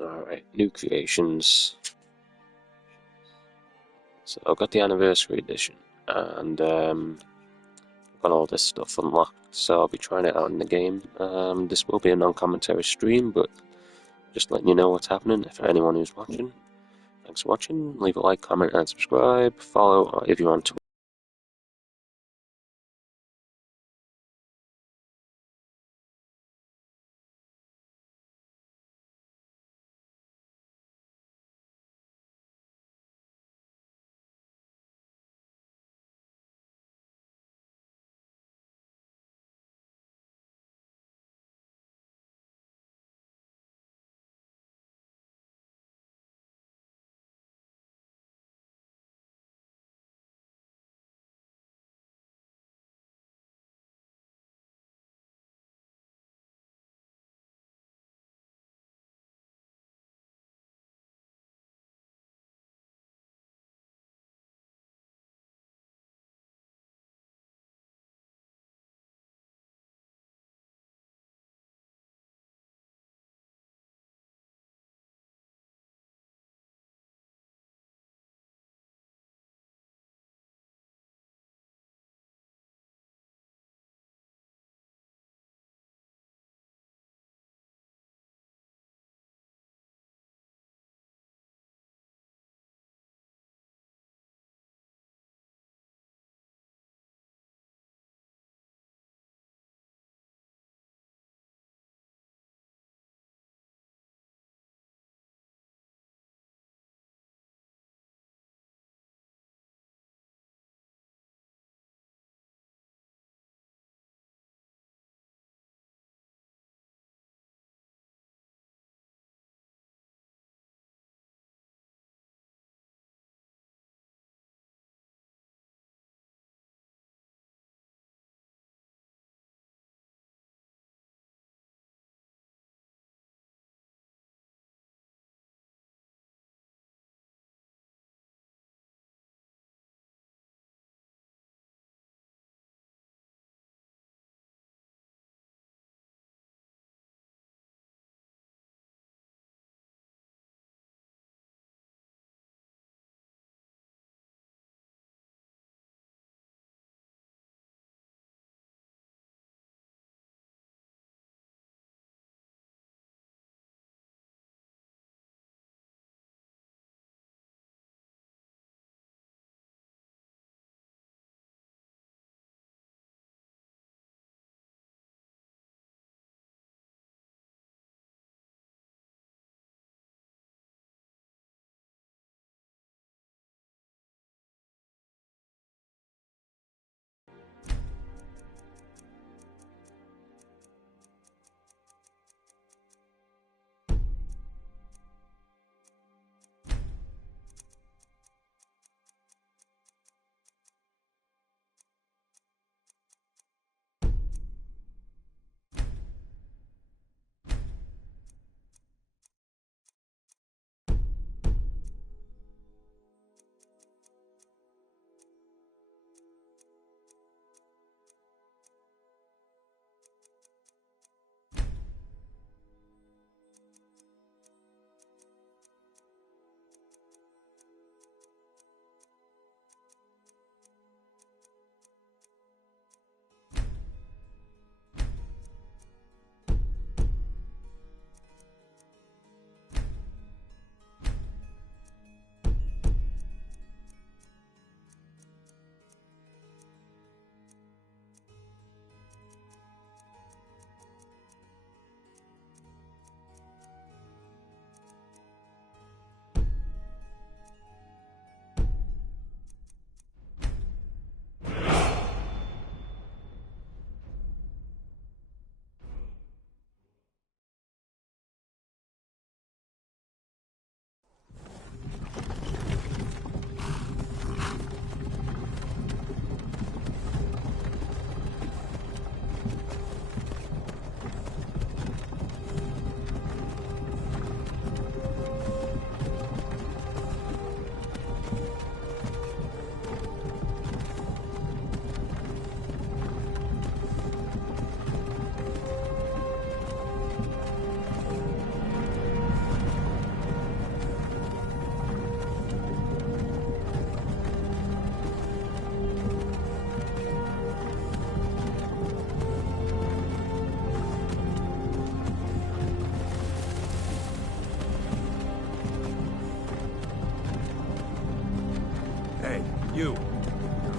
Alright, new creations. So I've got the anniversary edition, and got all this stuff unlocked, so I'll be trying it out in the game. This will be a non-commentary stream, but just letting you know what's happening for anyone who's watching. Thanks for watching, leave a like, comment and subscribe, follow if you're on Twitter.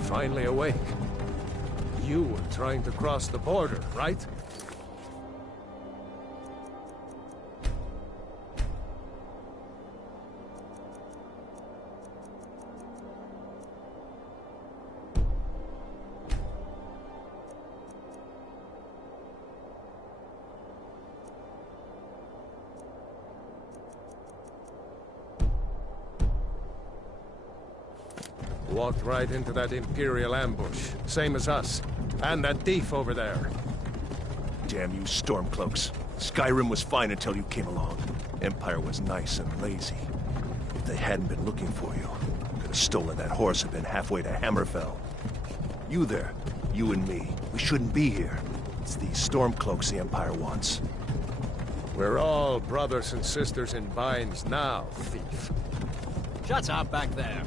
finally awake. You were trying to cross the border, right? Walked right into that Imperial ambush, same as us. And that thief over there. Damn you Stormcloaks. Skyrim was fine until you came along. Empire was nice and lazy. If they hadn't been looking for you, could have stolen that horse and been halfway to Hammerfell. You there, you and me, we shouldn't be here. It's these Stormcloaks the Empire wants. We're all brothers and sisters in binds now, thief. Shut up back there.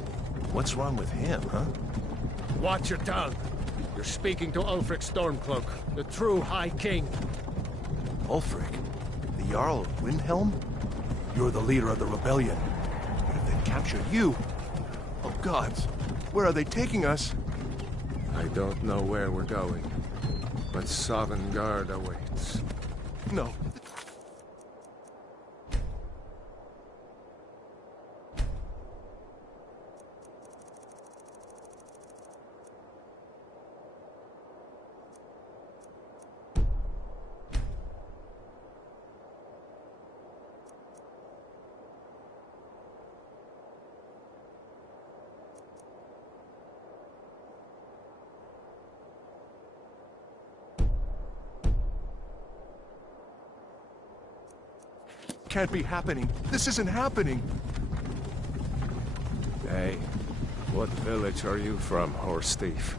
What's wrong with him, huh? Watch your tongue. You're speaking to Ulfric Stormcloak, the true High King. Ulfric? The Jarl of Windhelm? You're the leader of the rebellion. But if they captured you... Oh gods, where are they taking us? I don't know where we're going, but Sovngarde awaits. No. Can't be happening. This isn't happening. Hey, what village are you from, horse thief?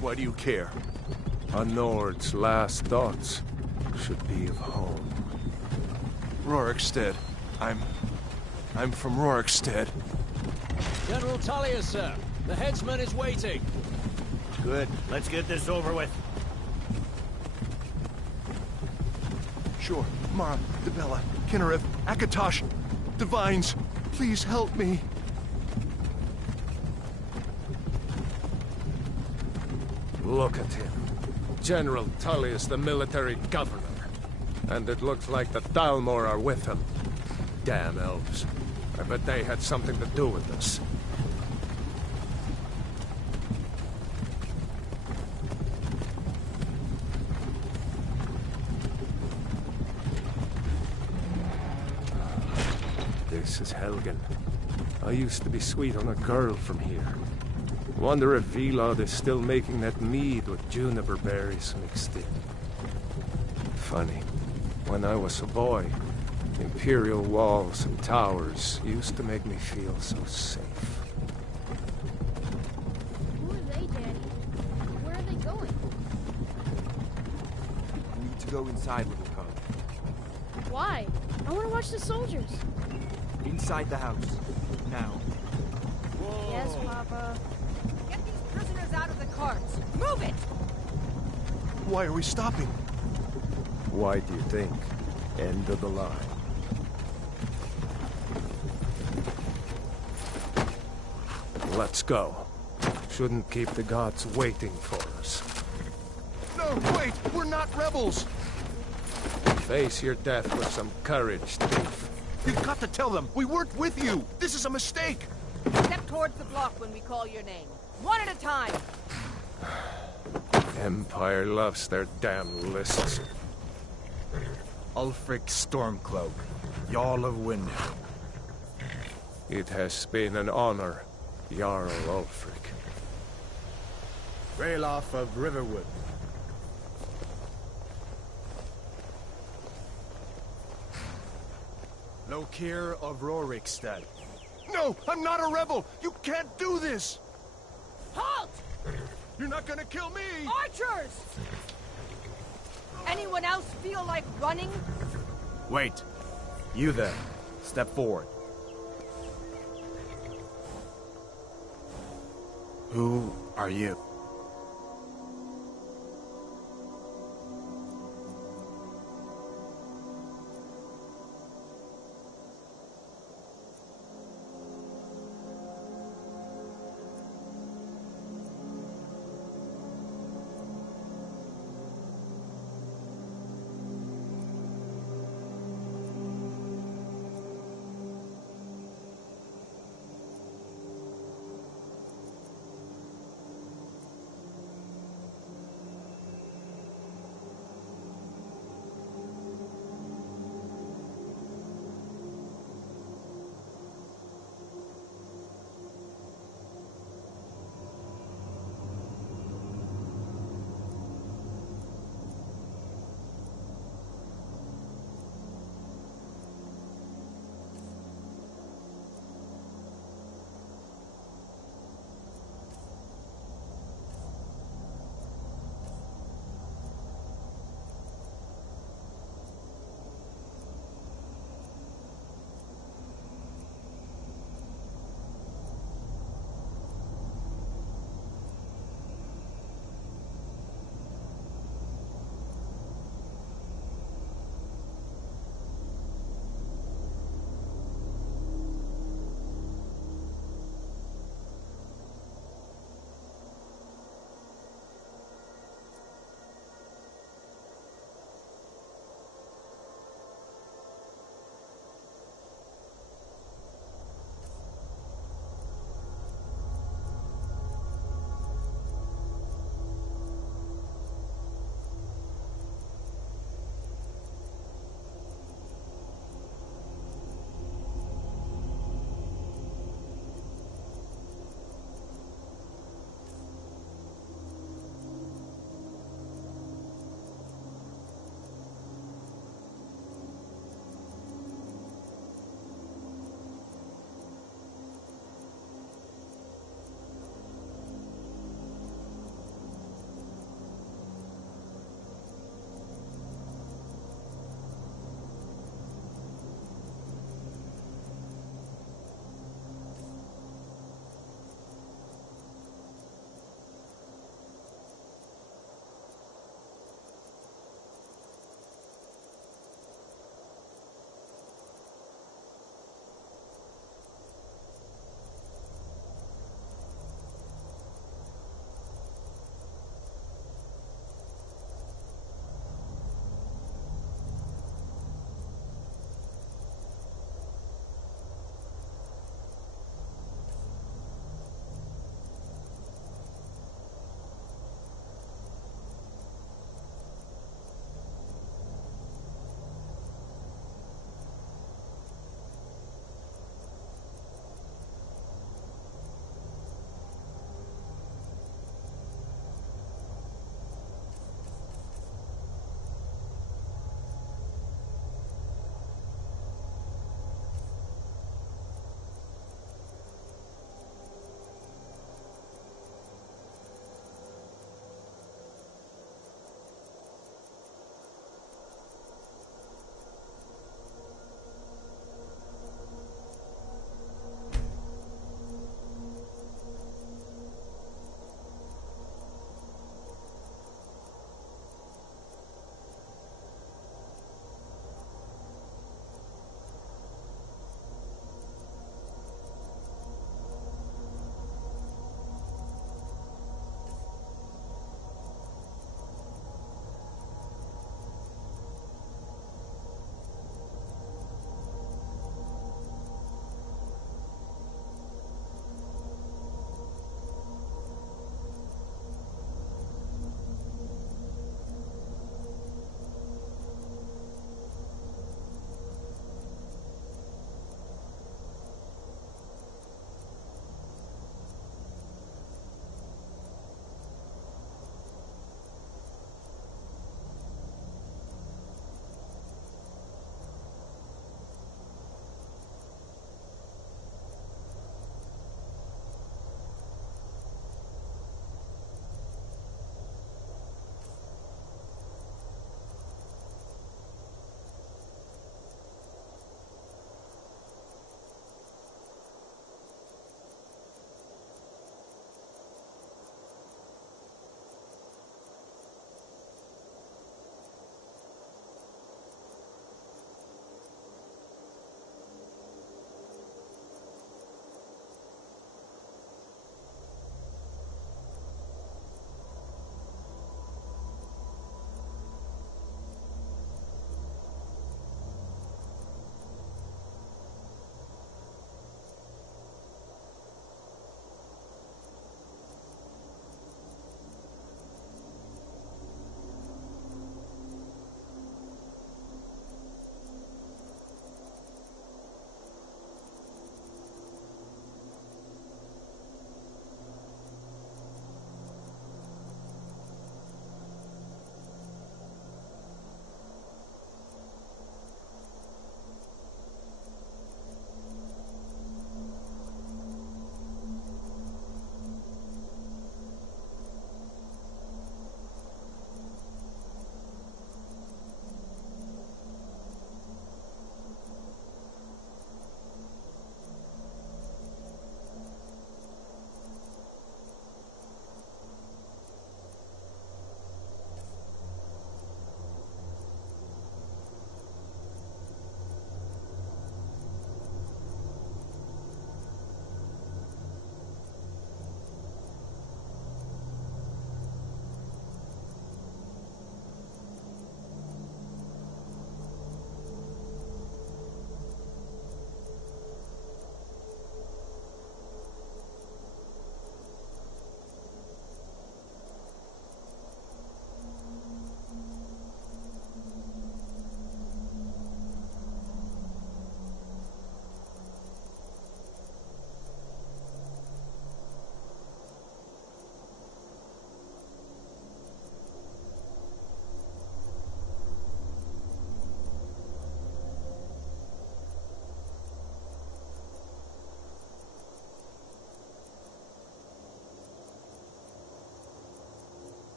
Why do you care? A Nord's last thoughts should be of home. Rorikstead. I'm from Rorikstead. General Tullius, sir. The headsman is waiting. Good. Let's get this over with. Sure. Mara, Dibella, Kinnereth, Akatosh, Divines, please help me. Look at him. General Tullius, the military governor. And it looks like the Thalmor are with him. Damn elves. I bet they had something to do with this. This is Helgen. I used to be sweet on a girl from here. Wonder if Vilod is still making that mead with juniper berries mixed in. Funny. When I was a boy, Imperial walls and towers used to make me feel so safe. Who are they, Daddy? Where are they going? We need to go inside, little cub. Why? I want to watch the soldiers. Inside the house. Now. Whoa. Yes, Papa. Get these prisoners out of the carts! Move it! Why are we stopping? Why do you think? End of the line. Let's go. Shouldn't keep the gods waiting for us. No, wait! We're not rebels! Face your death with some courage, thief. You've got to tell them! We weren't with you! This is a mistake! Step towards the block when we call your name. One at a time! Empire loves their damn lists. Ulfric Stormcloak, Jarl of Windhelm. It has been an honor, Jarl Ulfric. Ralof of Riverwood. Lokir of Rorikstead. No! I'm not a rebel! You can't do this! Halt! You're not gonna kill me! Archers! Anyone else feel like running? Wait. You there. Step forward. Who are you?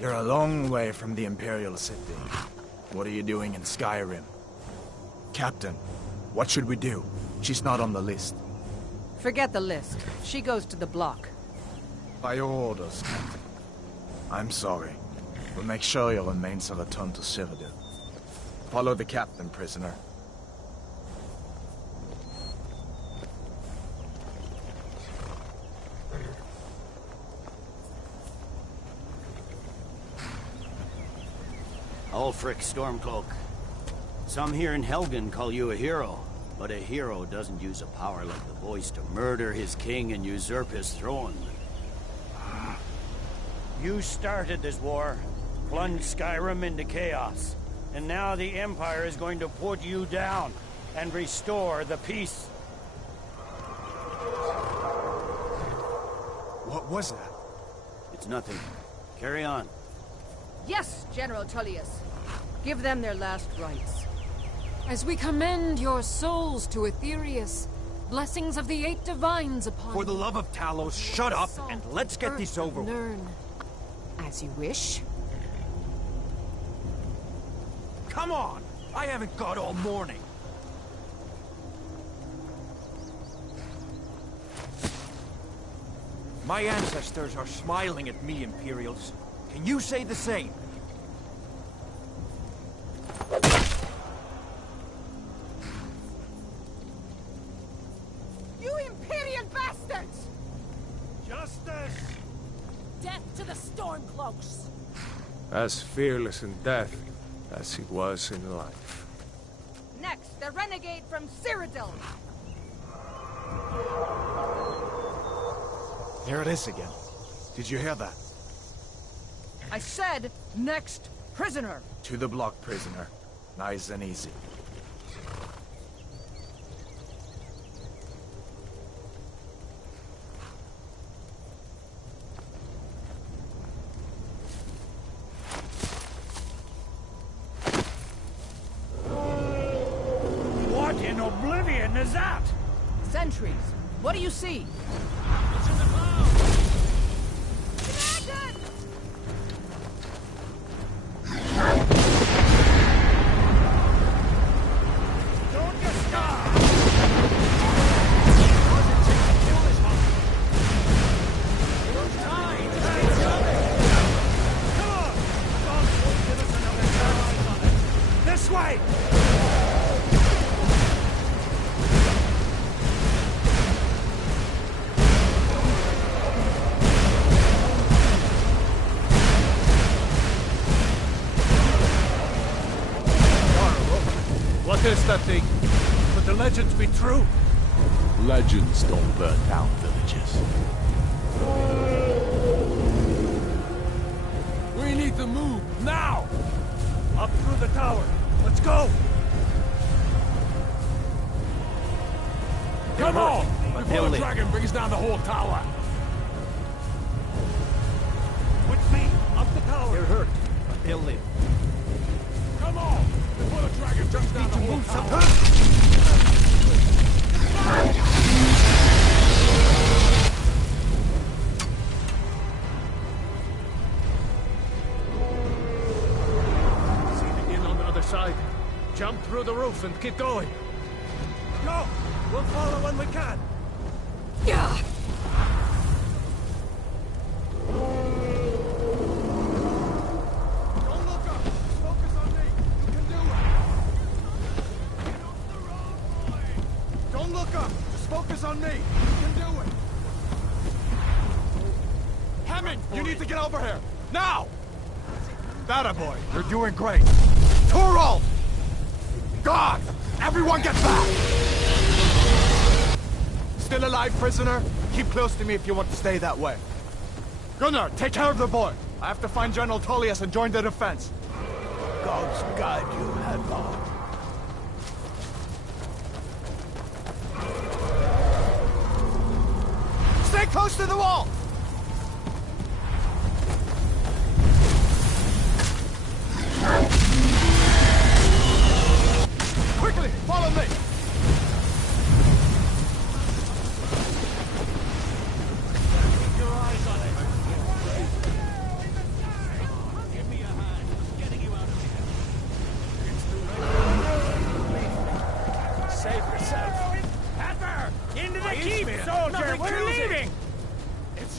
You're a long way from the Imperial City. What are you doing in Skyrim? Captain, what should we do? She's not on the list. Forget the list. She goes to the block. By your orders, Captain. I'm sorry. We'll make sure your remains are returned to Cyrodiil. Follow the captain, prisoner. Ulfric Stormcloak. Some here in Helgen call you a hero, but a hero doesn't use a power like the voice to murder his king and usurp his throne. You started this war, plunged Skyrim into chaos, and now the Empire is going to put you down and restore the peace. What was that? It's nothing. Carry on. Yes, General Tullius. Give them their last rites. As we commend your souls to Aetherius, blessings of the 8 divines upon For the love of Talos, shut up and let's get this over with. Learn. As you wish. Come on! I haven't got all morning. My ancestors are smiling at me, Imperials. Can you say the same? You Imperial bastards! Justice! Death to the Stormcloaks! As fearless in death as he was in life. Next, the renegade from Cyrodiil! Here it is again. Did you hear that? I said, next prisoner! To the block, prisoner. Nice and easy. What in oblivion is that? Sentries, what do you see? It's in the clouds! Commander! Don't get starved! Come on! God won't give us another chance on it. This way! What is that thing? Could the legends be true? Legends don't burn down villages. We need to move, now! Up through the tower. Let's go! Come on! Before the dragon brings down the whole tower! With me, up the tower! They're hurt, but they'll live. Come on! Before the dragon brings down the whole tower! See the inn on the other side. Jump through the roof and keep going. Go! We'll follow when we can. Yeah. Don't look up! Focus on me! You can do it! Get off the road, boy! Don't look up! Just focus on me! You can do it! Hammond! You need to get over here! Now! That boy! You're doing great! Torald! God! Everyone get back! Still alive, prisoner? Keep close to me if you want to stay that way. Gunnar, take care of the boy! I have to find General Tullius and join the defense. God's guide you, Hadvar. Stay close to the wall! Quickly, follow me! Keep your eyes on it.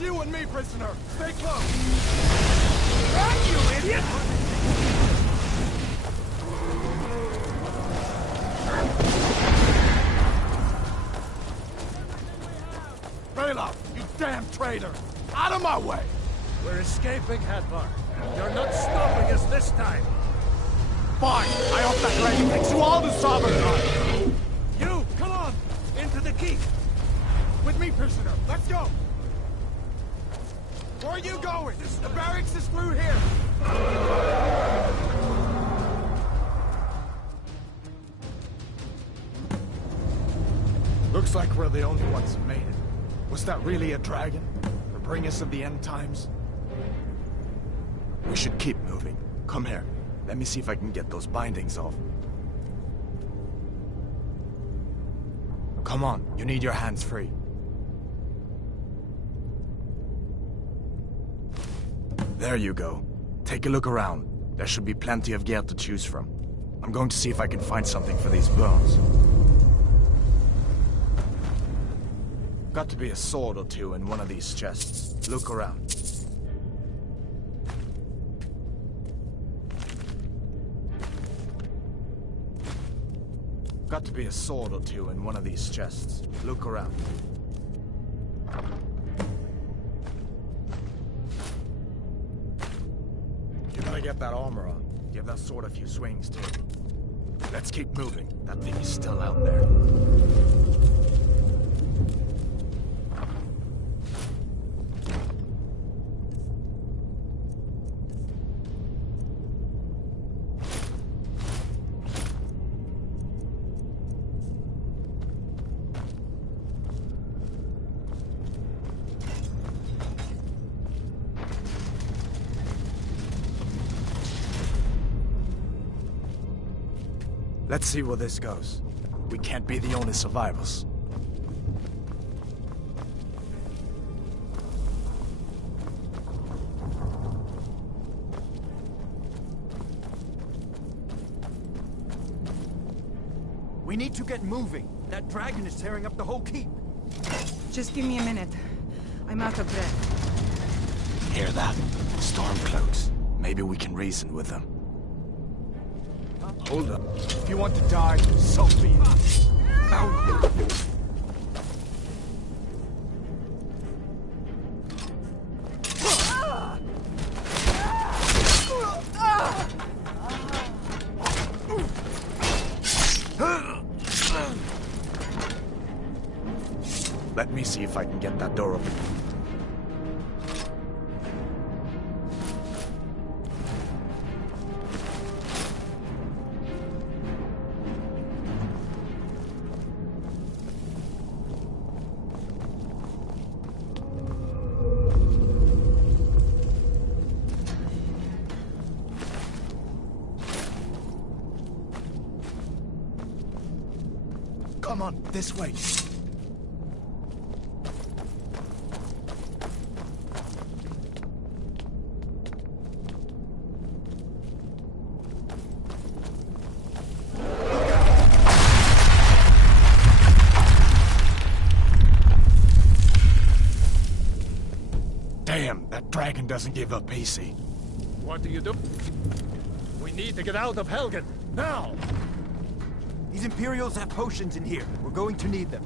Just you and me, prisoner. Stay close. Run, you idiot! Bela, you damn traitor! Out of my way! We're escaping, Hadvar. You're not stopping us this time. Fine! I hope that lady takes you all to Sovereign. You, come on! Into the keep! With me, prisoner. Let's go! Where are you going? The barracks is through here. Looks like we're the only ones who made it. Was that really a dragon? The bringers of the end times? We should keep moving. Come here. Let me see if I can get those bindings off. Come on, you need your hands free. There you go. Take a look around. There should be plenty of gear to choose from. I'm going to see if I can find something for these burns. Got to be a sword or two in one of these chests. Look around. Got to be a sword or two in one of these chests. Look around. You gotta get that armor on. Give that sword a few swings, too. Let's keep moving. That thing is still out there. Let's see where this goes. We can't be the only survivors. We need to get moving. That dragon is tearing up the whole keep. Just give me a minute. I'm out of breath. Hear that? Stormcloaks. Maybe we can reason with them. Hold up. If you want to die, so be it. Ow. Let me see if I can get that door open. Come on, this way. Damn, that dragon doesn't give up easy. What do you do? We need to get out of Helgen, now! These Imperials have potions in here. We're going to need them.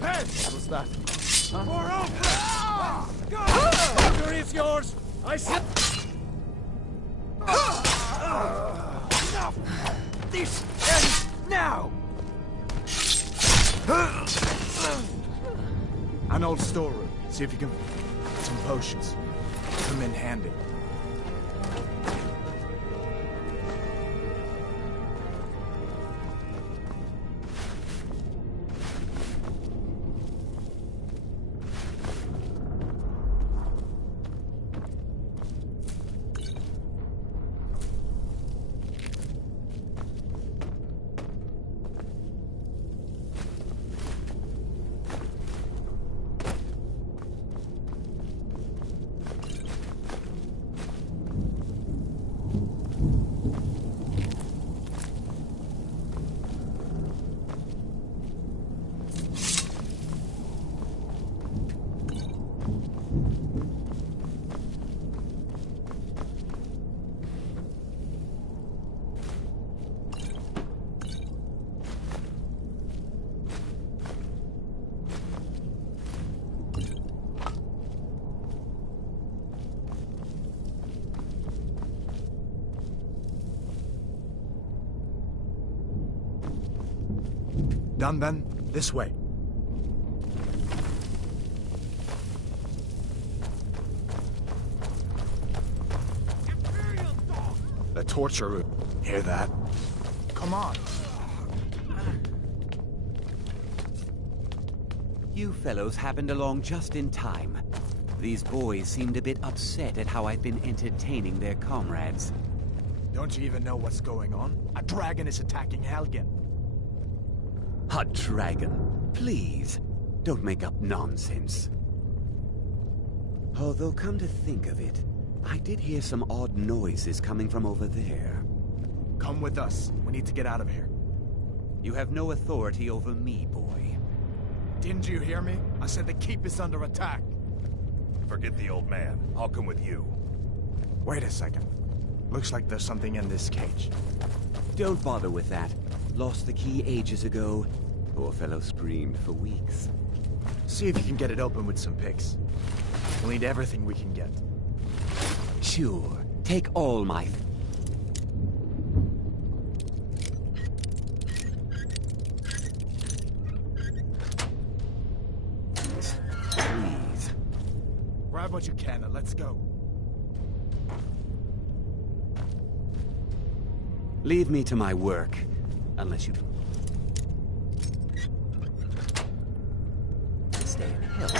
Hey! What was that? Huh? Victory is yours! I said... Enough! This ends now! An old storeroom. See if you can find some potions. Come in handy. Done then? This way. The torture room. Hear that? Come on. You fellows happened along just in time. These boys seemed a bit upset at how I've been entertaining their comrades. Don't you even know what's going on? A dragon is attacking Helgen. A dragon? Please, don't make up nonsense. Although, come to think of it, I did hear some odd noises coming from over there. Come with us. We need to get out of here. You have no authority over me, boy. Didn't you hear me? I said the keep is under attack. Forget the old man. I'll come with you. Wait a second. Looks like there's something in this cage. Don't bother with that. Lost the key ages ago. Poor fellow screamed for weeks. See if you can get it open with some picks. We'll need everything we can get. Sure. Take all my... Please. Grab what you can and let's go. Leave me to my work. Unless you... Stay in hell.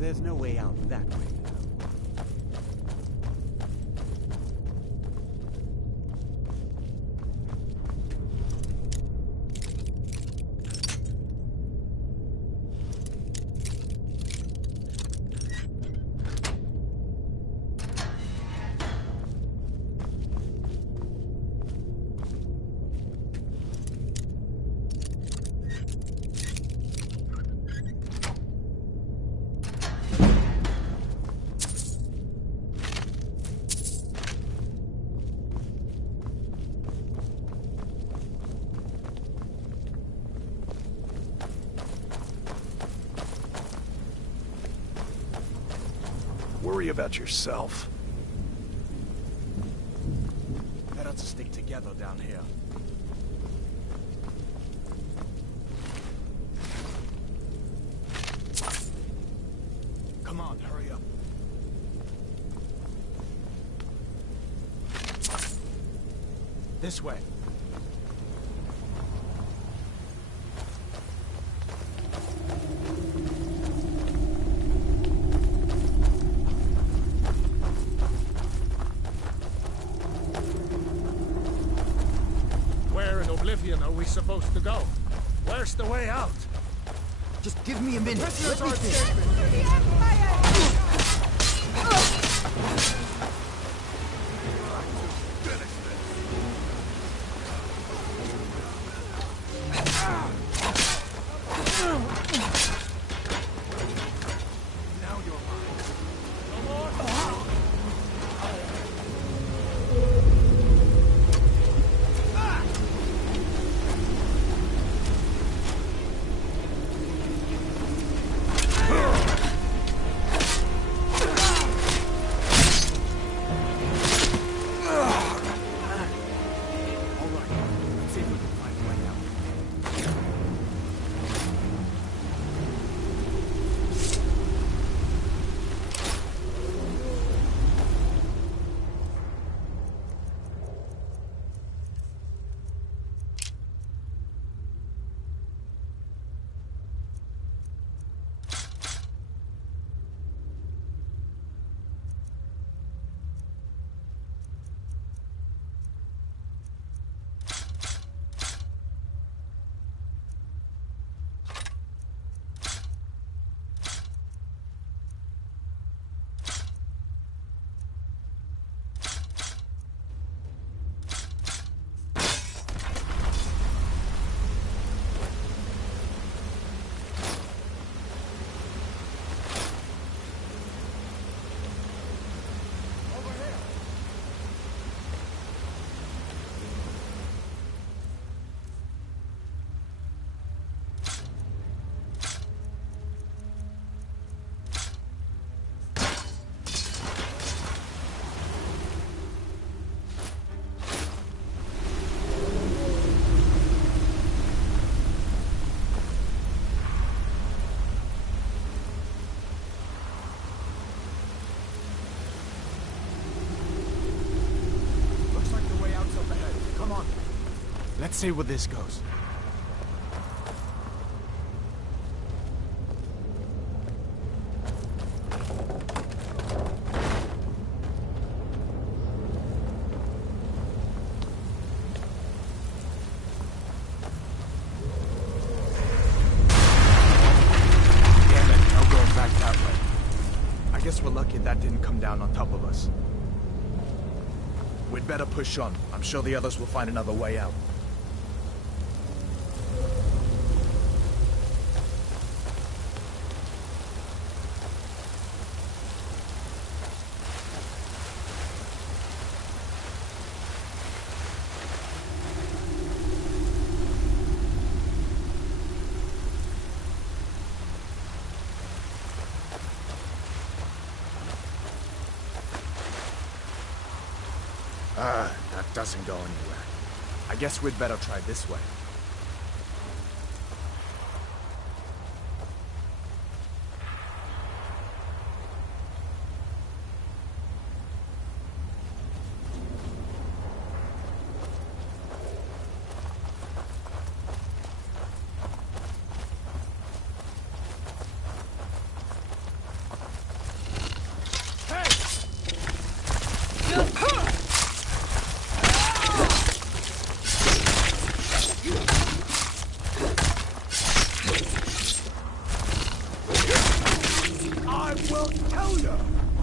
There's no way out that way. Worry about yourself. Better to stick together down here. Come on, hurry up. This way. Oblivion are we supposed to go? Where's the way out? Just give me a minute. Prisoners are Let's see where this goes. We're lucky that didn't come down on top of us. We'd better push on. I'm sure the others will find another way out. That doesn't go anywhere. I guess we'd better try this way.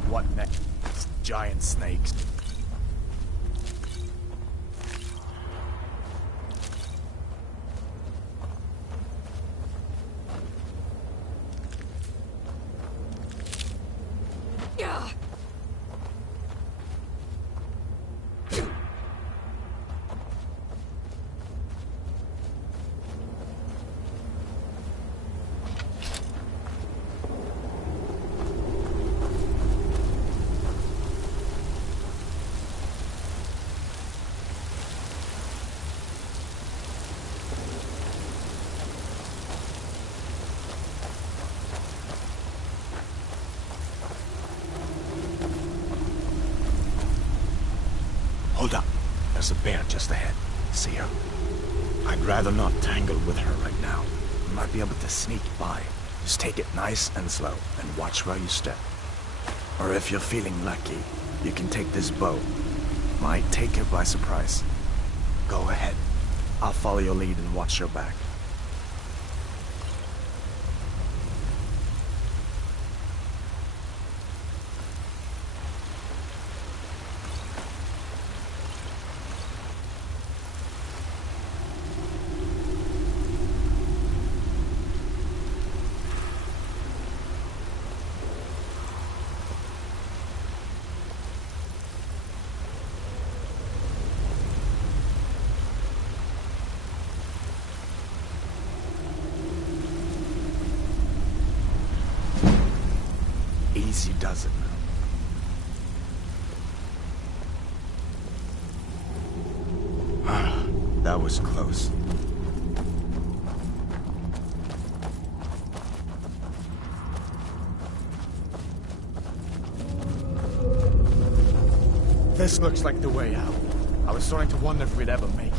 What next? Giant snakes. Hold up. There's a bear just ahead. See her? I'd rather not tangle with her right now. You might be able to sneak by. Just take it nice and slow, and watch where you step. Or if you're feeling lucky, you can take this bow. Might take her by surprise. Go ahead. I'll follow your lead and watch your back. Easy does it. That was close. This looks like the way out. I was starting to wonder if we'd ever make it.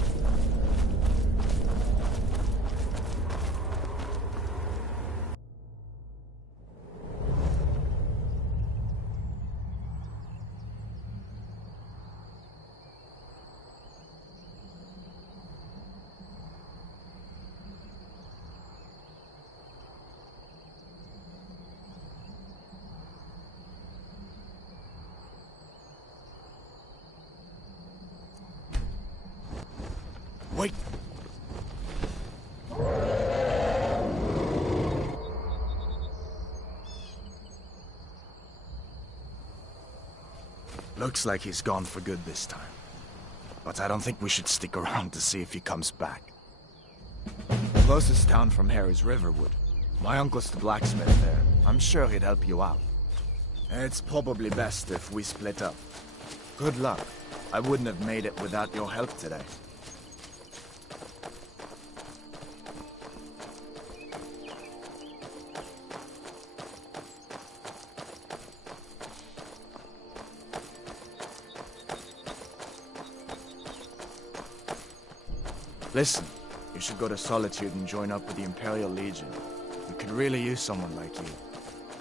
Wait! Looks like he's gone for good this time. But I don't think we should stick around to see if he comes back. The closest town from here is Riverwood. My uncle's the blacksmith there. I'm sure he'd help you out. It's probably best if we split up. Good luck. I wouldn't have made it without your help today. Listen, you should go to Solitude and join up with the Imperial Legion. We could really use someone like you.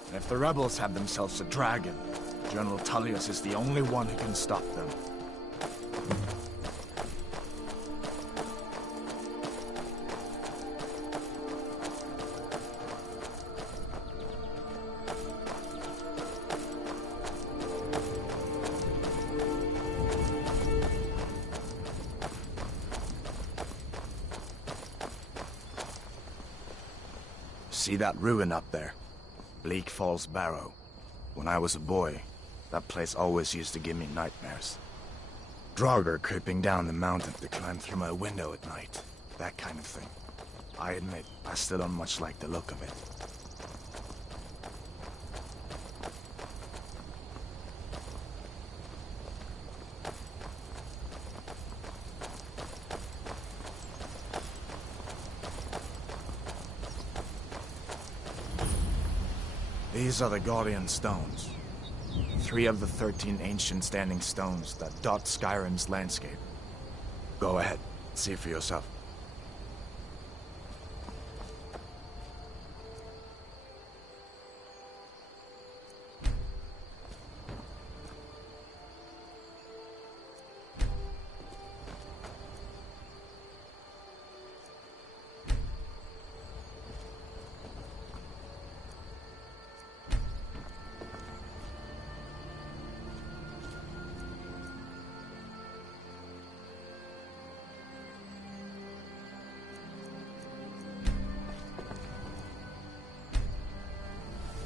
And if the rebels have themselves a dragon, General Tullius is the only one who can stop them. See that ruin up there? Bleak Falls Barrow. When I was a boy, that place always used to give me nightmares. Draugr creeping down the mountain to climb through my window at night. That kind of thing. I admit, I still don't much like the look of it. These are the Guardian Stones. 3 of the 13 ancient standing stones that dot Skyrim's landscape. Go ahead, see for yourself.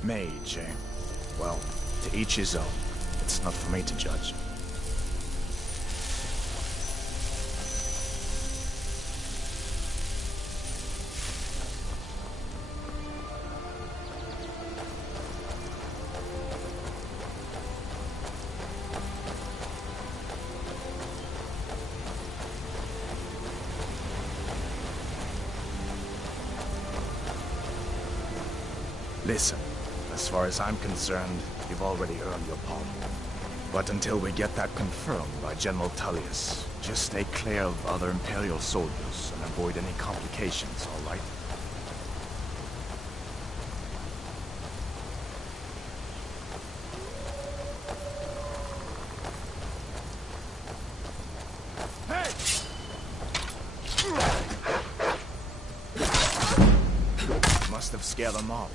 Mage, eh? Well, to each his own. It's not for me to judge. Listen. As far as I'm concerned, you've already earned your pardon. But until we get that confirmed by General Tullius, just stay clear of other Imperial soldiers and avoid any complications, all right? Hey! Must have scared them off.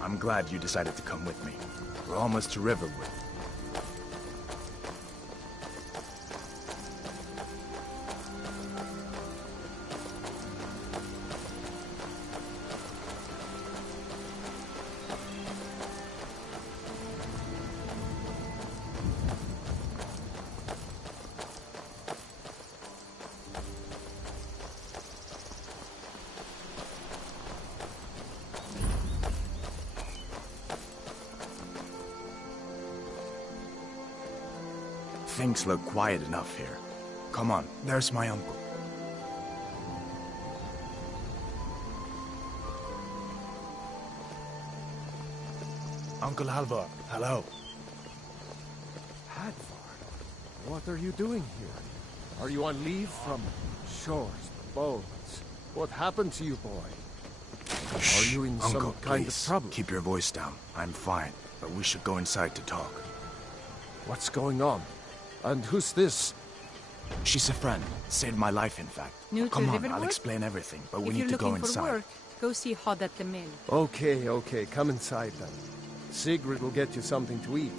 I'm glad you decided to come with me. We're almost to Riverwood. Things look quiet enough here. Come on, there's my uncle. Uncle Halvor, hello. Hadvar, what are you doing here? Are you on leave from shores, boats? What happened to you, boy? Are you in Uncle, some kind please, of trouble? Keep your voice down. I'm fine, but we should go inside to talk. What's going on? And who's this? She's a friend. Saved my life, in fact. New Come to on, I'll Riverwood? explain everything, but we If need you're to go looking for inside. work, go see Hod at the mill. Okay, come inside then. Sigrid will get you something to eat,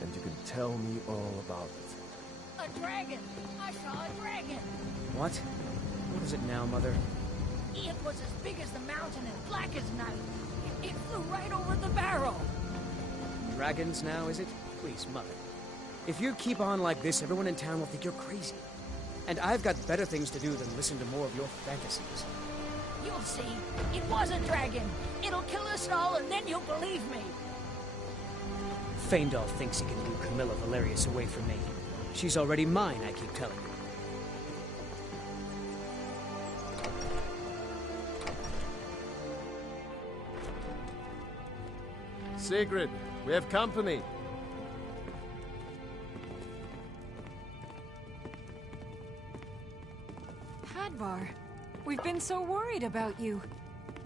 and you can tell me all about it. A dragon! I saw a dragon! What? What is it now, Mother? It was as big as the mountain and black as night. It flew right over the barrow. Dragons now, is it? Please, Mother. If you keep on like this, everyone in town will think you're crazy. And I've got better things to do than listen to more of your fantasies. You'll see. It was a dragon. It'll kill us all, and then you'll believe me. Faendal thinks he can do Camilla Valerius away from me. She's already mine, I keep telling you. Sigrid, we have company. Hadvar, we've been so worried about you.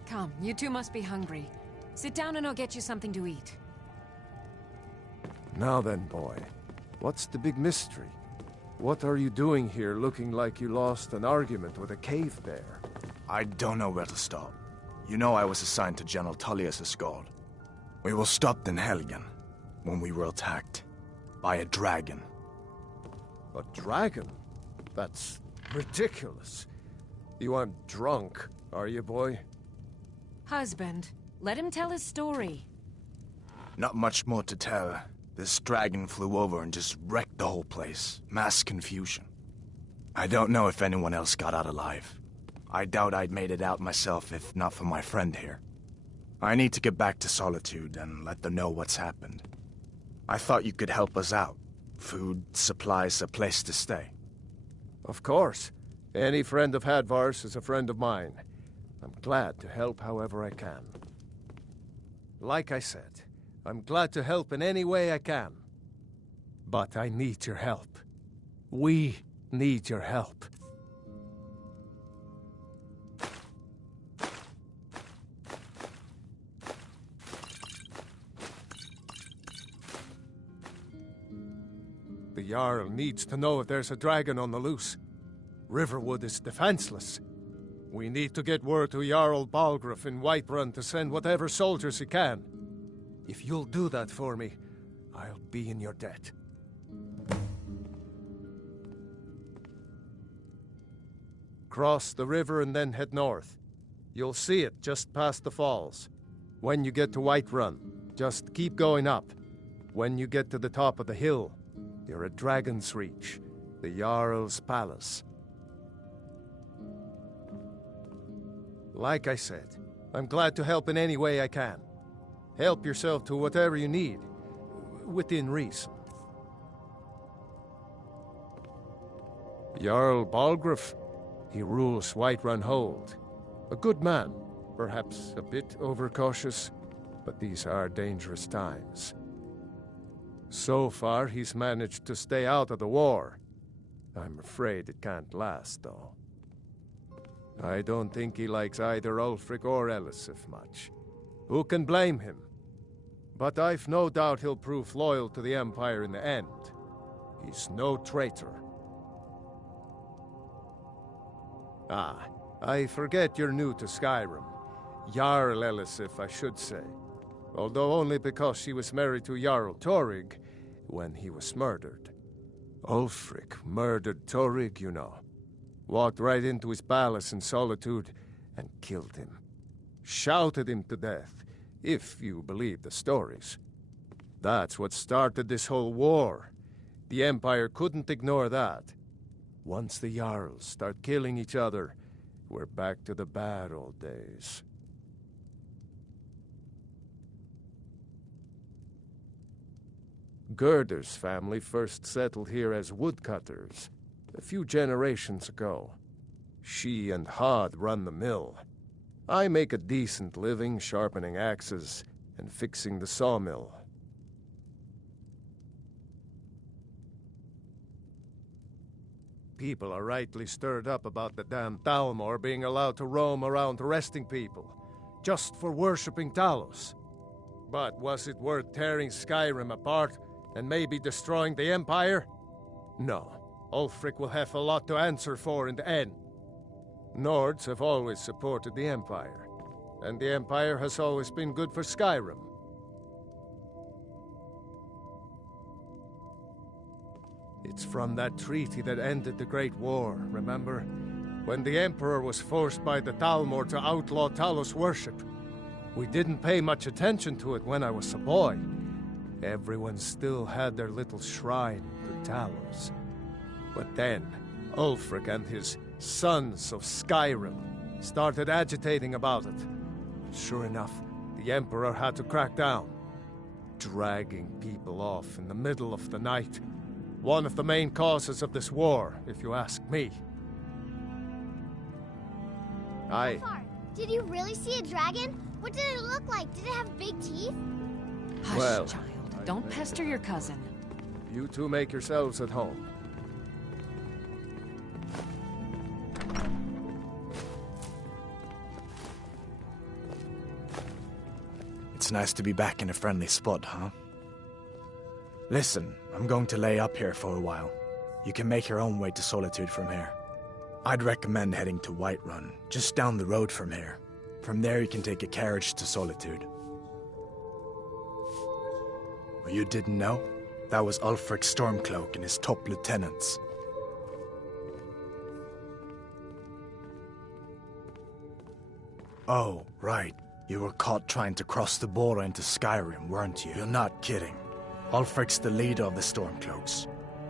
Come, you two must be hungry. Sit down and I'll get you something to eat. Now then, boy. What's the big mystery? What are you doing here looking like you lost an argument with a cave bear? I don't know where to start. You know I was assigned to General Tullius' guard. We were stopped in Helgen when we were attacked by a dragon. A dragon? That's ridiculous. You aren't drunk, are you, boy? Husband, let him tell his story. Not much more to tell. This dragon flew over and just wrecked the whole place. Mass confusion. I don't know if anyone else got out alive. I doubt I'd made it out myself if not for my friend here. I need to get back to Solitude and let them know what's happened. I thought you could help us out. Food, supplies, a place to stay. Of course. Any friend of Hadvar's is a friend of mine. I'm glad to help however I can. Like I said, I'm glad to help in any way I can. But I need your help. We need your help. The Jarl needs to know if there's a dragon on the loose. Riverwood is defenseless. We need to get word to Jarl Balgruuf in Whiterun to send whatever soldiers he can. If you'll do that for me, I'll be in your debt. Cross the river and then head north. You'll see it just past the falls. When you get to Whiterun, just keep going up. When you get to the top of the hill, you're at Dragon's Reach, the Jarl's palace. Like I said, I'm glad to help in any way I can. Help yourself to whatever you need, within reason. Jarl Balgruuf, he rules Whiterun Hold. A good man, perhaps a bit overcautious, but these are dangerous times. So far, he's managed to stay out of the war. I'm afraid it can't last, though. I don't think he likes either Ulfric or Elisif much. Who can blame him? But I've no doubt he'll prove loyal to the Empire in the end. He's no traitor. Ah, I forget you're new to Skyrim. Jarl Elisif, I should say. Although only because she was married to Jarl Torygg when he was murdered. Ulfric murdered Torygg, you know. Walked right into his palace in Solitude and killed him. Shouted him to death, if you believe the stories. That's what started this whole war. The Empire couldn't ignore that. Once the Jarls start killing each other, we're back to the bad old days. Gerder's family first settled here as woodcutters a few generations ago. She and Hod run the mill. I make a decent living sharpening axes and fixing the sawmill. People are rightly stirred up about the damn Thalmor being allowed to roam around arresting people, just for worshipping Talos. But was it worth tearing Skyrim apart and maybe destroying the Empire? No. Ulfric will have a lot to answer for in the end. Nords have always supported the Empire, and the Empire has always been good for Skyrim. It's from that treaty that ended the Great War, remember? When the Emperor was forced by the Thalmor to outlaw Talos worship. We didn't pay much attention to it when I was a boy. Everyone still had their little shrine to Talos. But then, Ulfric and his sons of Skyrim started agitating about it. Sure enough, the Emperor had to crack down, dragging people off in the middle of the night. One of the main causes of this war, if you ask me. Did you really see a dragon? What did it look like? Did it have big teeth? Hush, Well, child. Don't pester your cousin. You two make yourselves at home. It's nice to be back in a friendly spot, huh? Listen, I'm going to lay up here for a while. You can make your own way to Solitude from here. I'd recommend heading to Whiterun, just down the road from here. From there you can take a carriage to Solitude. Well, you didn't know? That was Ulfric Stormcloak and his top lieutenants. Oh, right. You were caught trying to cross the border into Skyrim, weren't you? You're not kidding. Ulfric's the leader of the Stormcloaks.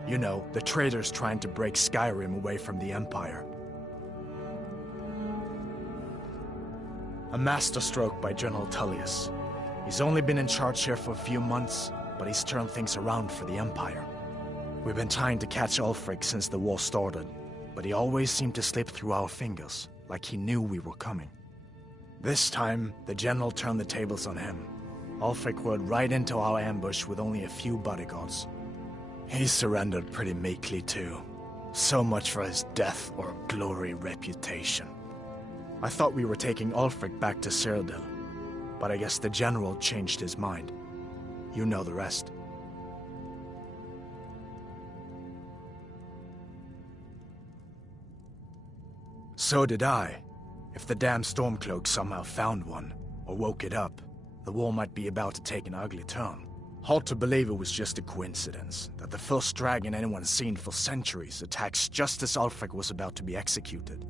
You know, the traitors trying to break Skyrim away from the Empire. A masterstroke by General Tullius. He's only been in charge here for a few months, but he's turned things around for the Empire. We've been trying to catch Ulfric since the war started, but he always seemed to slip through our fingers, like he knew we were coming. This time, the General turned the tables on him. Ulfric rode right into our ambush with only a few bodyguards. He surrendered pretty meekly too. So much for his death or glory reputation. I thought we were taking Ulfric back to Cyrodiil, but I guess the General changed his mind. You know the rest. So did I. If the damn Stormcloak somehow found one, or woke it up, the war might be about to take an ugly turn. Hard to believe it was just a coincidence, that the first dragon anyone's seen for centuries attacks just as Ulfric was about to be executed.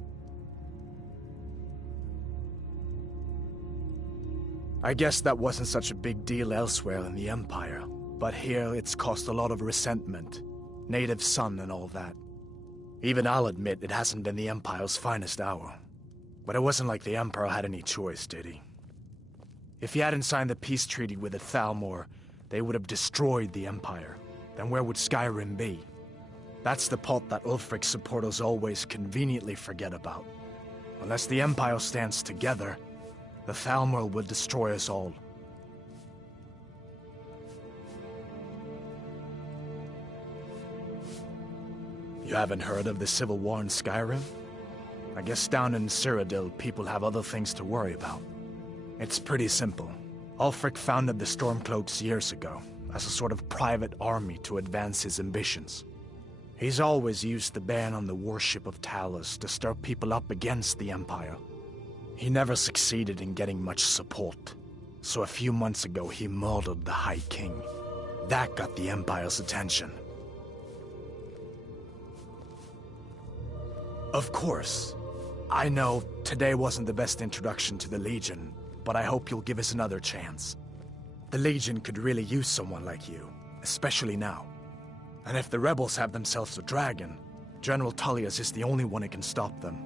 I guess that wasn't such a big deal elsewhere in the Empire, but here it's caused a lot of resentment. Native son and all that. Even I'll admit it hasn't been the Empire's finest hour. But it wasn't like the Emperor had any choice, did he? If he hadn't signed the peace treaty with the Thalmor, they would have destroyed the Empire. Then where would Skyrim be? That's the part that Ulfric's supporters always conveniently forget about. Unless the Empire stands together, the Thalmor will destroy us all. You haven't heard of the civil war in Skyrim? I guess down in Cyrodiil, people have other things to worry about. It's pretty simple. Ulfric founded the Stormcloaks years ago, as a sort of private army to advance his ambitions. He's always used the ban on the worship of Talos to stir people up against the Empire. He never succeeded in getting much support, so a few months ago he murdered the High King. That got the Empire's attention. Of course. I know today wasn't the best introduction to the Legion, but I hope you'll give us another chance. The Legion could really use someone like you, especially now. And if the rebels have themselves a dragon, General Tullius is the only one who can stop them.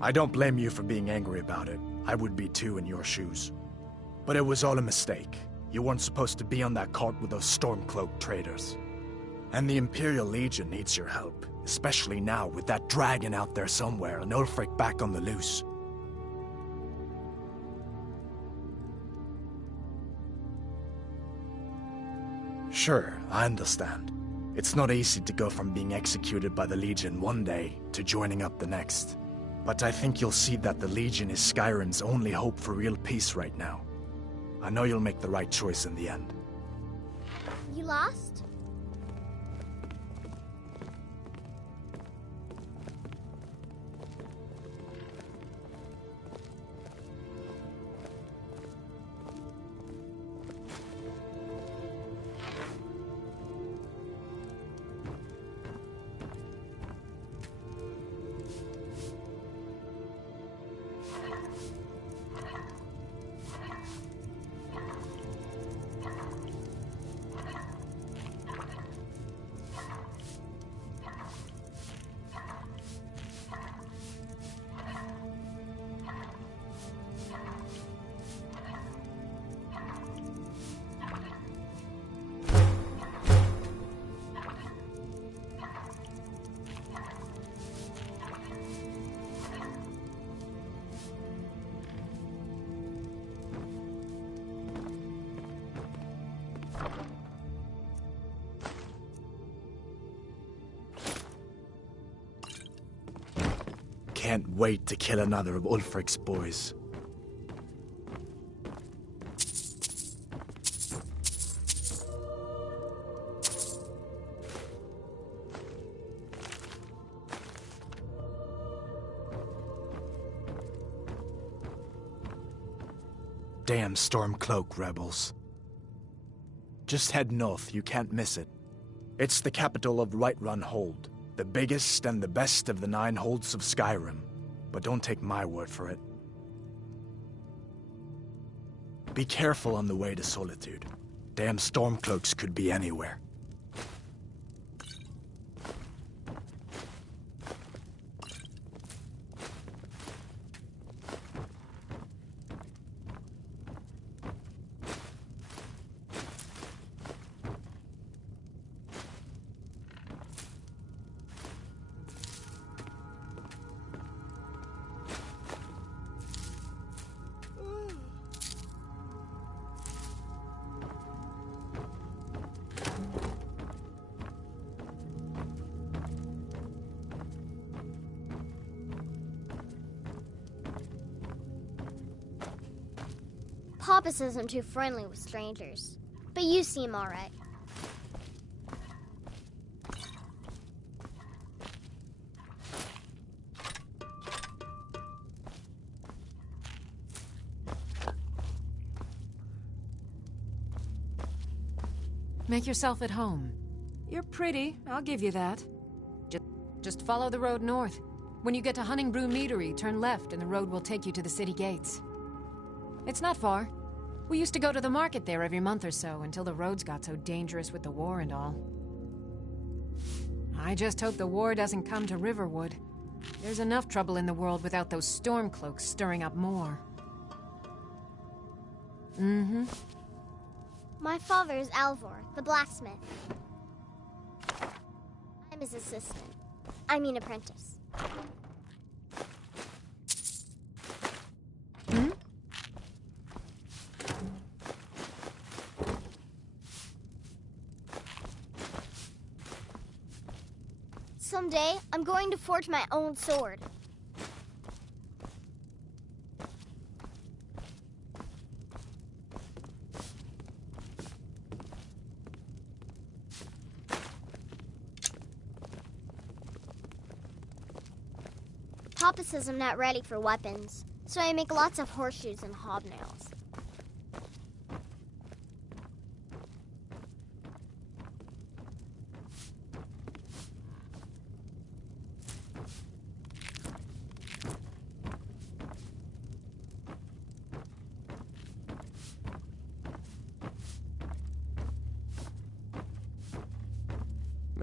I don't blame you for being angry about it. I would be too in your shoes. But it was all a mistake. You weren't supposed to be on that cart with those Stormcloak traitors. And the Imperial Legion needs your help, especially now with that dragon out there somewhere and Ulfric back on the loose. Sure, I understand. It's not easy to go from being executed by the Legion one day to joining up the next. But I think you'll see that the Legion is Skyrim's only hope for real peace right now. I know you'll make the right choice in the end. You lost? can't wait to kill another of Ulfric's boys. Damn Stormcloak rebels. Just head north, you can't miss it. It's the capital of Whiterun Hold, the biggest and the best of the 9 holds of Skyrim. But don't take my word for it. Be careful on the way to Solitude. Damn Stormcloaks could be anywhere. Papa says I'm too friendly with strangers, but you seem alright. Make yourself at home. You're pretty, I'll give you that. Just follow the road north. When you get to Honningbrew Meadery, turn left and the road will take you to the city gates. It's not far. We used to go to the market there every month or so until the roads got so dangerous with the war and all. I just hope the war doesn't come to Riverwood. There's enough trouble in the world without those Stormcloaks stirring up more. Mm-hmm. My father is Alvor, the blacksmith. I'm his assistant. I mean apprentice. Hmm? Someday, I'm going to forge my own sword. Papa says I'm not ready for weapons, so I make lots of horseshoes and hobnails.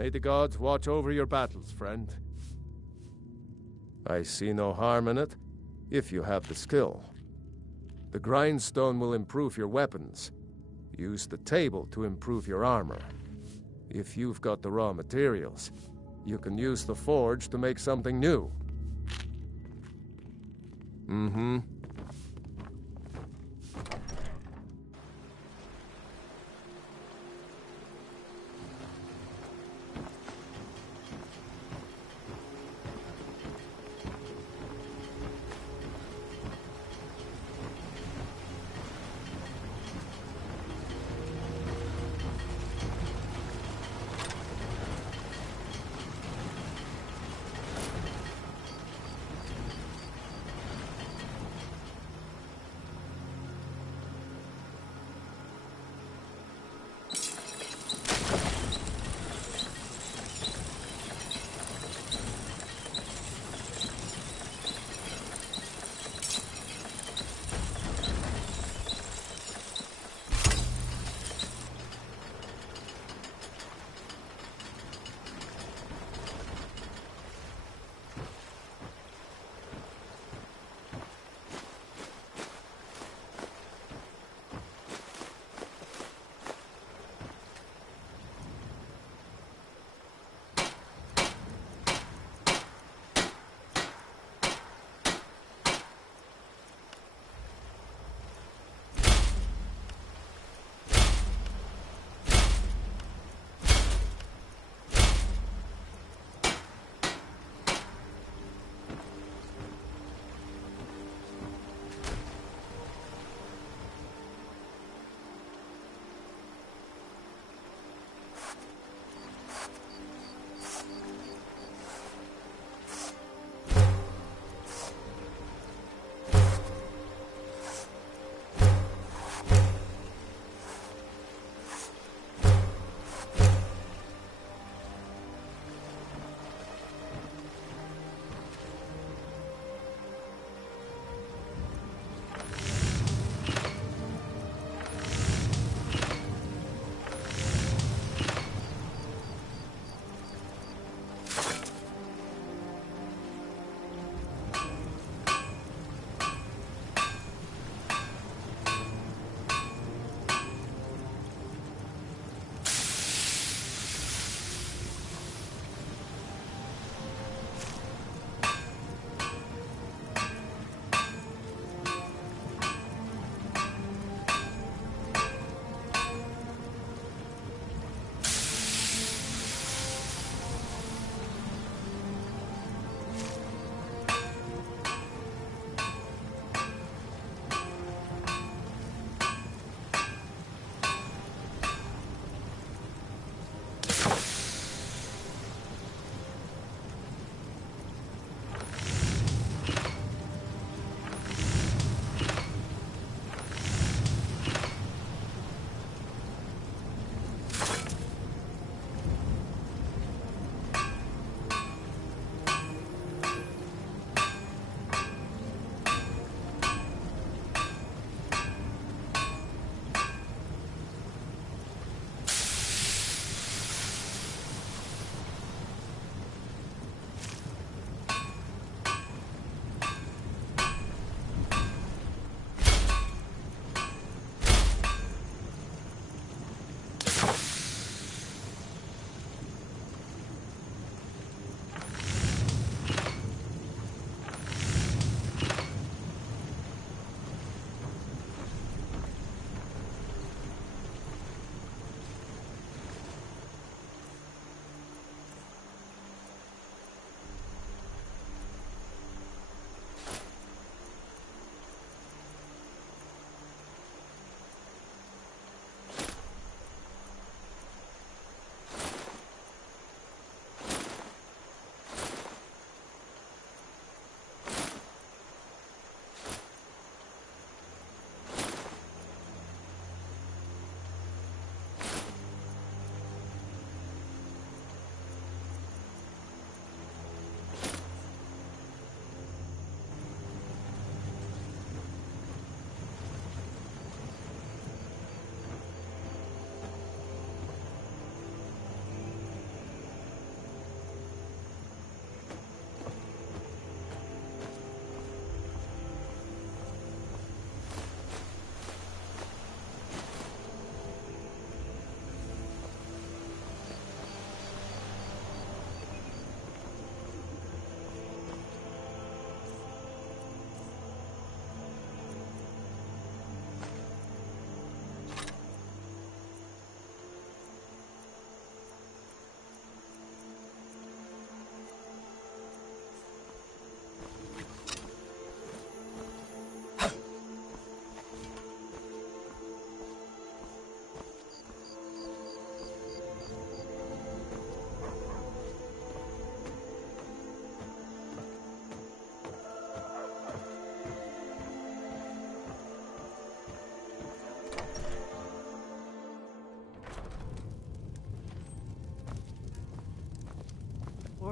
May the gods watch over your battles, friend. I see no harm in it, if you have the skill. The grindstone will improve your weapons. Use the table to improve your armor. If you've got the raw materials, you can use the forge to make something new. Mm-hmm.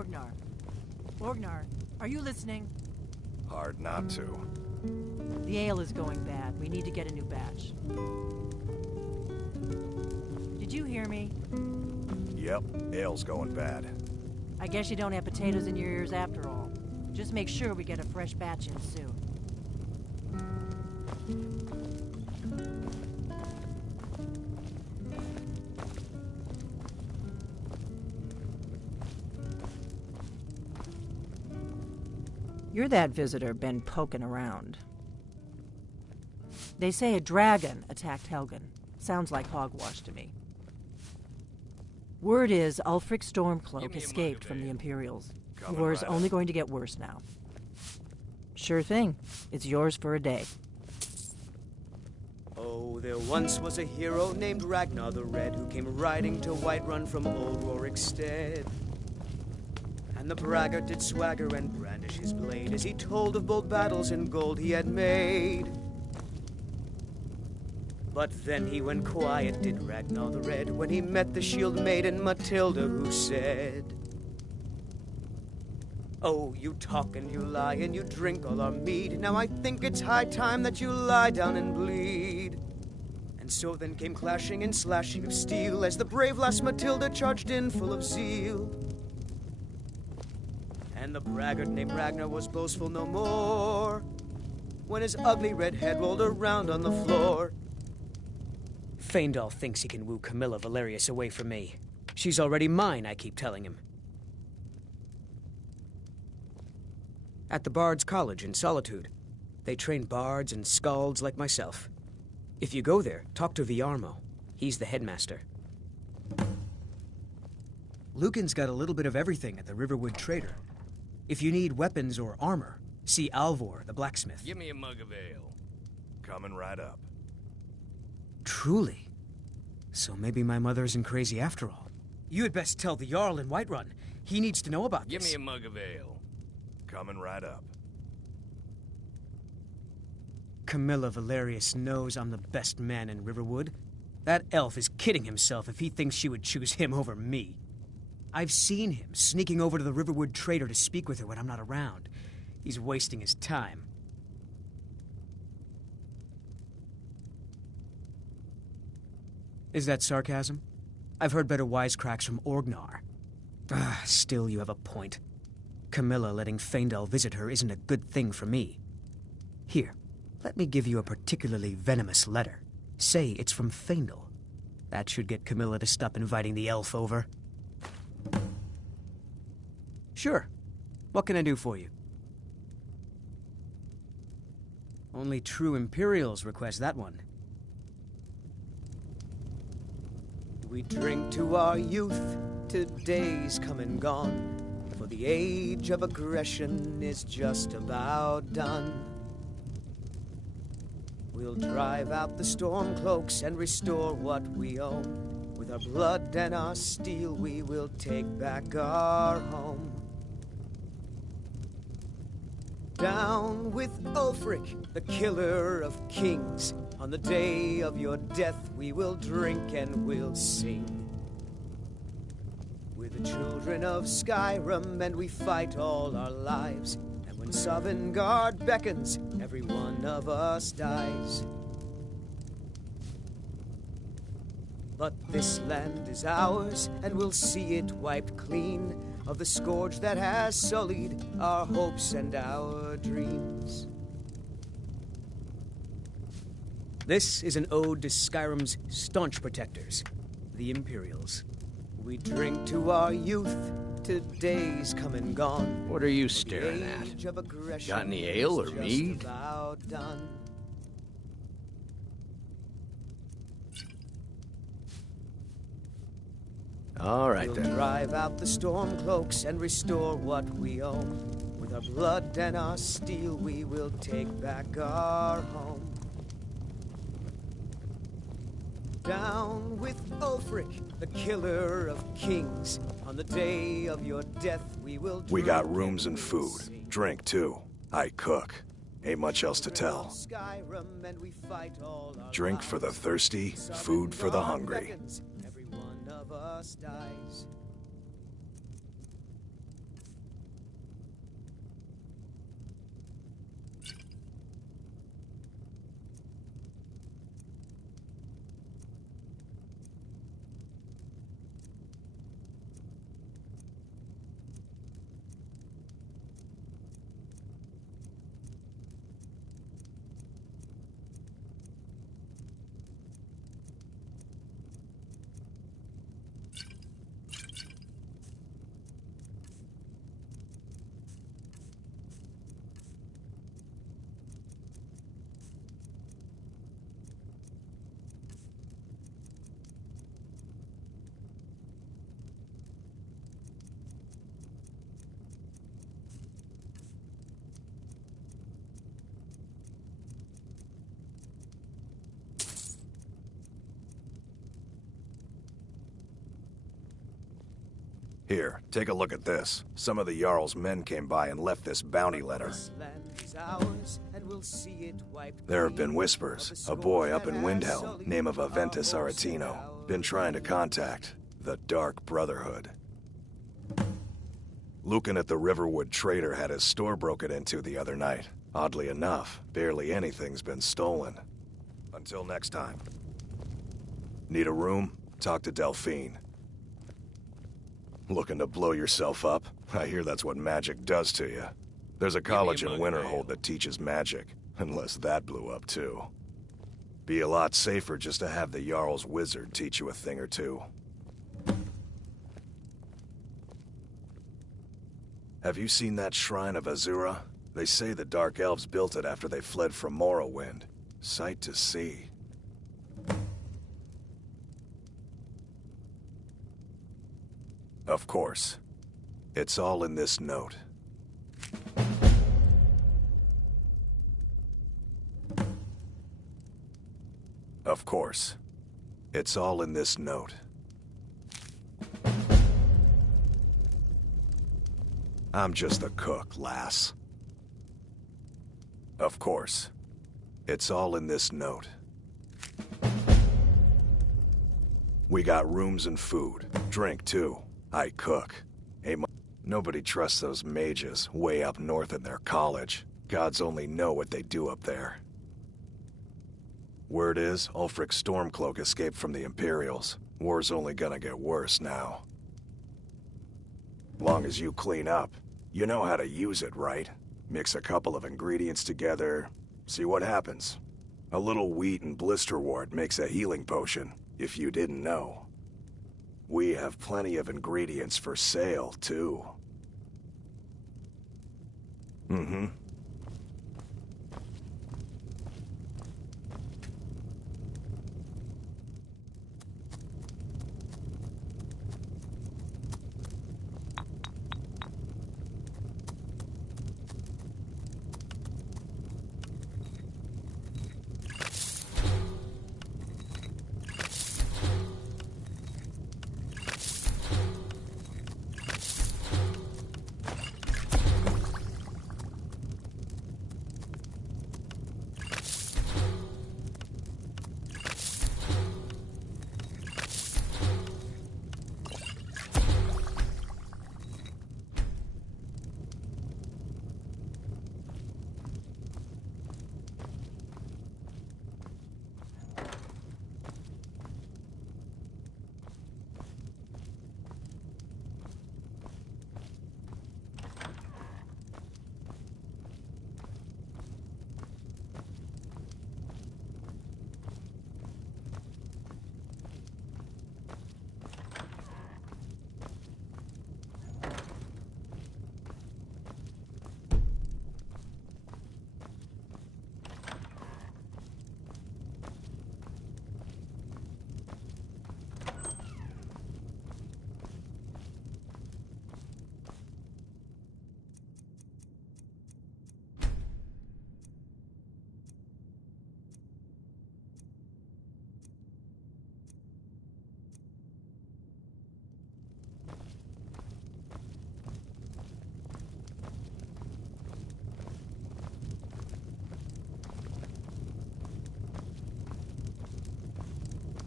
Orgnar. Orgnar, are you listening? Hard not to. The ale is going bad. We need to get a new batch. Did you hear me? Yep, ale's going bad. I guess you don't have potatoes in your ears after all. Just make sure we get a fresh batch in soon. You're that visitor been poking around. They say a dragon attacked Helgen. Sounds like hogwash to me. Word is Ulfric Stormcloak escaped from the Imperials. The war's only going to get worse now. Sure thing. It's yours for a day. Oh, there once was a hero named Ragnar the Red who came riding to Whiterun from old Rorikstead. And the braggart did swagger and brandish his blade as he told of bold battles and gold he had made. But then he went quiet, did Ragnar the Red, when he met the shield maiden Matilda, who said, "Oh, you talk and you lie and you drink all our mead. Now I think it's high time that you lie down and bleed." And so then came clashing and slashing of steel as the brave lass Matilda charged in full of zeal. And the braggart named Ragnar was boastful no more when his ugly red head rolled around on the floor. Faendal thinks he can woo Camilla Valerius away from me. She's already mine, I keep telling him. At the Bard's College in Solitude, they train bards and skalds like myself. If you go there, talk to Viarmo. He's the headmaster. Lucan's got a little bit of everything at the Riverwood Trader. If you need weapons or armor, see Alvor, the blacksmith. Give me a mug of ale. Coming right up. Truly? So maybe my mother isn't crazy after all. You had best tell the Jarl in Whiterun. He needs to know about Give this. me a mug of ale. Coming right up. Camilla Valerius knows I'm the best man in Riverwood. That elf is kidding himself if he thinks she would choose him over me. I've seen him sneaking over to the Riverwood Trader to speak with her when I'm not around. He's wasting his time. Is that sarcasm? I've heard better wisecracks from Orgnar. Still, you have a point. Camilla letting Faendal visit her isn't a good thing for me. Here, let me give you a particularly venomous letter. Say it's from Faendal. That should get Camilla to stop inviting the elf over. Sure. What can I do for you? Only true Imperials request that one. We drink to our youth, to days come and gone, for the age of aggression is just about done. We'll drive out the Stormcloaks and restore what we own. With our blood and our steel we will take back our home. Down with Ulfric, the killer of kings. On the day of your death we will drink and we'll sing. We're the children of Skyrim and we fight all our lives. And when Sovngarde beckons, every one of us dies. But this land is ours and we'll see it wiped clean of the scourge that has sullied our hopes and our dreams. This is an ode to Skyrim's staunch protectors, the Imperials. We drink to our youth, to days come and gone. What are you staring at? Got any ale or mead? All right, then. We'll drive out the Stormcloaks and restore what we own. With our blood and our steel, we will take back our home. Down with Ulfric, the killer of kings. On the day of your death, we will drink. We got rooms and food. Drink, too. I cook. Ain't much else to tell. Drink for the thirsty, food for the hungry. Every one of us dies. Here, take a look at this. Some of the Jarl's men came by and left this bounty letter. There have been whispers. A boy up in Windhelm, name of Aventus Aretino, been trying to contact the Dark Brotherhood. Lucan at the Riverwood Trader had his store broken into the other night. Oddly enough, barely anything's been stolen. Until next time. Need a room? Talk to Delphine. Looking to blow yourself up? I hear that's what magic does to you. There's a college in Winterhold that teaches magic, unless that blew up too. Be a lot safer just to have the Jarl's wizard teach you a thing or two. Have you seen that shrine of Azura? They say the Dark Elves built it after they fled from Morrowind. Sight to see. Of course. It's all in this note. Of course. It's all in this note. I'm just a cook, lass. Of course. It's all in this note. We got rooms and food. Drink, too. I cook. Hey, nobody trusts those mages way up north in their college. Gods only know what they do up there. Word is, Ulfric Stormcloak escaped from the Imperials. War's only gonna get worse now. Long as you clean up. You know how to use it, right? Mix a couple of ingredients together, see what happens. A little wheat and blisterwort makes a healing potion, if you didn't know. We have plenty of ingredients for sale, too. Mm-hmm.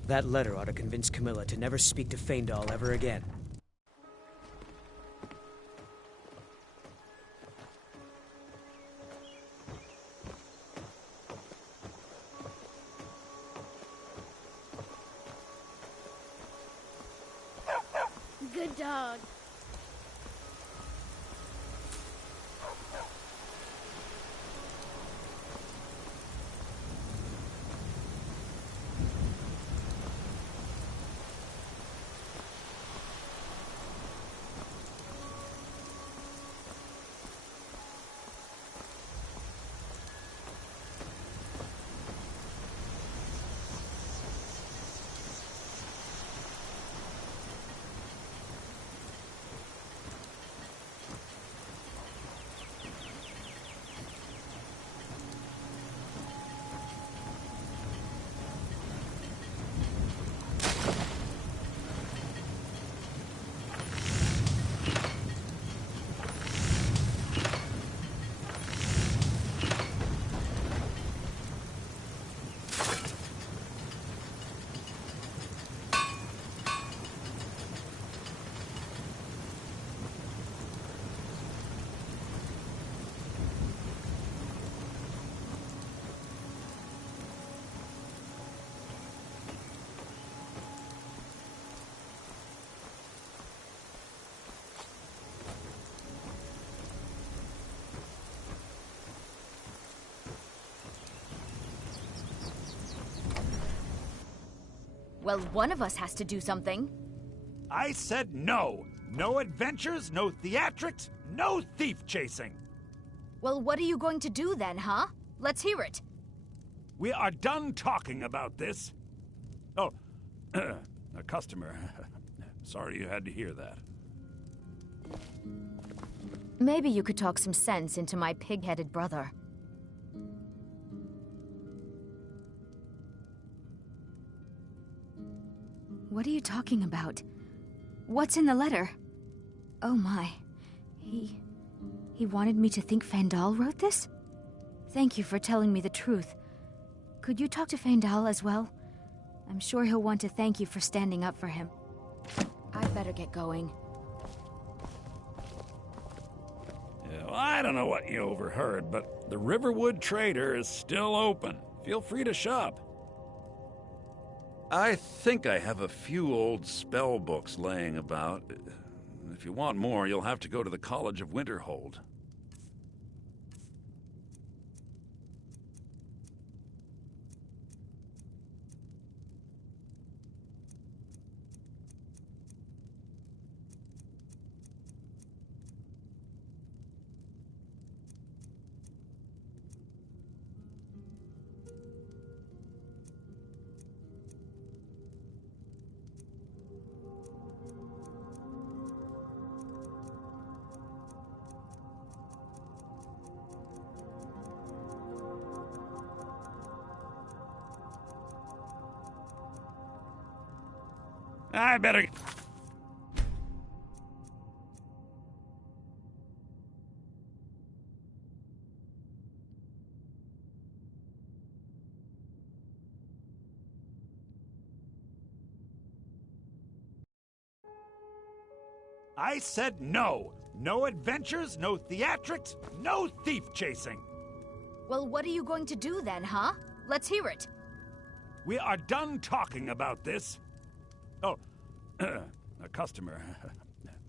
That letter ought to convince Camilla to never speak to Faendal ever again. Good dog. Well, one of us has to do something. I said no. No adventures, no theatrics, no thief chasing. Well, what are you going to do then, huh? Let's hear it. We are done talking about this. Oh, a customer. Sorry you had to hear that. Maybe you could talk some sense into my pig-headed brother. What are you talking about? What's in the letter? Oh my. He wanted me to think Fandal wrote this? Thank you for telling me the truth. Could you talk to Fandal as well? I'm sure he'll want to thank you for standing up for him. I'd better get going. Yeah, well, I don't know what you overheard, but the Riverwood Trader is still open. Feel free to shop. I think I have a few old spell books laying about. If you want more, you'll have to go to the College of Winterhold. I better... I said no. No adventures, no theatrics, no thief chasing. Well, what are you going to do then, huh? Let's hear it. We are done talking about this. Oh, a customer.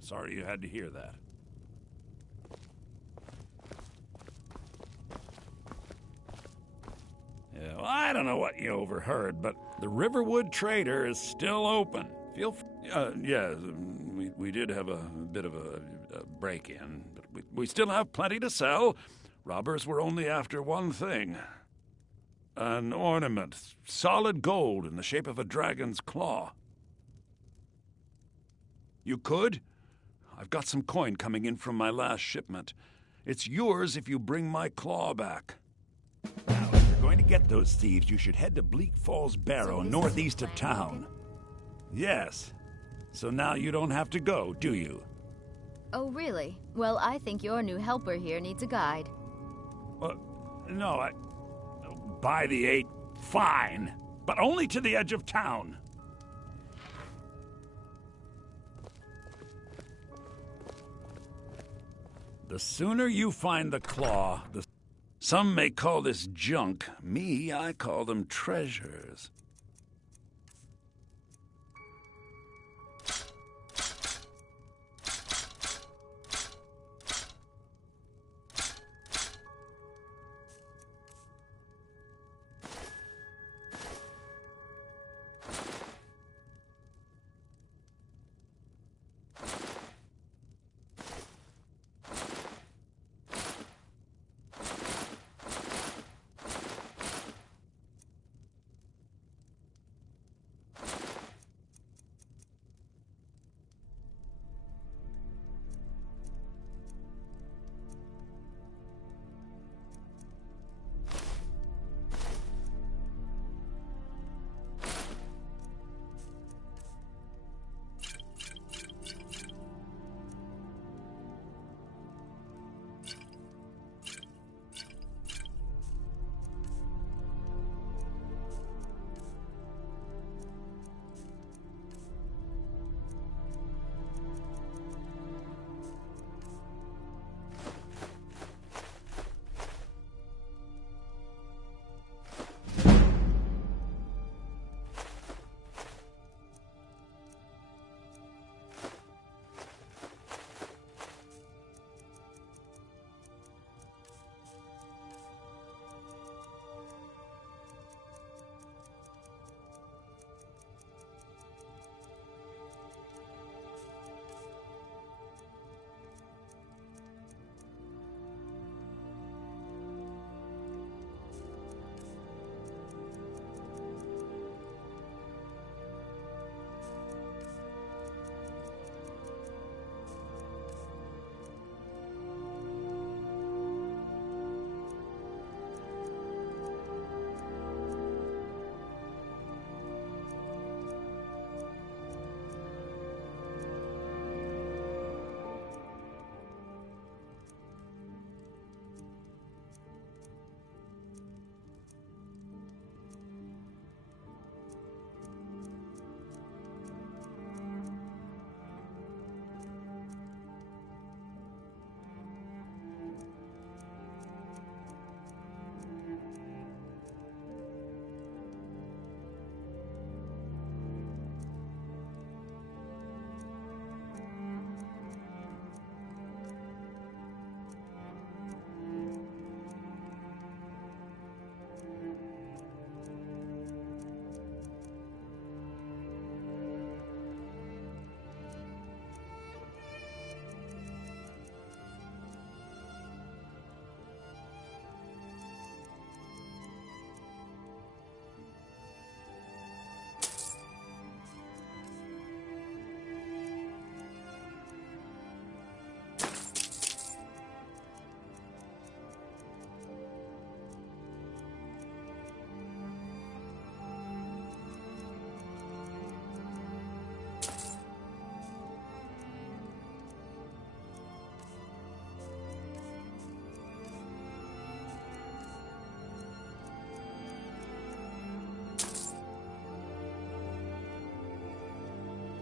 Sorry you had to hear that. Yeah, well, I don't know what you overheard, but the Riverwood Trader is still open. Feel free. Yeah, we did have a bit of a break-in, but we still have plenty to sell. Robbers were only after one thing. An ornament, solid gold in the shape of a dragon's claw. You could? I've got some coin coming in from my last shipment. It's yours if you bring my claw back. Now, if you're going to get those thieves, you should head to Bleak Falls Barrow, northeast of town. Yes. So now you don't have to go, do you? Oh, really? Well, I think your new helper here needs a guide. No, by the 8, fine. But only to the edge of town. The sooner you find the claw, some may call this junk. Me, I call them treasures.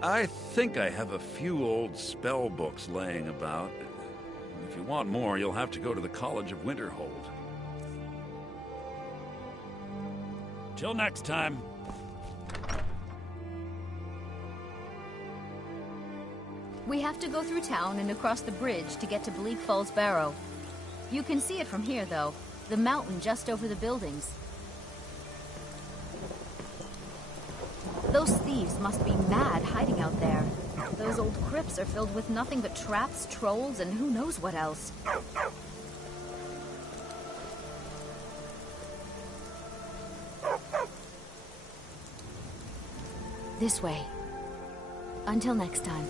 I think I have a few old spell books laying about. If you want more, you'll have to go to the College of Winterhold. Till next time. We have to go through town and across the bridge to get to Bleak Falls Barrow. You can see it from here, though. The mountain just over the buildings. Those thieves must be mad hiding out there. Those old crypts are filled with nothing but traps, trolls, and who knows what else. This way. Until next time.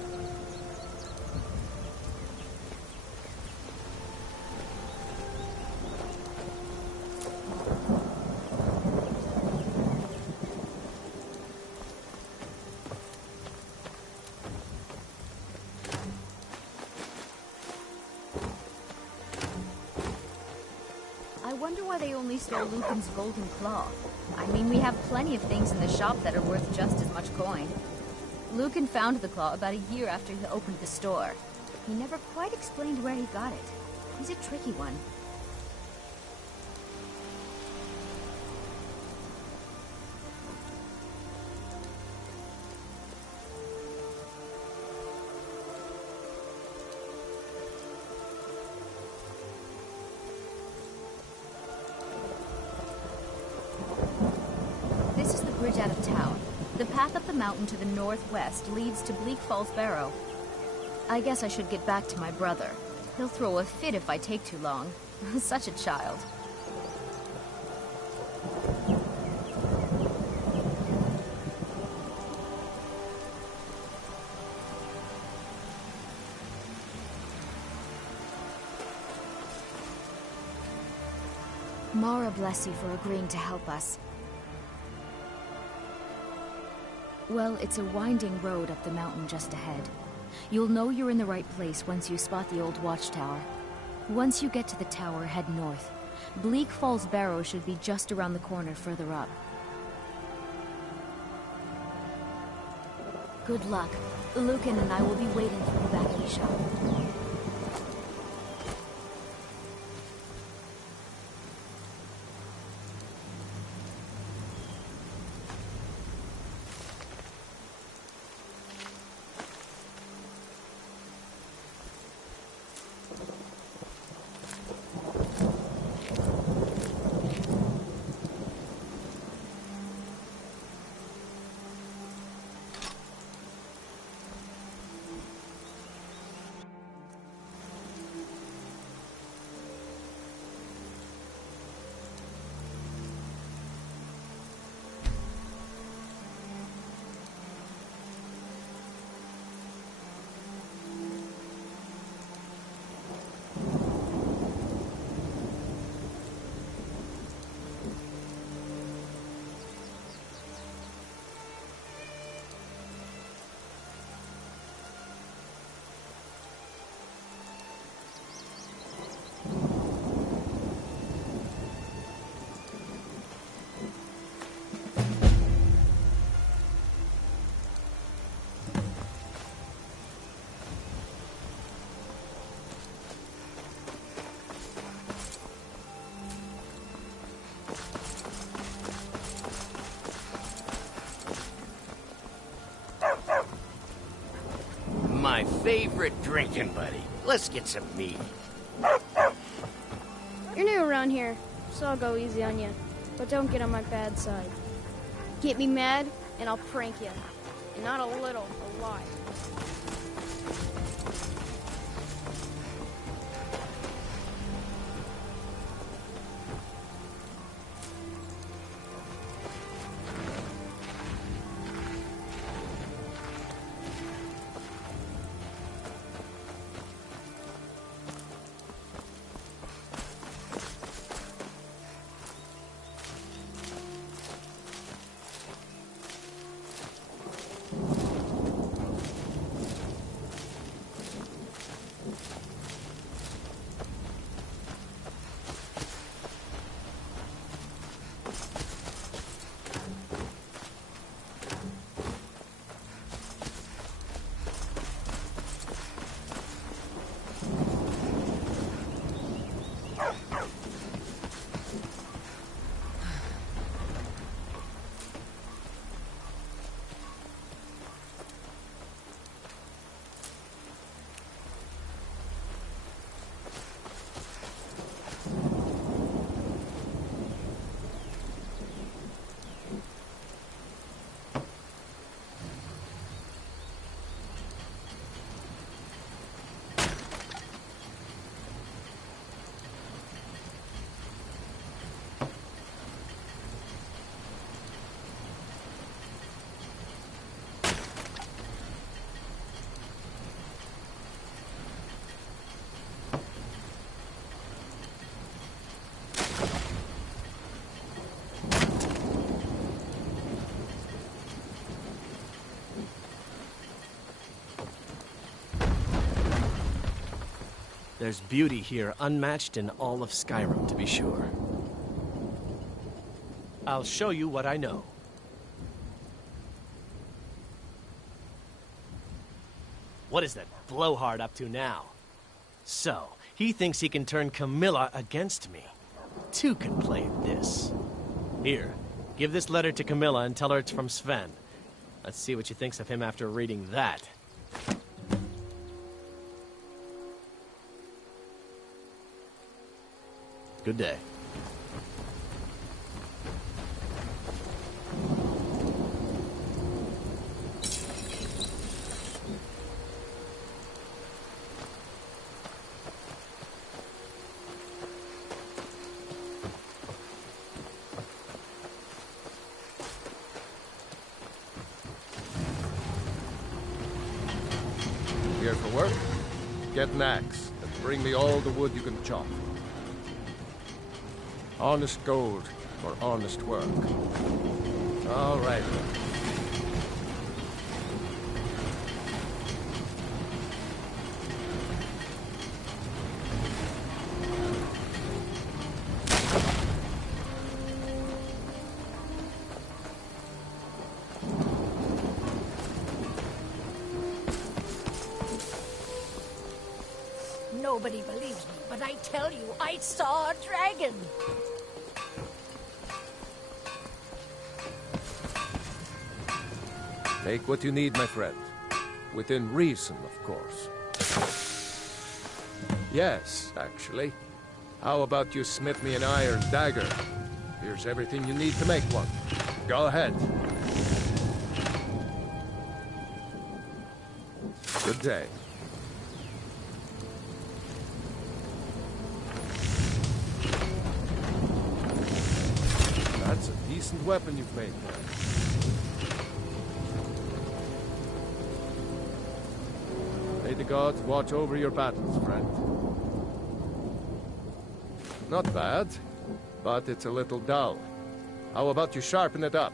I wonder why they only stole Lucan's golden claw. I mean, we have plenty of things in the shop that are worth just as much coin. Lucan found the claw about a year after he opened the store. He never quite explained where he got it. He's a tricky one. This is the bridge out of town. The path up the mountain to the northwest leads to Bleak Falls Barrow. I guess I should get back to my brother. He'll throw a fit if I take too long. Such a child. Mara bless you for agreeing to help us. Well, it's a winding road up the mountain just ahead. You'll know you're in the right place once you spot the old watchtower. Once you get to the tower, head north. Bleak Falls Barrow should be just around the corner further up. Good luck. Lucan and I will be waiting for you back in the shop. My favorite drinking buddy. Let's get some mead. You're new around here, so I'll go easy on you. But don't get on my bad side. Get me mad, and I'll prank you. And not a little, a lot. There's beauty here unmatched in all of Skyrim, to be sure. I'll show you what I know. What is that blowhard up to now? So, he thinks he can turn Camilla against me. Two can play this. Here, give this letter to Camilla and tell her it's from Sven. Let's see what she thinks of him after reading that. Good day. Here for work? Get an axe and bring me all the wood you can chop. Honest gold for honest work. All right. Nobody believes me, but I tell you, I saw a dragon. Take what you need, my friend. Within reason, of course. Yes, actually. How about you smith me an iron dagger? Here's everything you need to make one. Go ahead. Good day. That's a decent weapon you've made there. May the gods watch over your battles, friend. Not bad, but it's a little dull. How about you sharpen it up?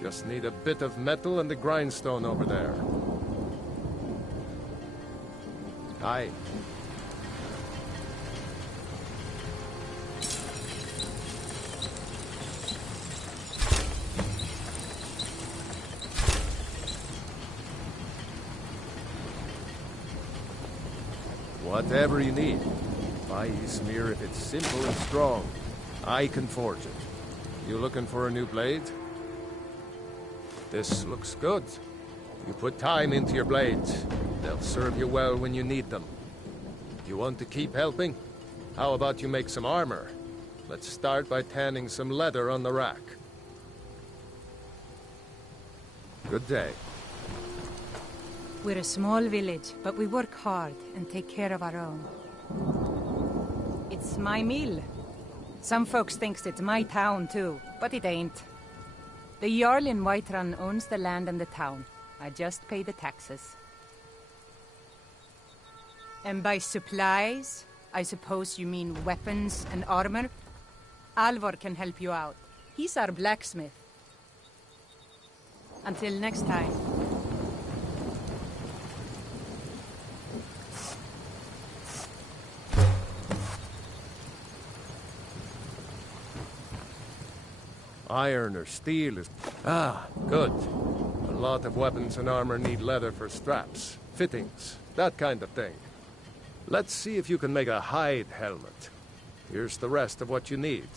Just need a bit of metal and the grindstone over there. Aye. Whatever you need. Buy Ismir if it's simple and strong. I can forge it. You looking for a new blade? This looks good. You put time into your blades. They'll serve you well when you need them. You want to keep helping? How about you make some armor? Let's start by tanning some leather on the rack. Good day. We're a small village, but we work hard and take care of our own. It's my mill. Some folks thinks it's my town too, but it ain't. The Jarl in Whiterun owns the land and the town. I just pay the taxes. And by supplies, I suppose you mean weapons and armor? Alvor can help you out. He's our blacksmith. Until next time. Iron or steel is... Ah, good. A lot of weapons and armor need leather for straps, fittings, that kind of thing. Let's see if you can make a hide helmet. Here's the rest of what you need.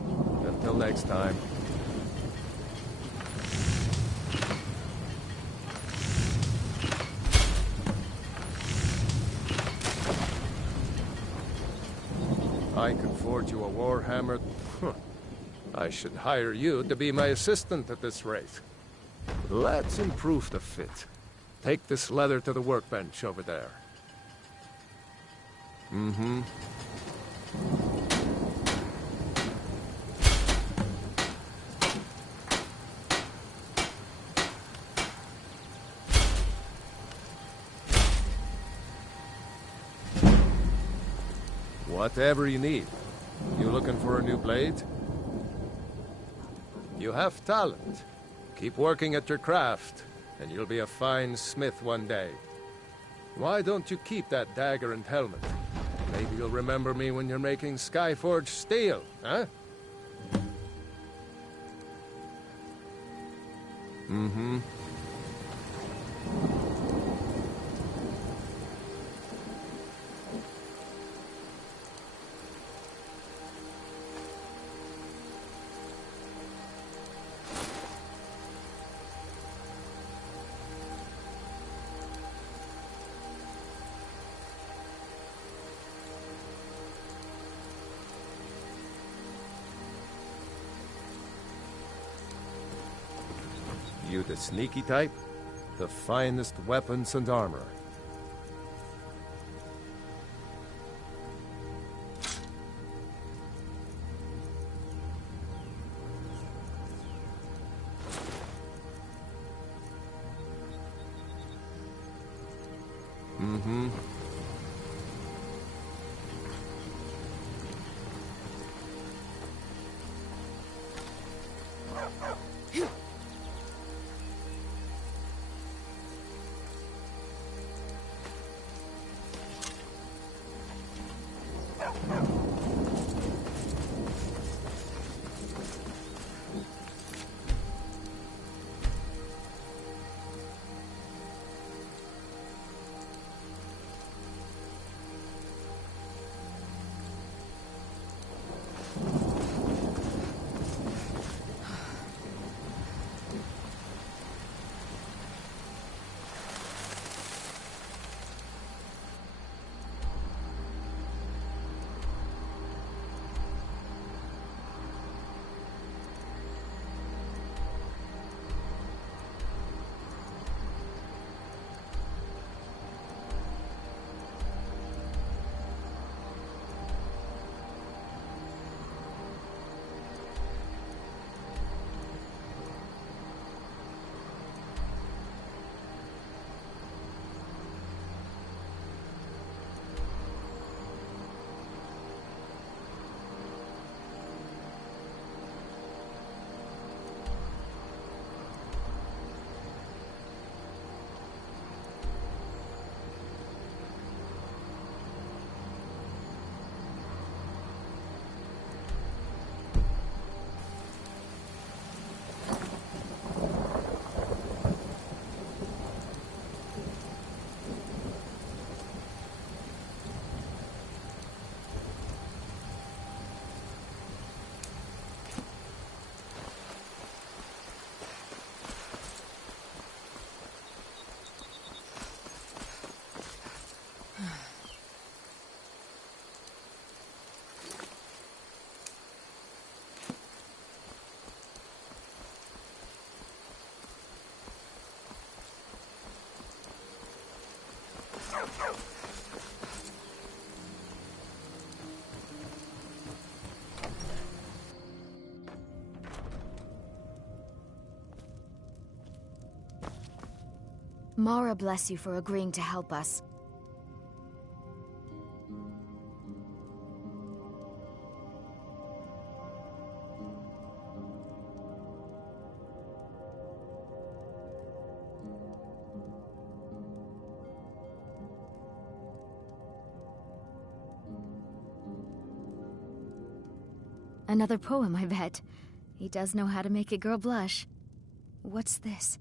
Until next time. I can forge you a warhammer. I should hire you to be my assistant at this rate. Let's improve the fit. Take this leather to the workbench over there. Mm-hmm. Whatever you need. You looking for a new blade? You have talent. Keep working at your craft, and you'll be a fine smith one day. Why don't you keep that dagger and helmet? Maybe you'll remember me when you're making Skyforged steel, huh? Mm-hmm. You the sneaky type? The finest weapons and armor. Mm-hmm. Mara bless you for agreeing to help us. Another poem, I bet. He does know how to make a girl blush. What's this?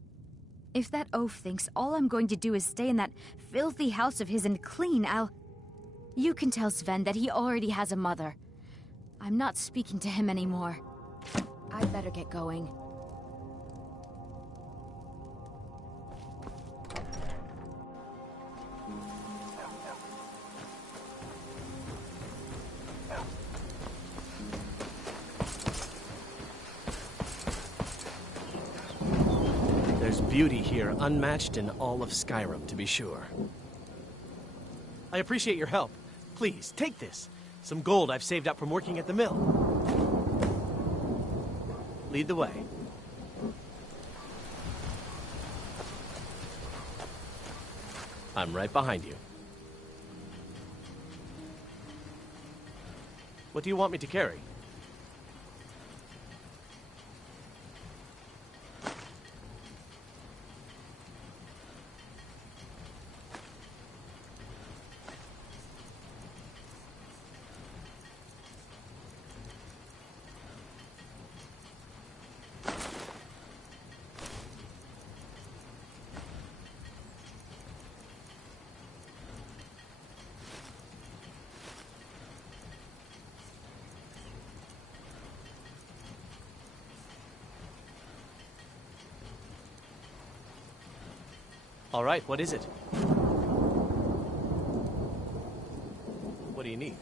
If that oaf thinks all I'm going to do is stay in that filthy house of his and clean, You can tell Sven that he already has a mother. I'm not speaking to him anymore. I'd better get going. There's beauty here unmatched in all of Skyrim, to be sure. I appreciate your help. Please, take this. Some gold I've saved up from working at the mill. Lead the way. I'm right behind you. What do you want me to carry? All right, what is it? What do you need?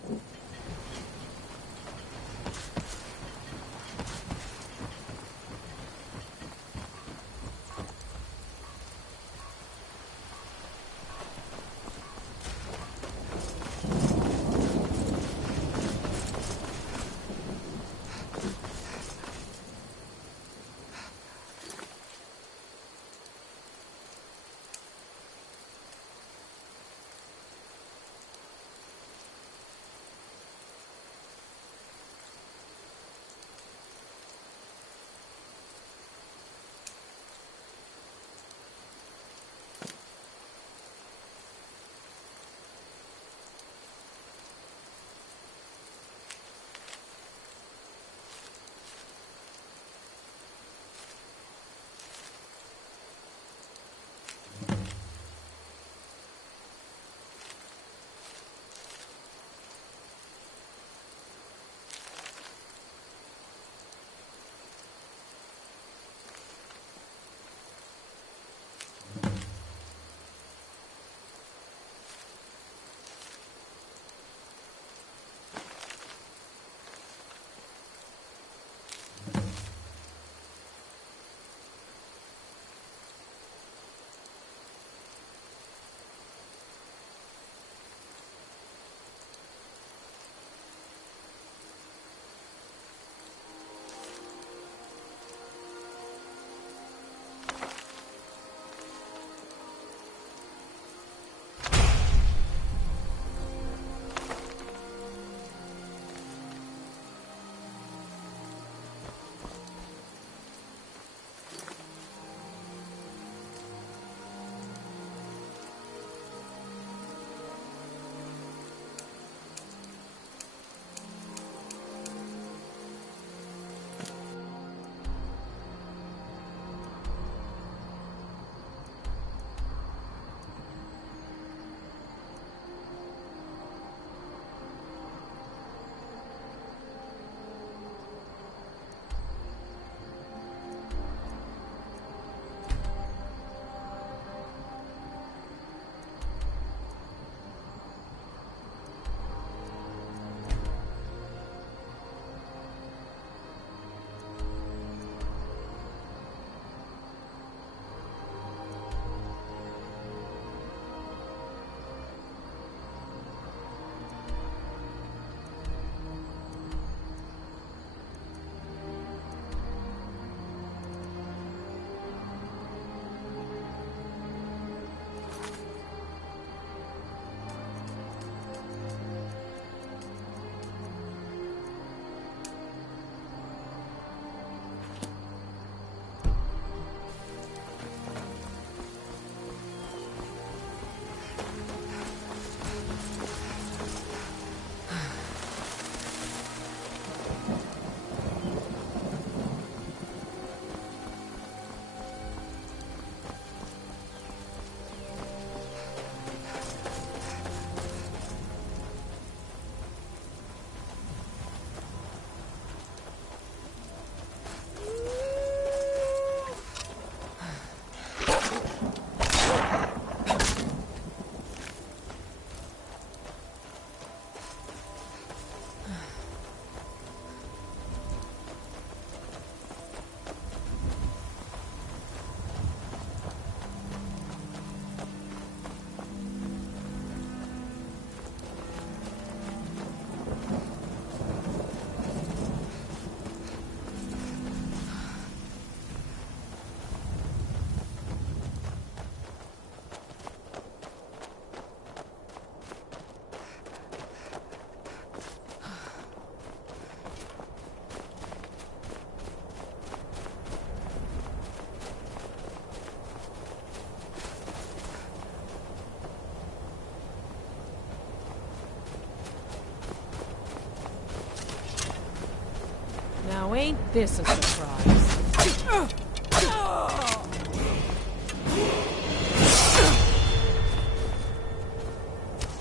Now ain't this a surprise?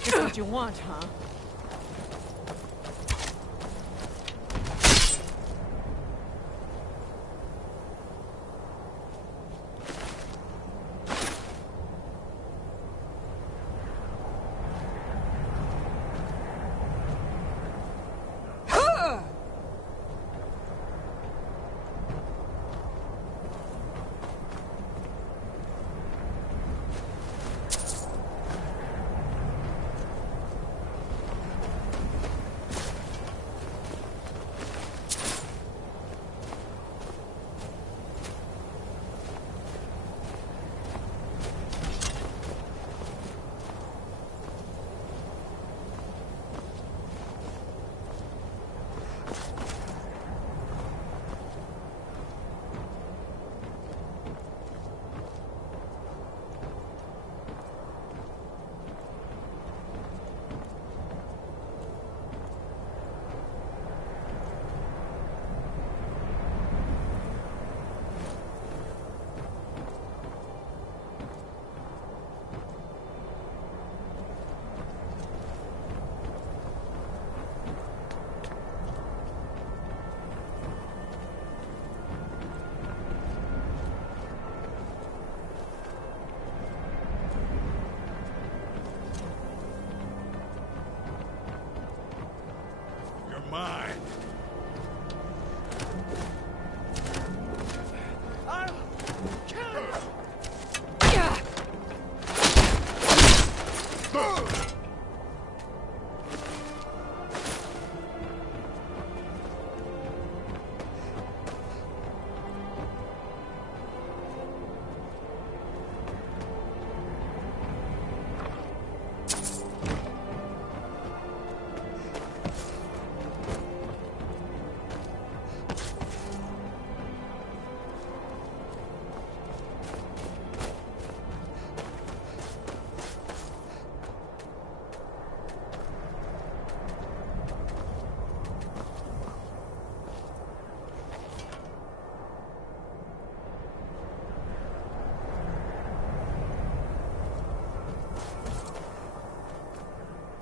Just what you want, huh?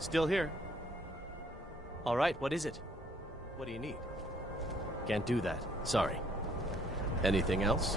Still here. All right, what is it? What do you need? Can't do that. Sorry. Anything else?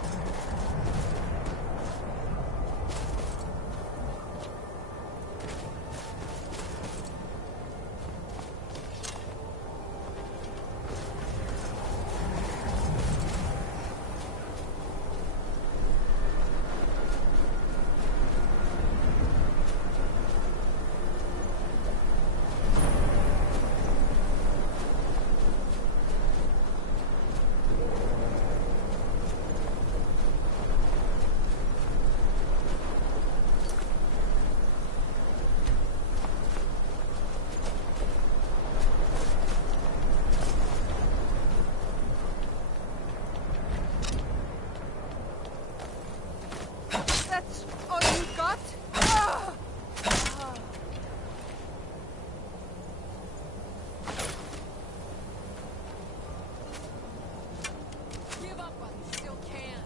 That's all you got? Give up while you still can.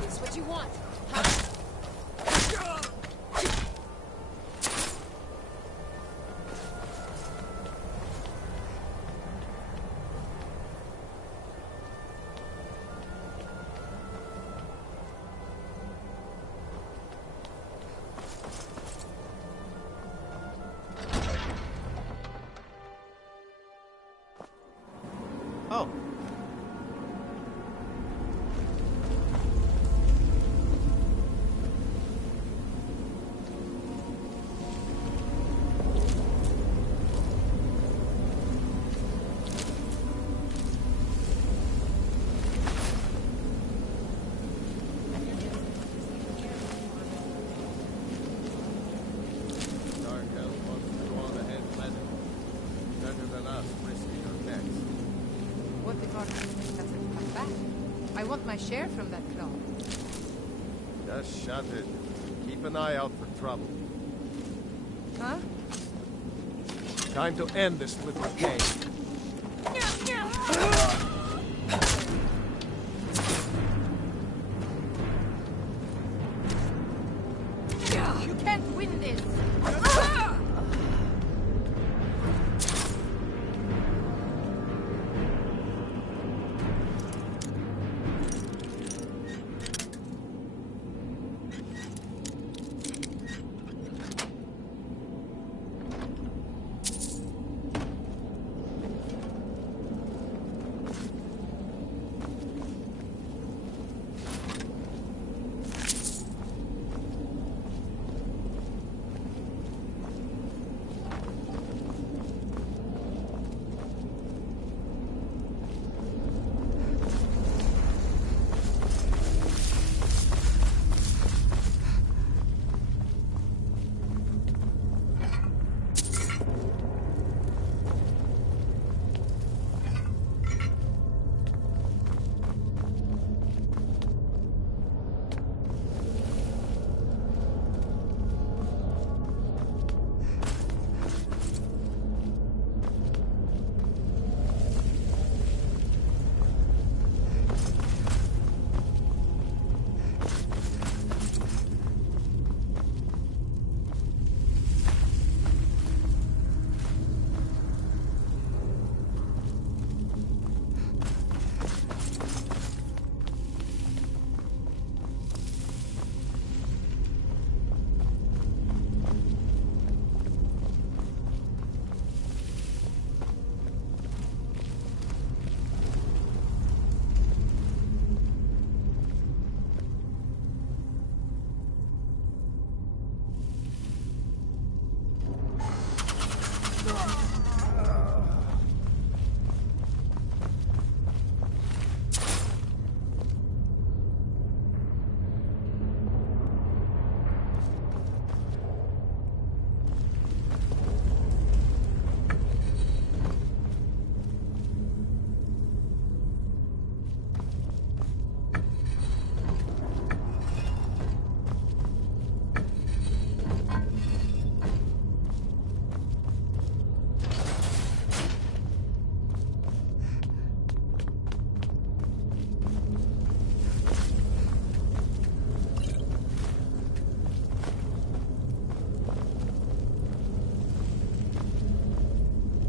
Is this what you want, huh? Oh. Dark Elf wants to go on ahead, Leonard. Better than us risking our necks. What if our king doesn't come back? I want my share from that claw. Just shut it. Keep an eye out for trouble. Huh? Time to end this little game. You can't win this!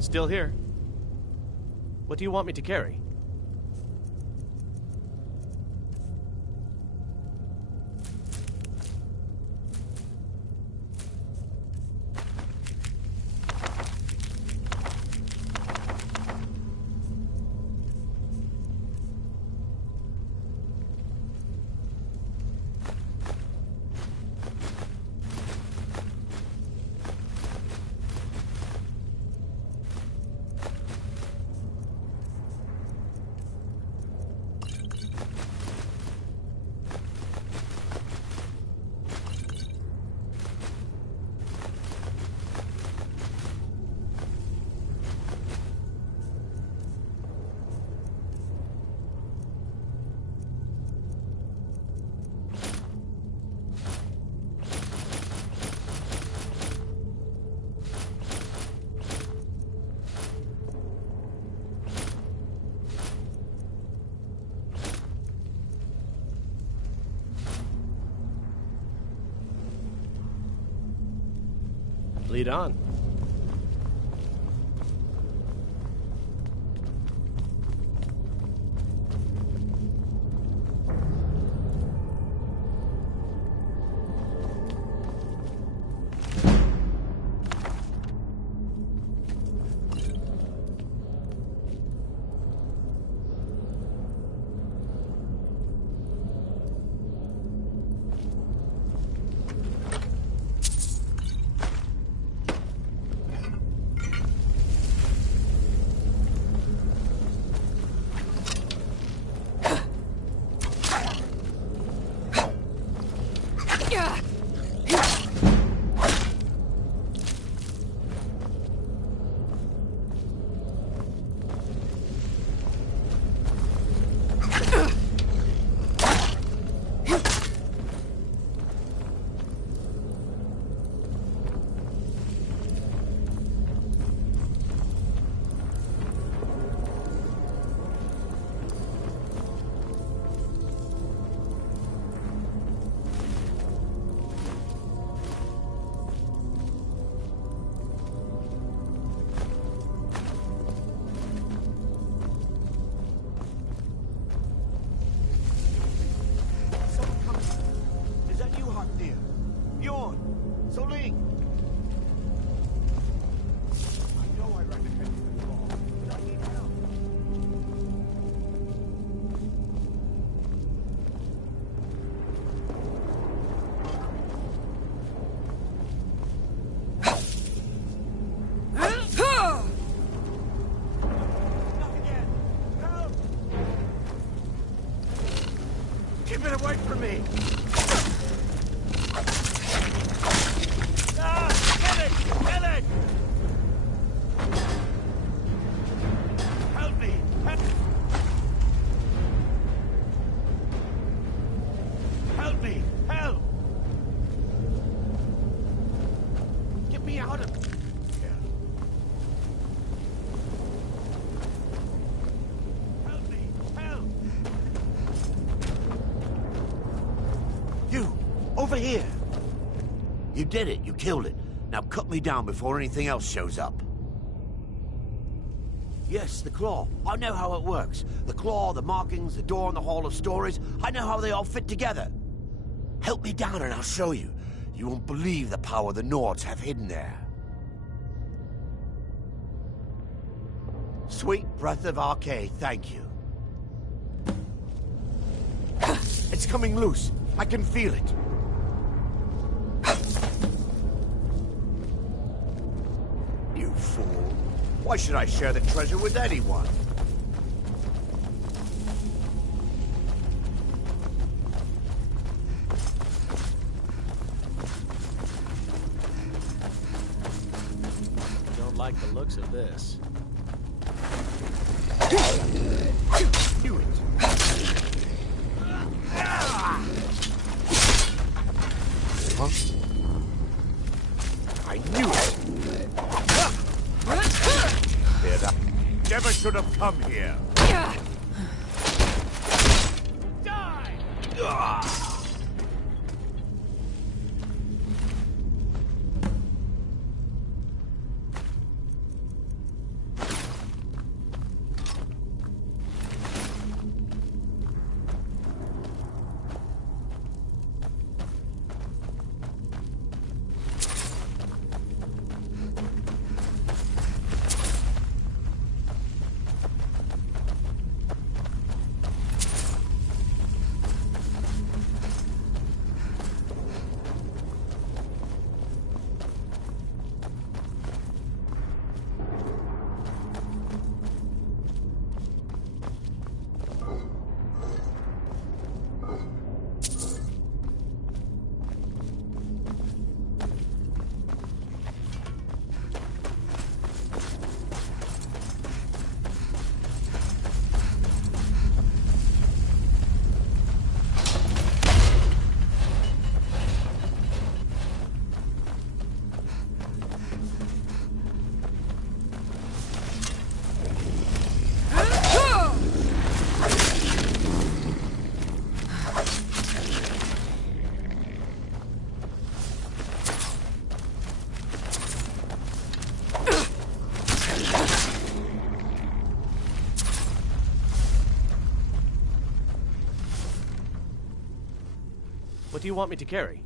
Still here. What do you want me to carry? Lead on. Keep it away from me! Get it! Get it! Help me! Help me! Help! Get me out of here! Help me! Help! You! Over here! You did it. You killed it. Now cut me down before anything else shows up. Yes, the claw. I know how it works. The claw, the markings, the door in the Hall of Stories. I know how they all fit together. Help me down and I'll show you. You won't believe the power the Nords have hidden there. Sweet breath of Arcade, thank you. It's coming loose. I can feel it. You fool. Why should I share the treasure with anyone? Don't like the looks of this. Knew it. Huh? I knew it. Never should have come here. Die! do you want me to carry?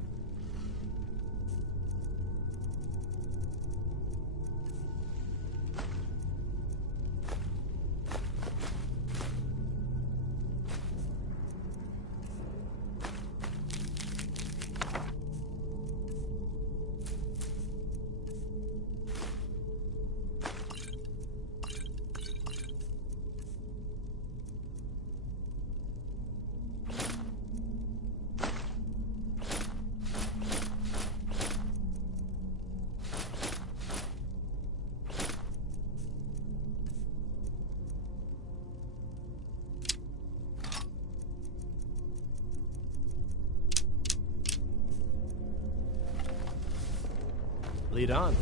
Lead on.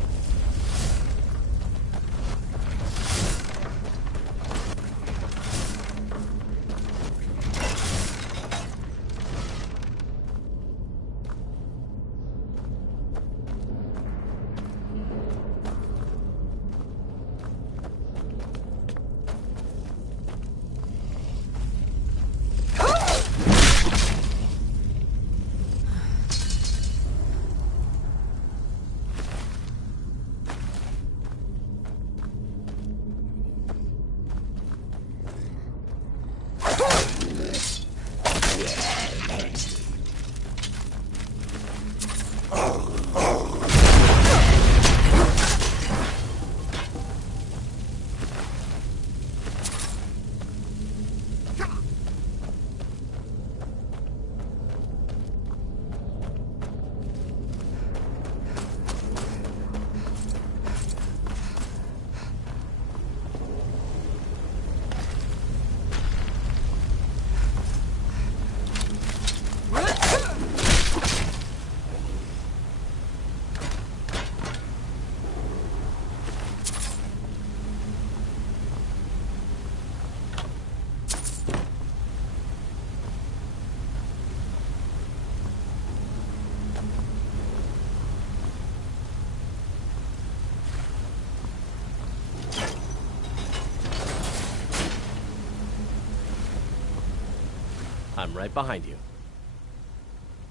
I'm right behind you.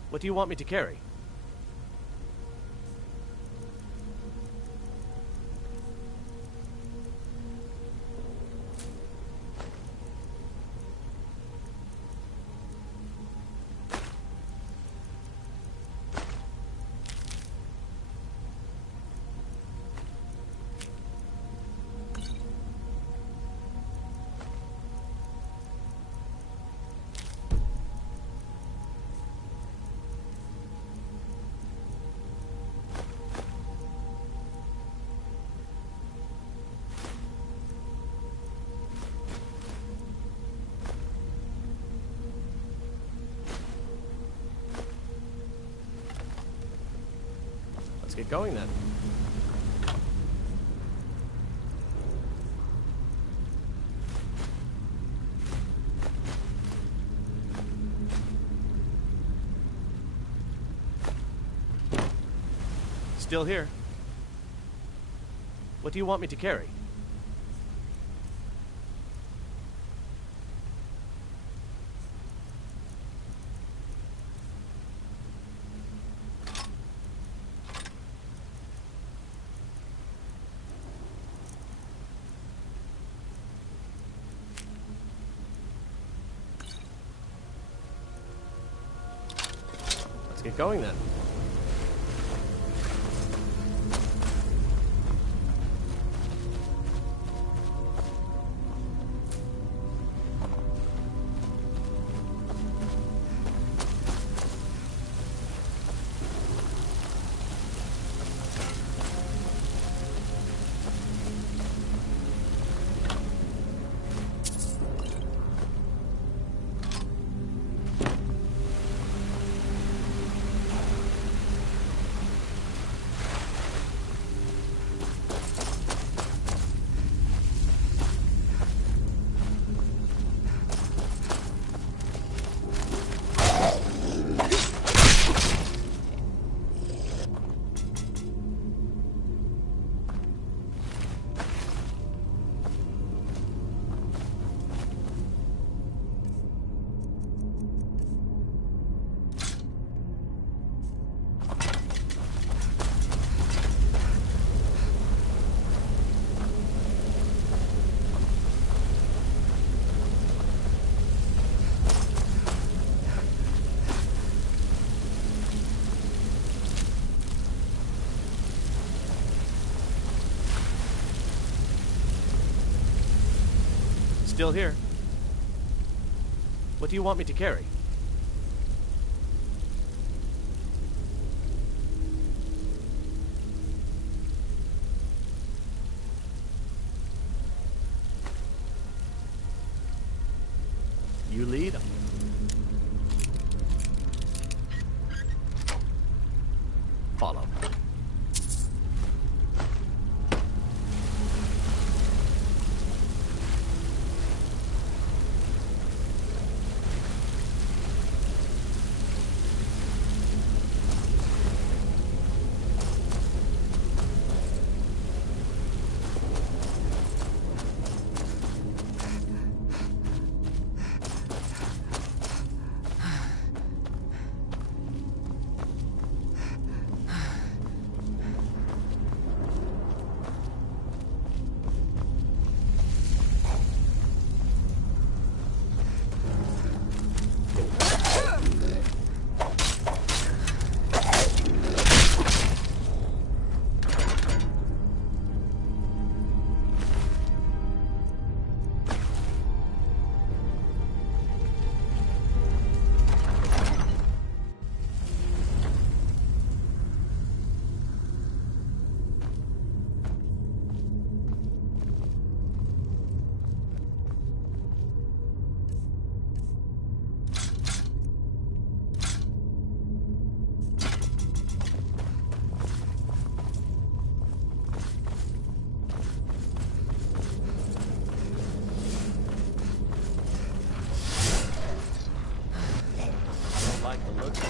What do you want me to carry? Let's get going then. Still here. What do you want me to carry? Let's get going then. Still here. What do you want me to carry? You lead. Follow.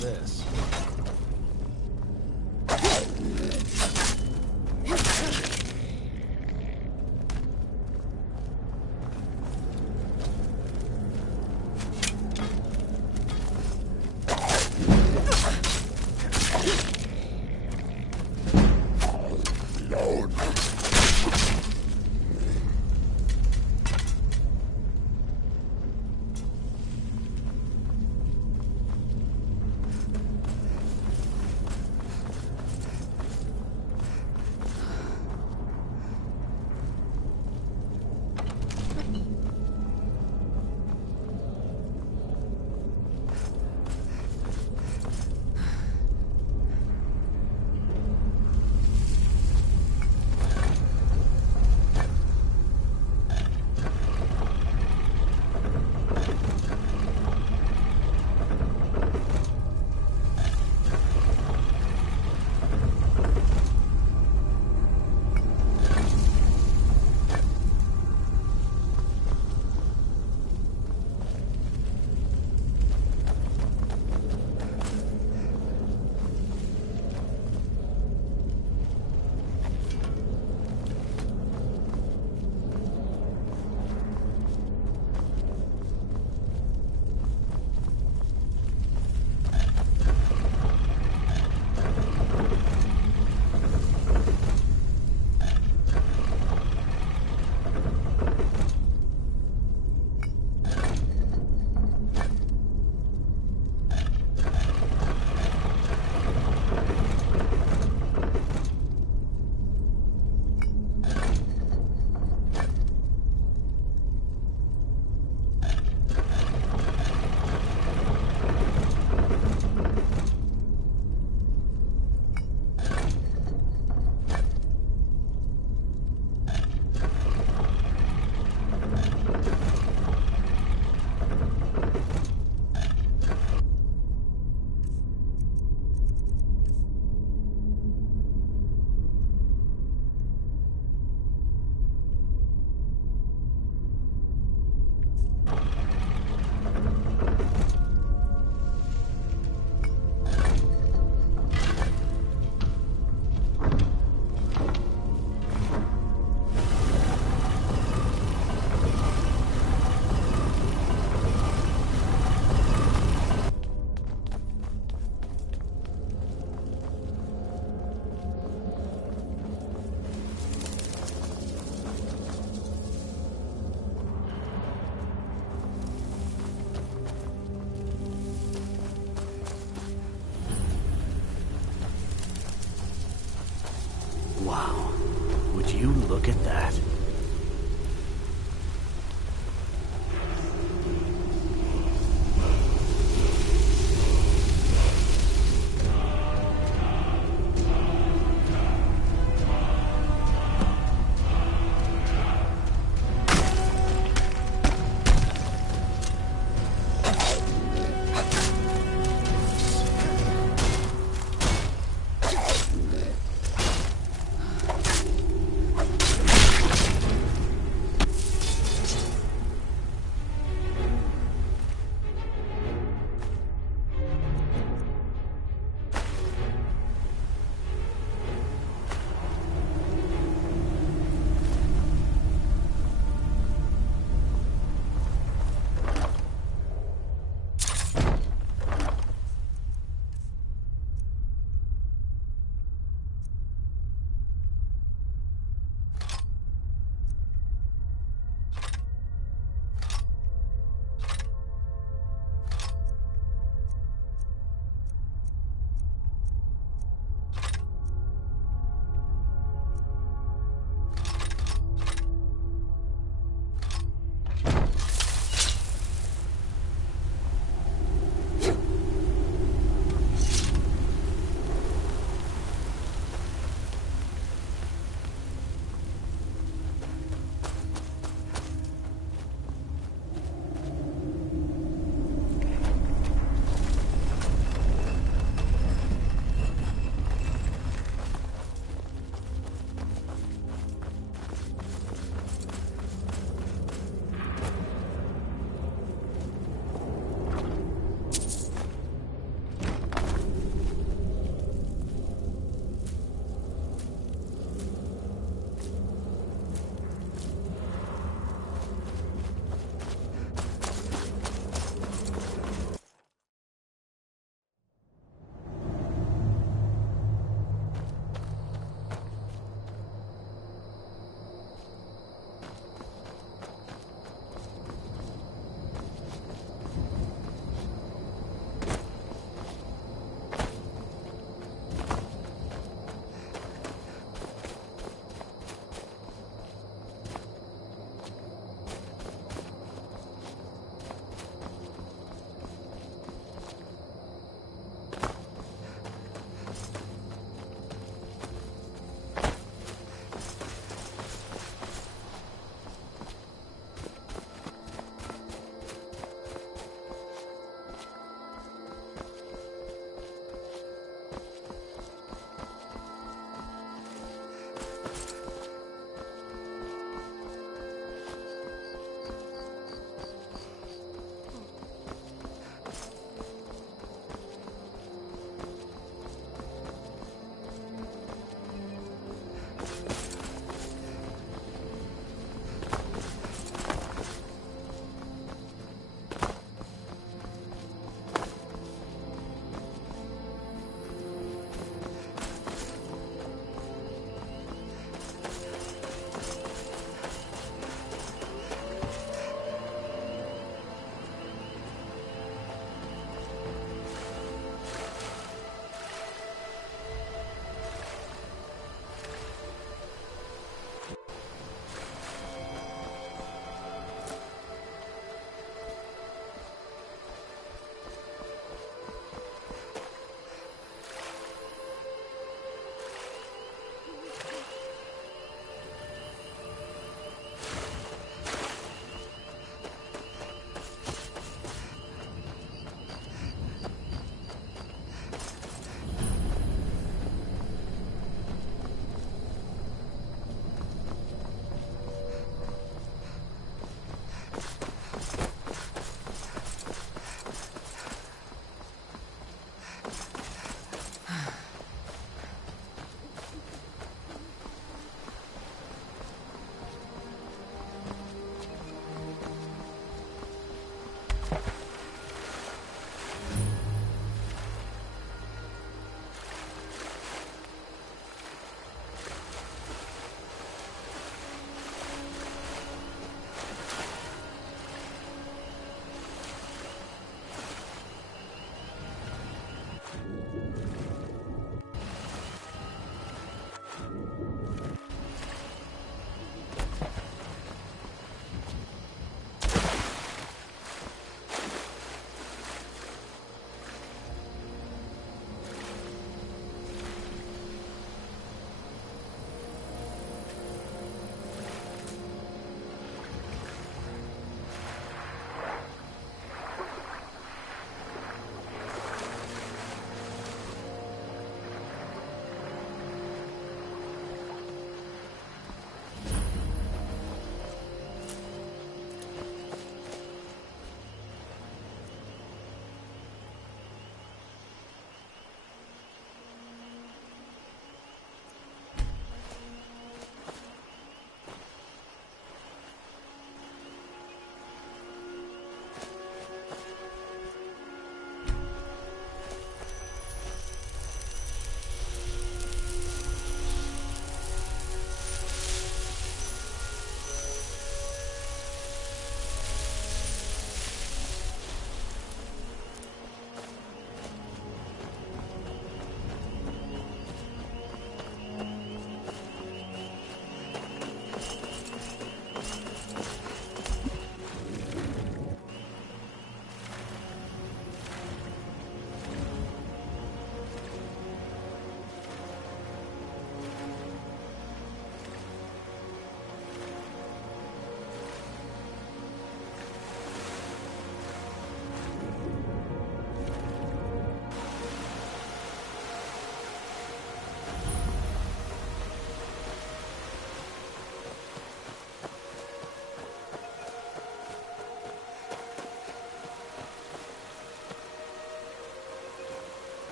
This. Wow. Would you look at that?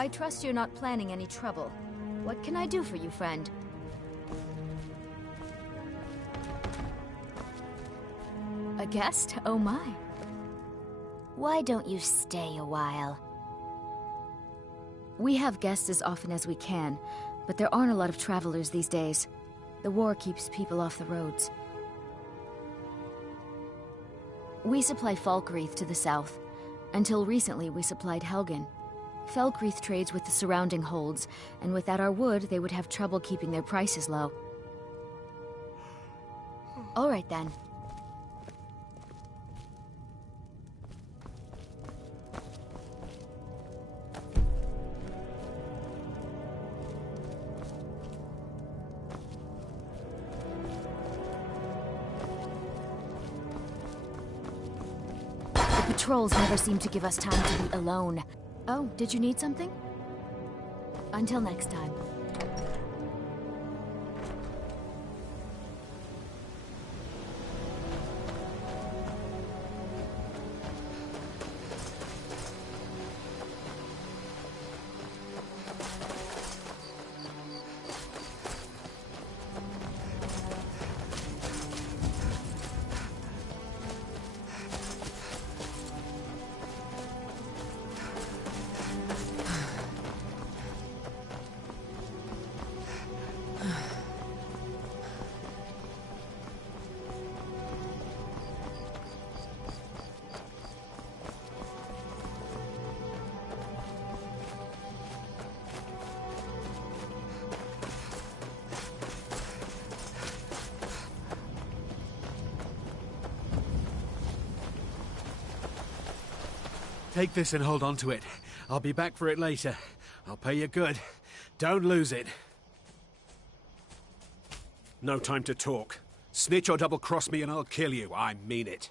I trust you're not planning any trouble. What can I do for you, friend? A guest? Oh my. Why don't you stay a while? We have guests as often as we can, but there aren't a lot of travelers these days. The war keeps people off the roads. We supply Falkreath to the south. Until recently, we supplied Helgen. Falkreath trades with the surrounding holds, and without our wood, they would have trouble keeping their prices low. All right, then. Patrols never seem to give us time to be alone. Oh, did you need something? Until next time. Take this and hold on to it. I'll be back for it later. I'll pay you good. Don't lose it. No time to talk. Snitch or double-cross me and I'll kill you. I mean it.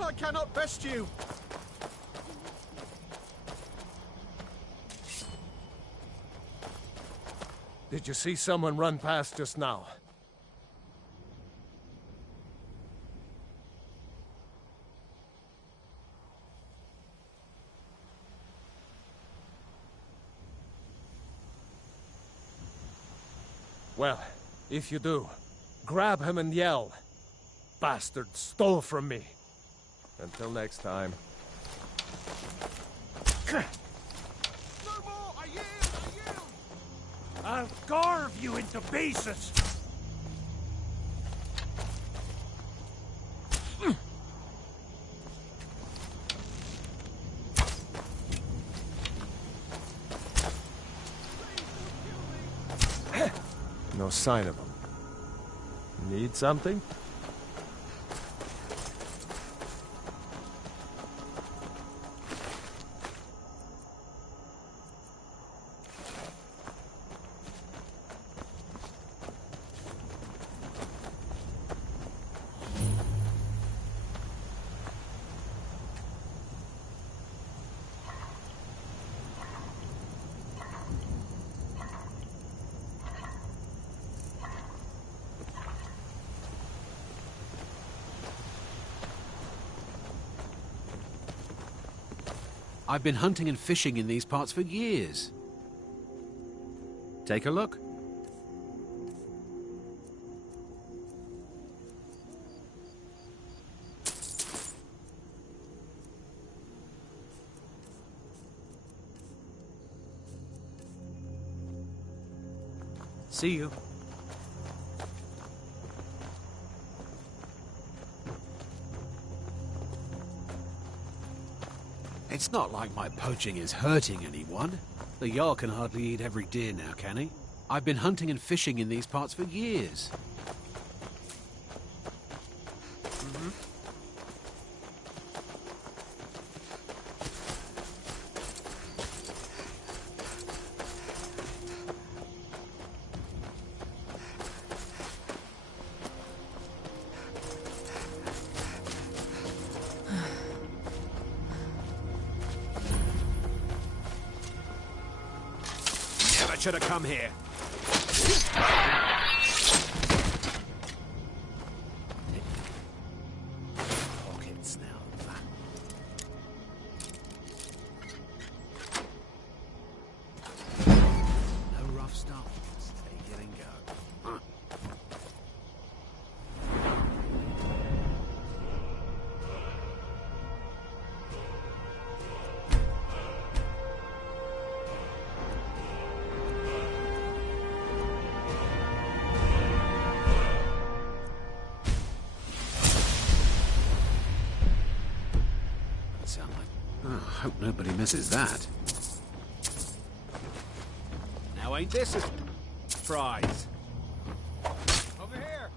I cannot best you! Did you see someone run past just now? Well, if you do, grab him and yell. Bastard stole from me. Until next time. No more! I yield! I'll carve you into pieces! No sign of him. Need something? I've been hunting and fishing in these parts for years. Take a look. See you. It's not like my poaching is hurting anyone. The Jarl can hardly eat every deer now, can he? I've been hunting and fishing in these parts for years. Should have come here. Pockets now. Hope nobody misses that. Now ain't this a surprise? Over here!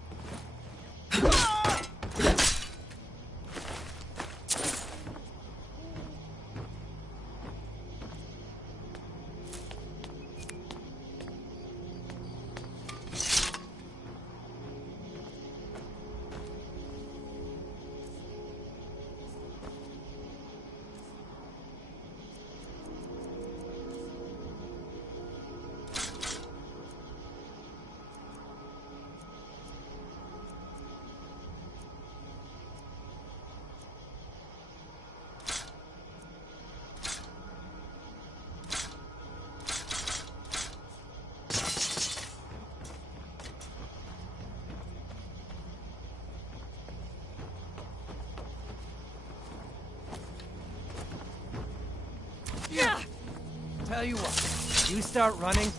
Tell you what, you start running.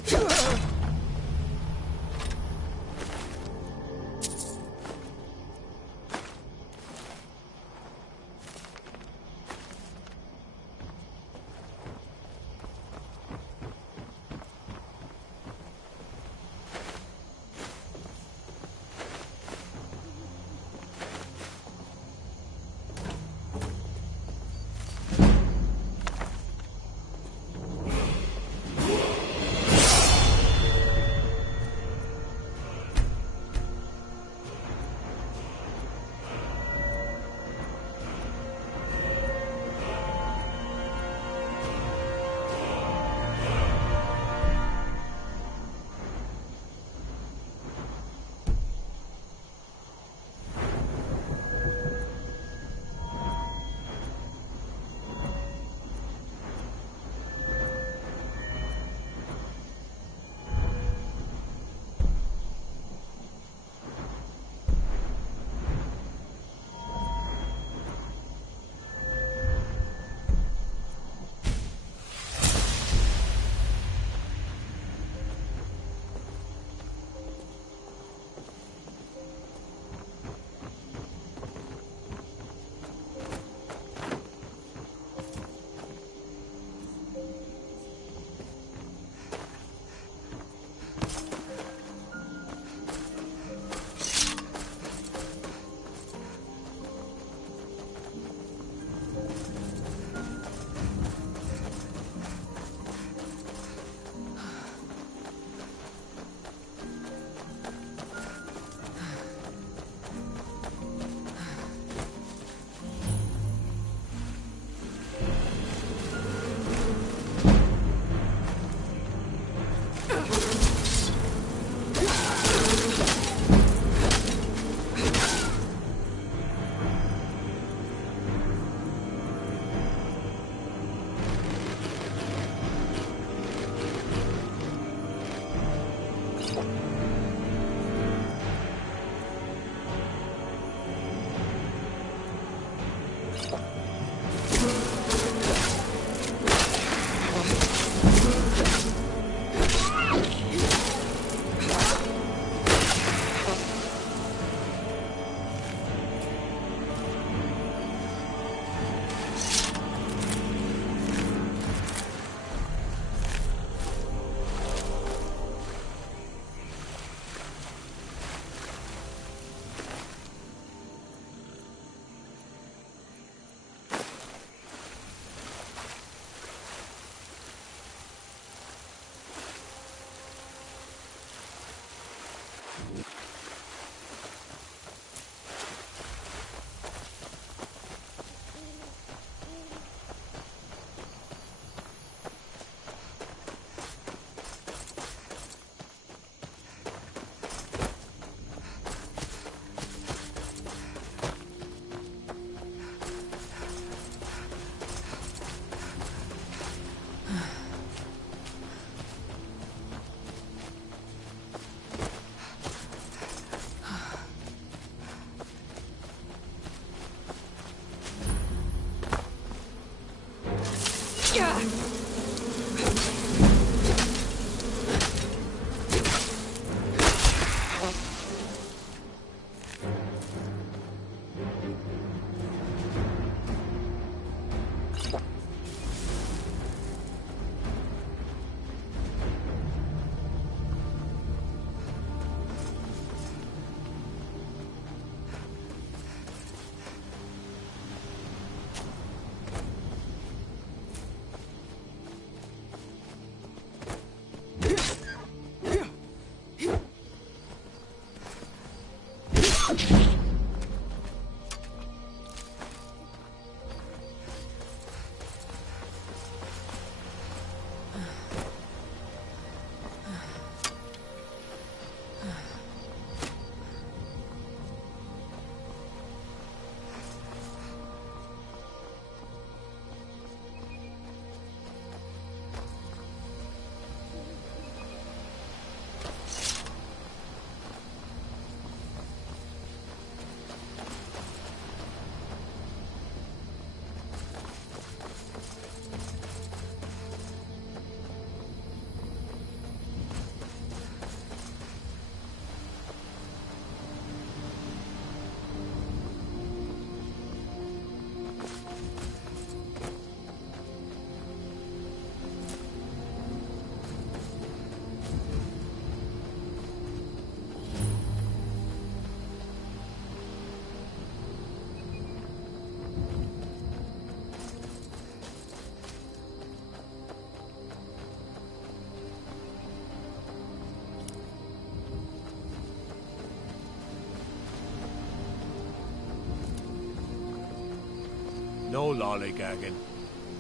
No lollygagging.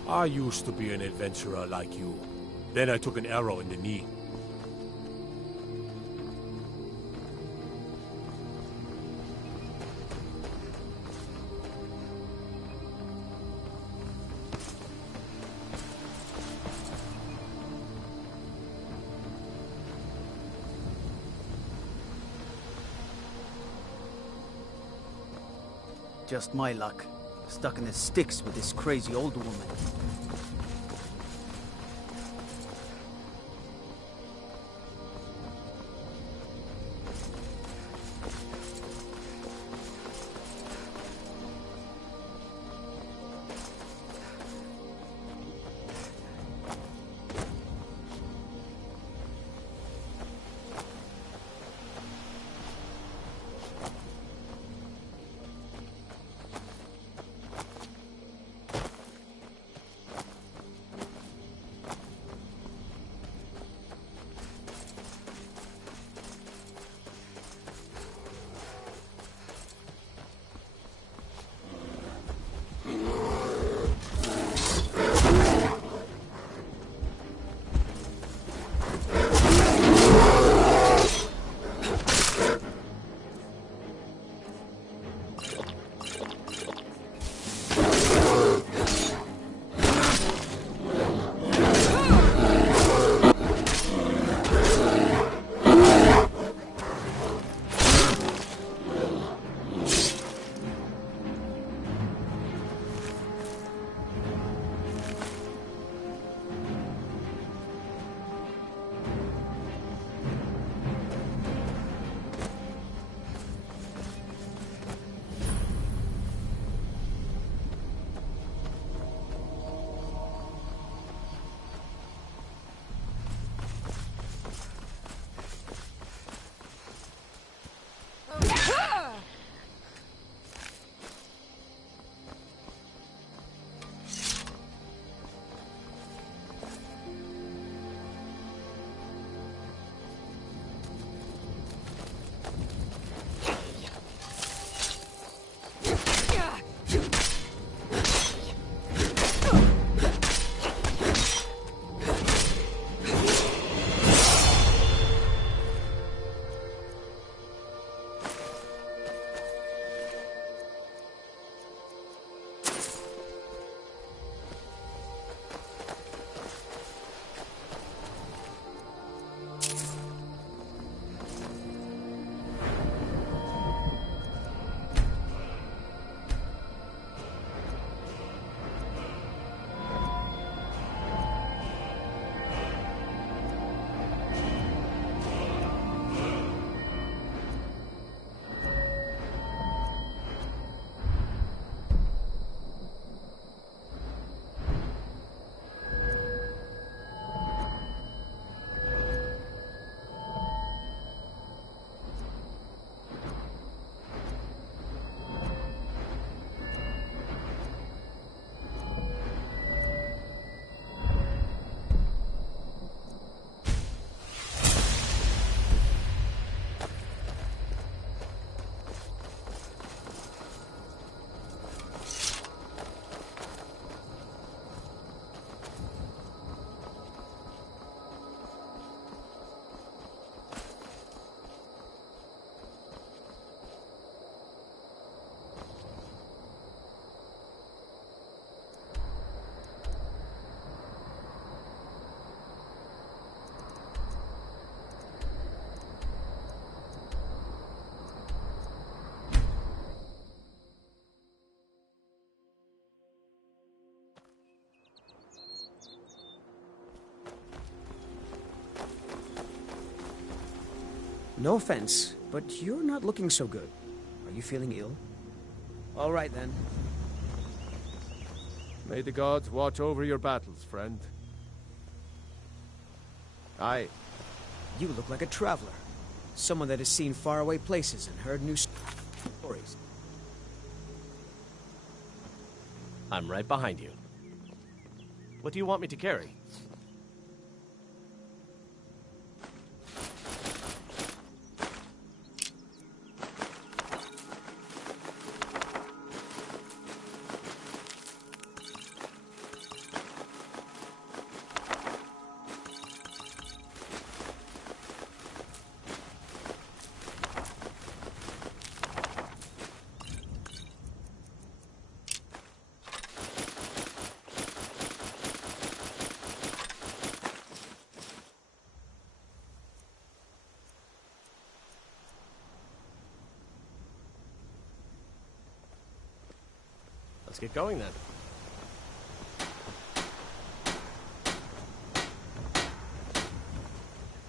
I used to be an adventurer like you. Then I took an arrow in the knee. Just my luck. Stuck in the sticks with this crazy old woman. No offense, but you're not looking so good. Are you feeling ill? All right, then. May the gods watch over your battles, friend. Aye. You look like a traveler. Someone that has seen faraway places and heard new stories. I'm right behind you. What do you want me to carry? Let's get going then.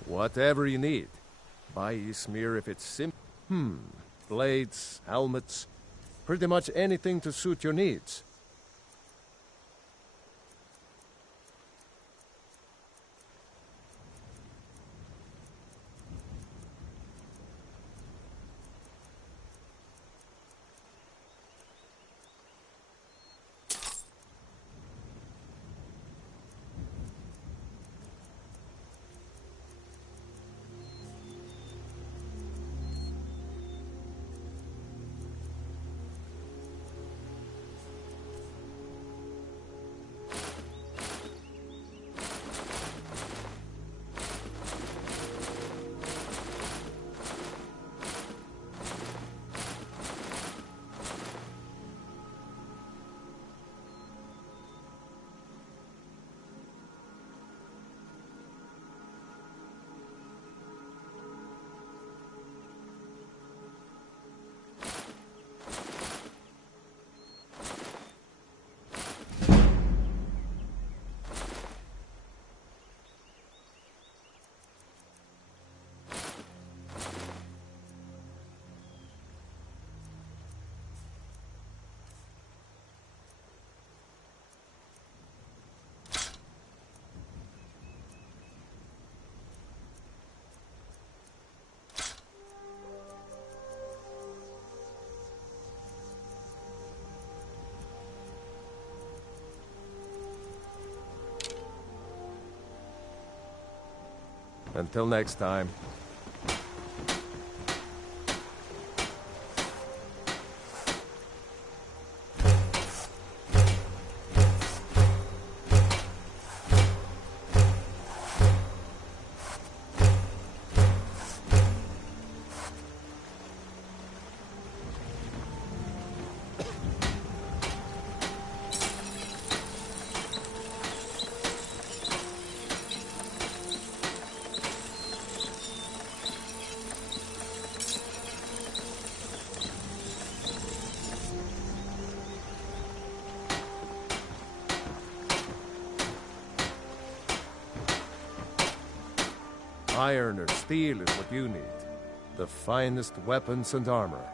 Whatever you need. Buy Ysmir if it's simple. Blades, helmets, pretty much anything to suit your needs. Until next time. Iron or steel is what you need. The finest weapons and armor.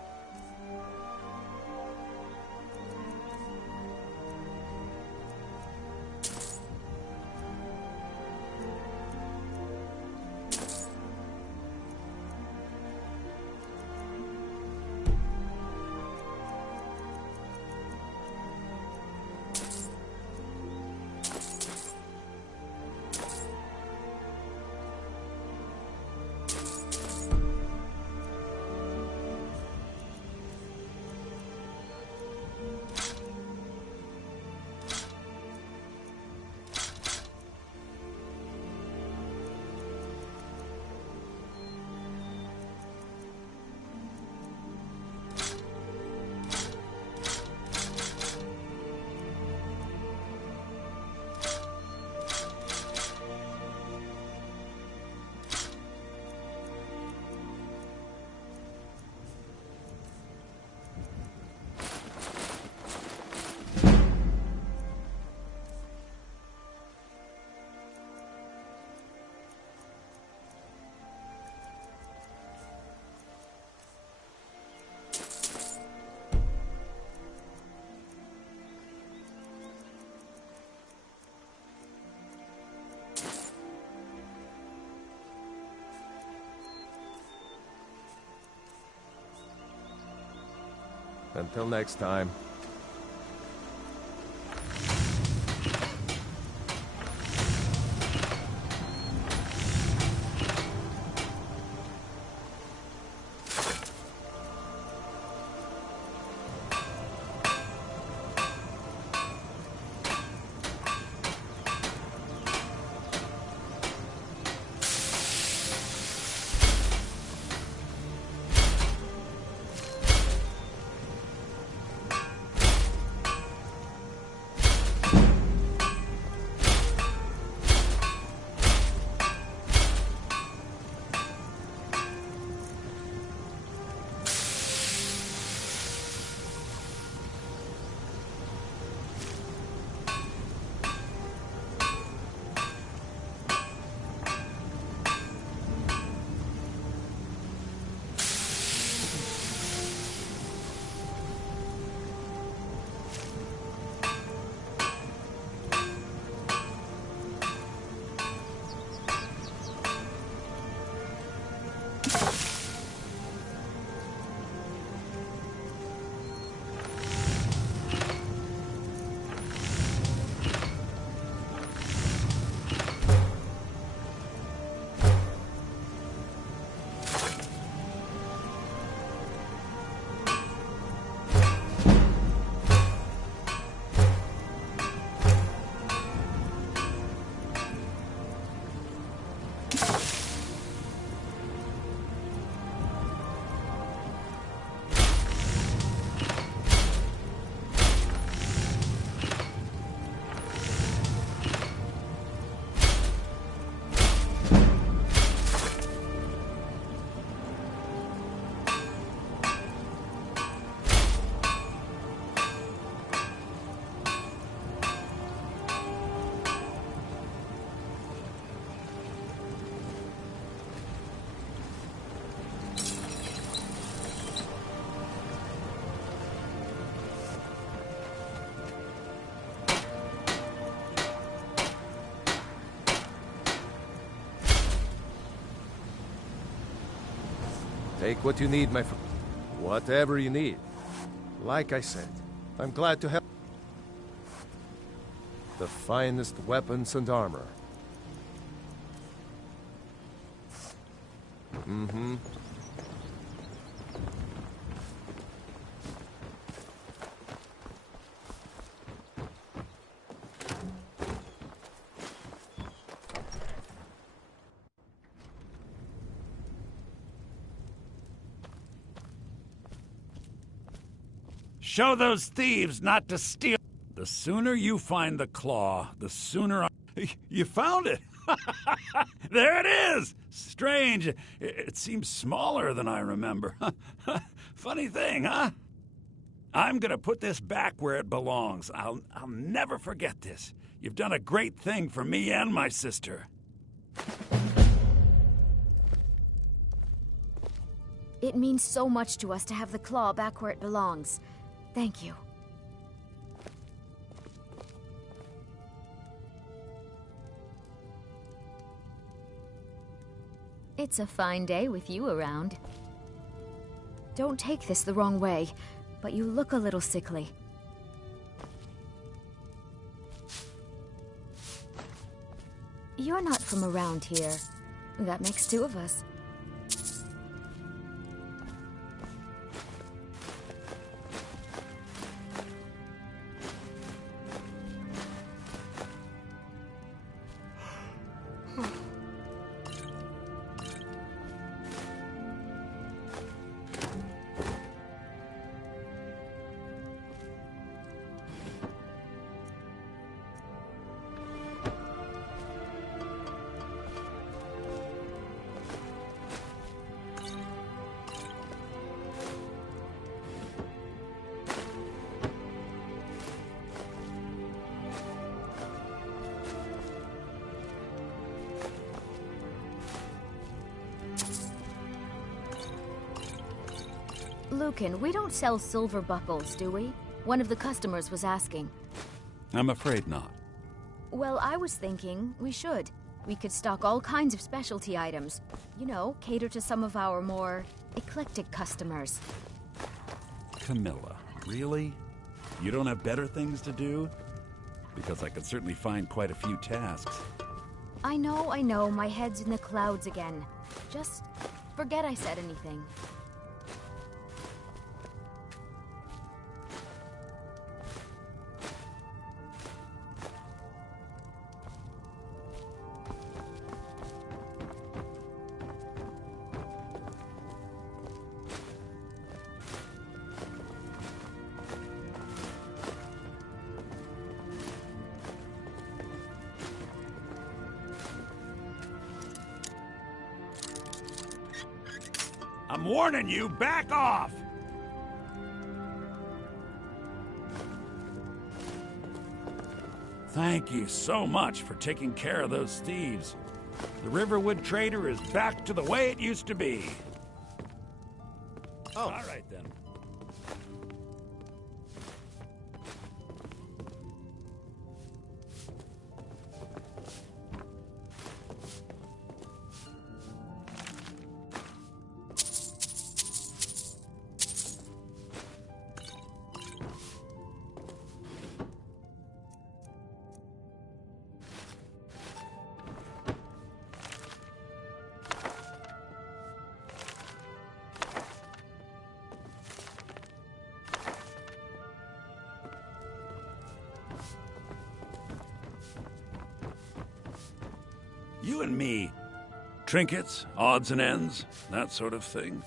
Until next time. Take what you need, my friend. Whatever you need. Like I said, I'm glad to help. The finest weapons and armor. Mm-hmm. Show those thieves not to steal. The sooner you find the claw, the sooner You found it! There it is! Strange. It seems smaller than I remember. Funny thing, huh? I'm gonna put this back where it belongs. I'll never forget this. You've done a great thing for me and my sister. It means so much to us to have the claw back where it belongs. Thank you. It's a fine day with you around. Don't take this the wrong way, but you look a little sickly. You're not from around here. That makes two of us. Lucan, we don't sell silver buckles, do we? One of the customers was asking. I'm afraid not. Well, I was thinking we should. We could stock all kinds of specialty items. You know, cater to some of our more eclectic customers. Camilla, really? You don't have better things to do? Because I could certainly find quite a few tasks. I know, my head's in the clouds again. Just forget I said anything. I'm warning you, back off! Thank you so much for taking care of those thieves. The Riverwood Trader is back to the way it used to be. Oh. All right, then. You and me. Trinkets, odds and ends, that sort of thing.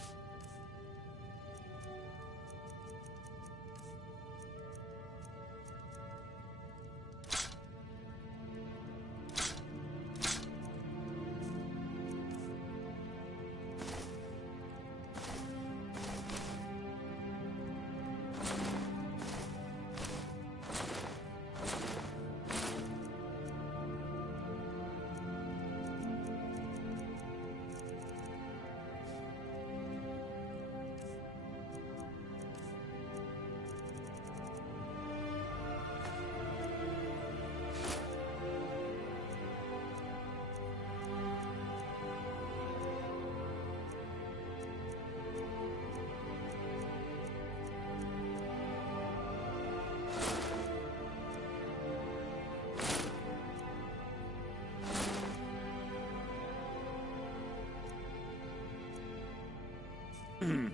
The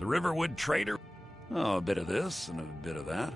Riverwood Trader? Oh, a bit of this and a bit of that.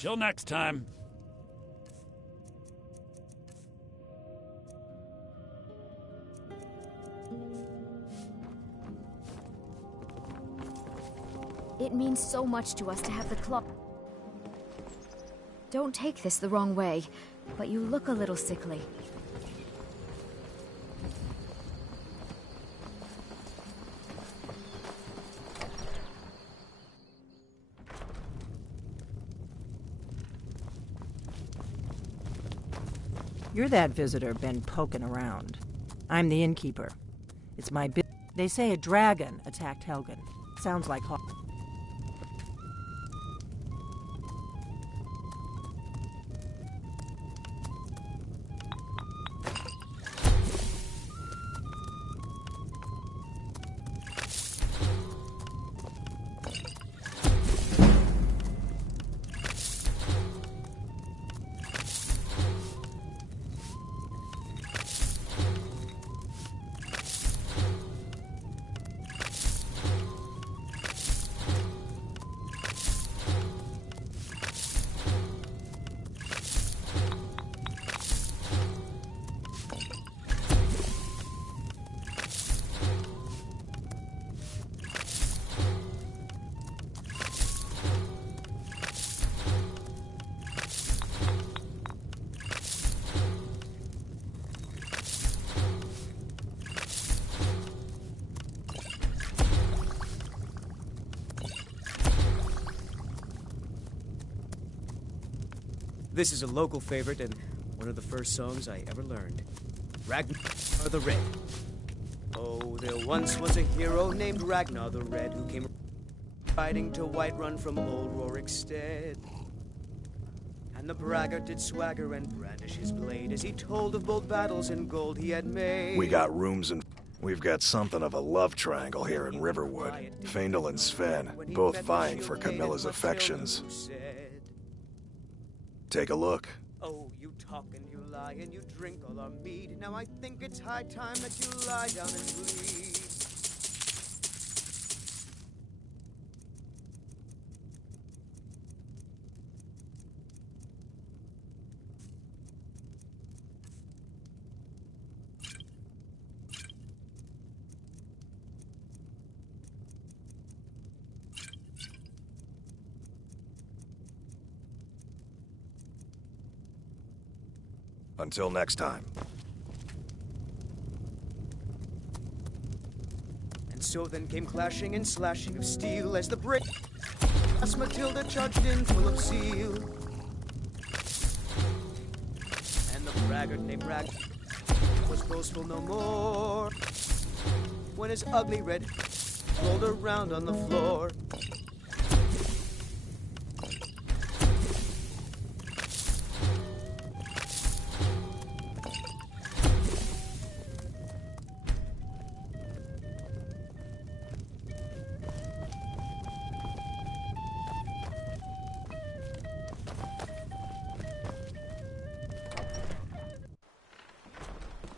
Till next time. It means so much to us to have the club. Don't take this the wrong way, but you look a little sickly. You're that visitor been poking around. I'm the innkeeper. It's my They say a dragon attacked Helgen. Sounds like This is a local favorite and one of the first songs I ever learned. Ragnar the Red. Oh, there once was a hero named Ragnar the Red who came riding to Whiterun from old Rorikstead. And the braggart did swagger and brandish his blade as he told of bold battles and gold he had made. We got rooms and we've got something of a love triangle here in Riverwood. Faendal and Sven, both vying for Camilla's affections. Take a look. Oh, you talk and you lie and you drink all our mead. Now I think it's high time that you lie down and bleed. Until next time. And so then came clashing and slashing of steel as the Brit as Matilda charged in full of zeal. a braggart named Bragg was boastful no more. When his ugly red rolled around on the floor.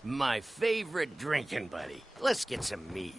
My favorite drinking buddy. Let's get some mead.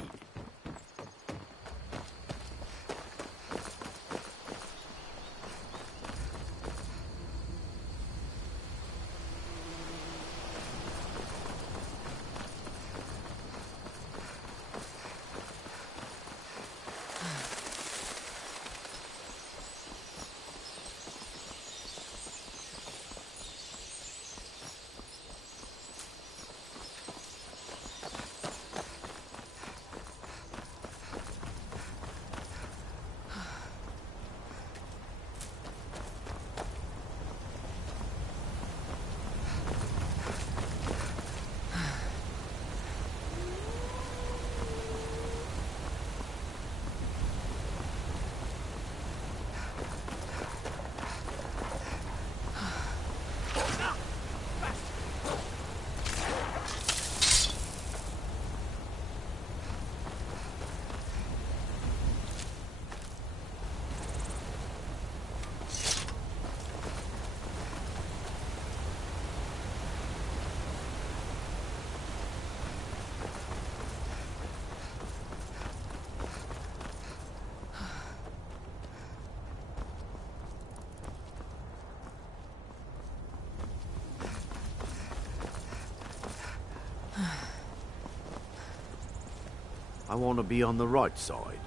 I want to be on the right side.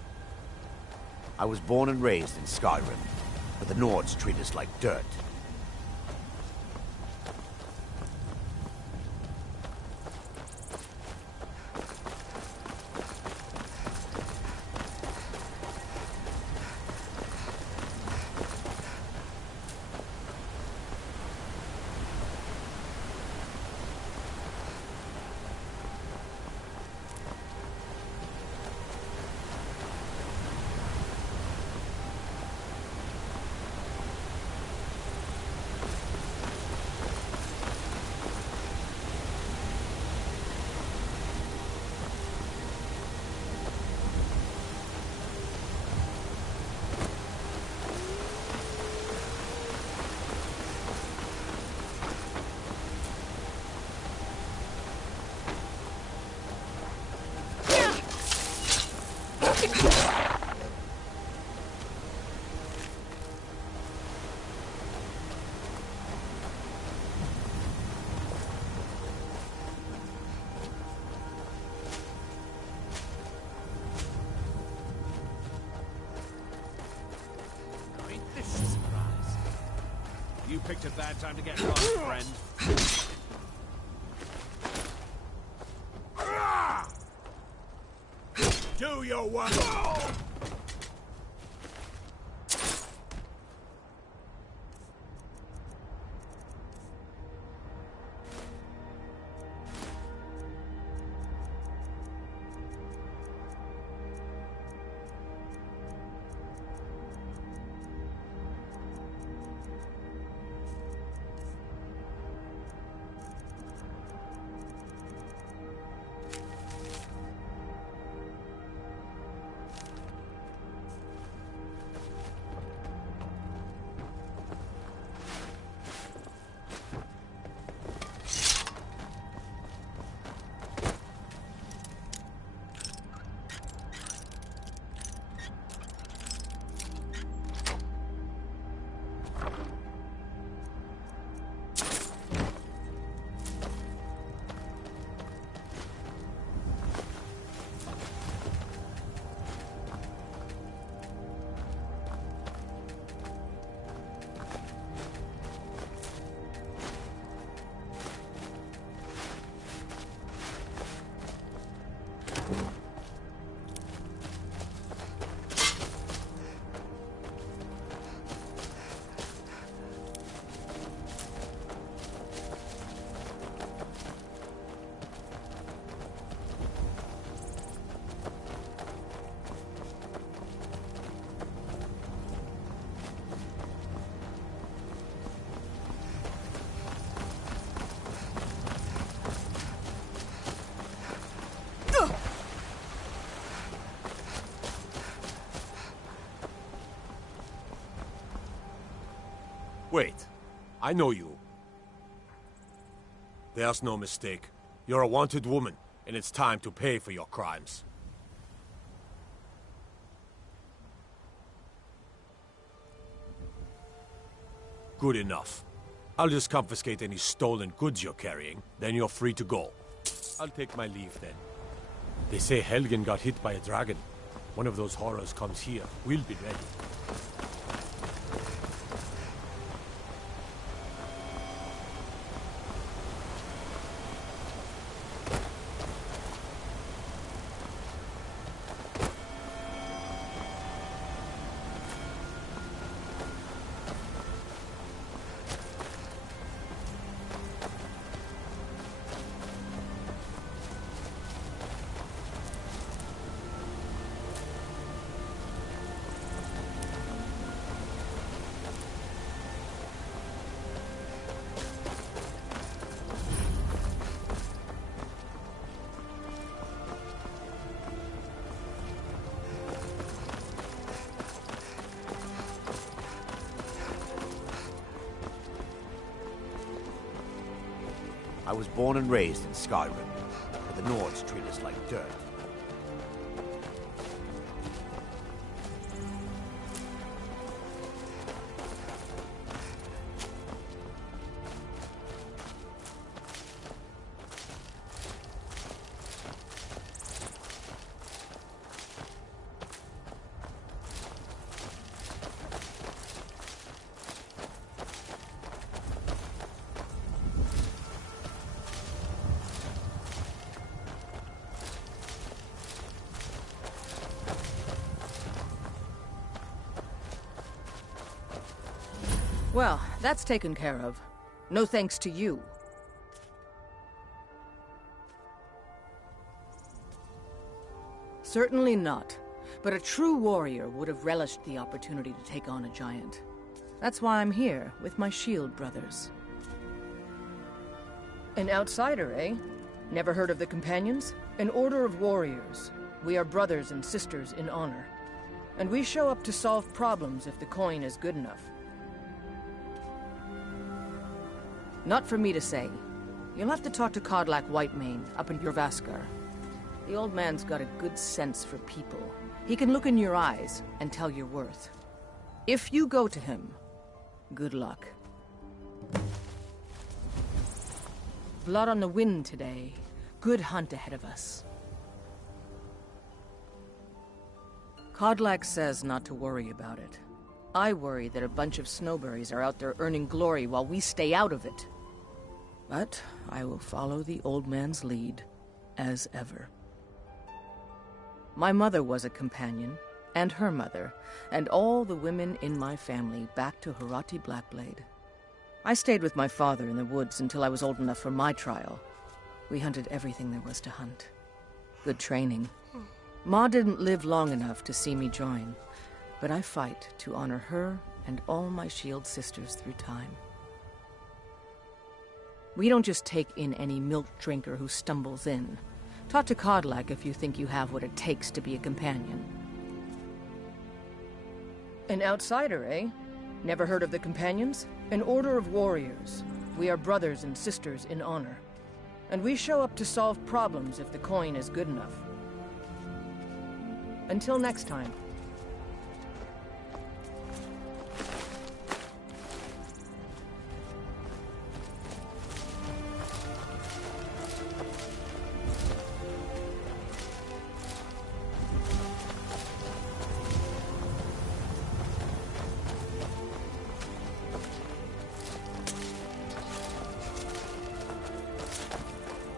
I was born and raised in Skyrim, but the Nords treat us like dirt. You picked a bad time to get lost, friend. Do your work! Wait. I know you. There's no mistake. You're a wanted woman, and it's time to pay for your crimes. Good enough. I'll just confiscate any stolen goods you're carrying, then you're free to go. I'll take my leave then. They say Helgen got hit by a dragon. One of those horrors comes here. We'll be ready. I was born and raised in Skyrim, where the Nords treat us like dirt. Well, that's taken care of. No thanks to you. Certainly not. But a true warrior would have relished the opportunity to take on a giant. That's why I'm here, with my shield brothers. An outsider, eh? Never heard of the Companions? An order of warriors. We are brothers and sisters in honor. And we show up to solve problems if the coin is good enough. Not for me to say. You'll have to talk to Kodlak Whitemane up in Jorvaskar. The old man's got a good sense for people. He can look in your eyes and tell your worth. If you go to him, good luck. Blood on the wind today. Good hunt ahead of us. Kodlak says not to worry about it. I worry that a bunch of snowberries are out there earning glory while we stay out of it. But I will follow the old man's lead, as ever. My mother was a companion, and her mother, and all the women in my family back to Harati Blackblade. I stayed with my father in the woods until I was old enough for my trial. We hunted everything there was to hunt. Good training. Ma didn't live long enough to see me join, but I fight to honor her and all my shield sisters through time. We don't just take in any milk drinker who stumbles in. Talk to Kodlak if you think you have what it takes to be a companion. An outsider, eh? Never heard of the Companions? An order of warriors. We are brothers and sisters in honor. And we show up to solve problems if the coin is good enough. Until next time.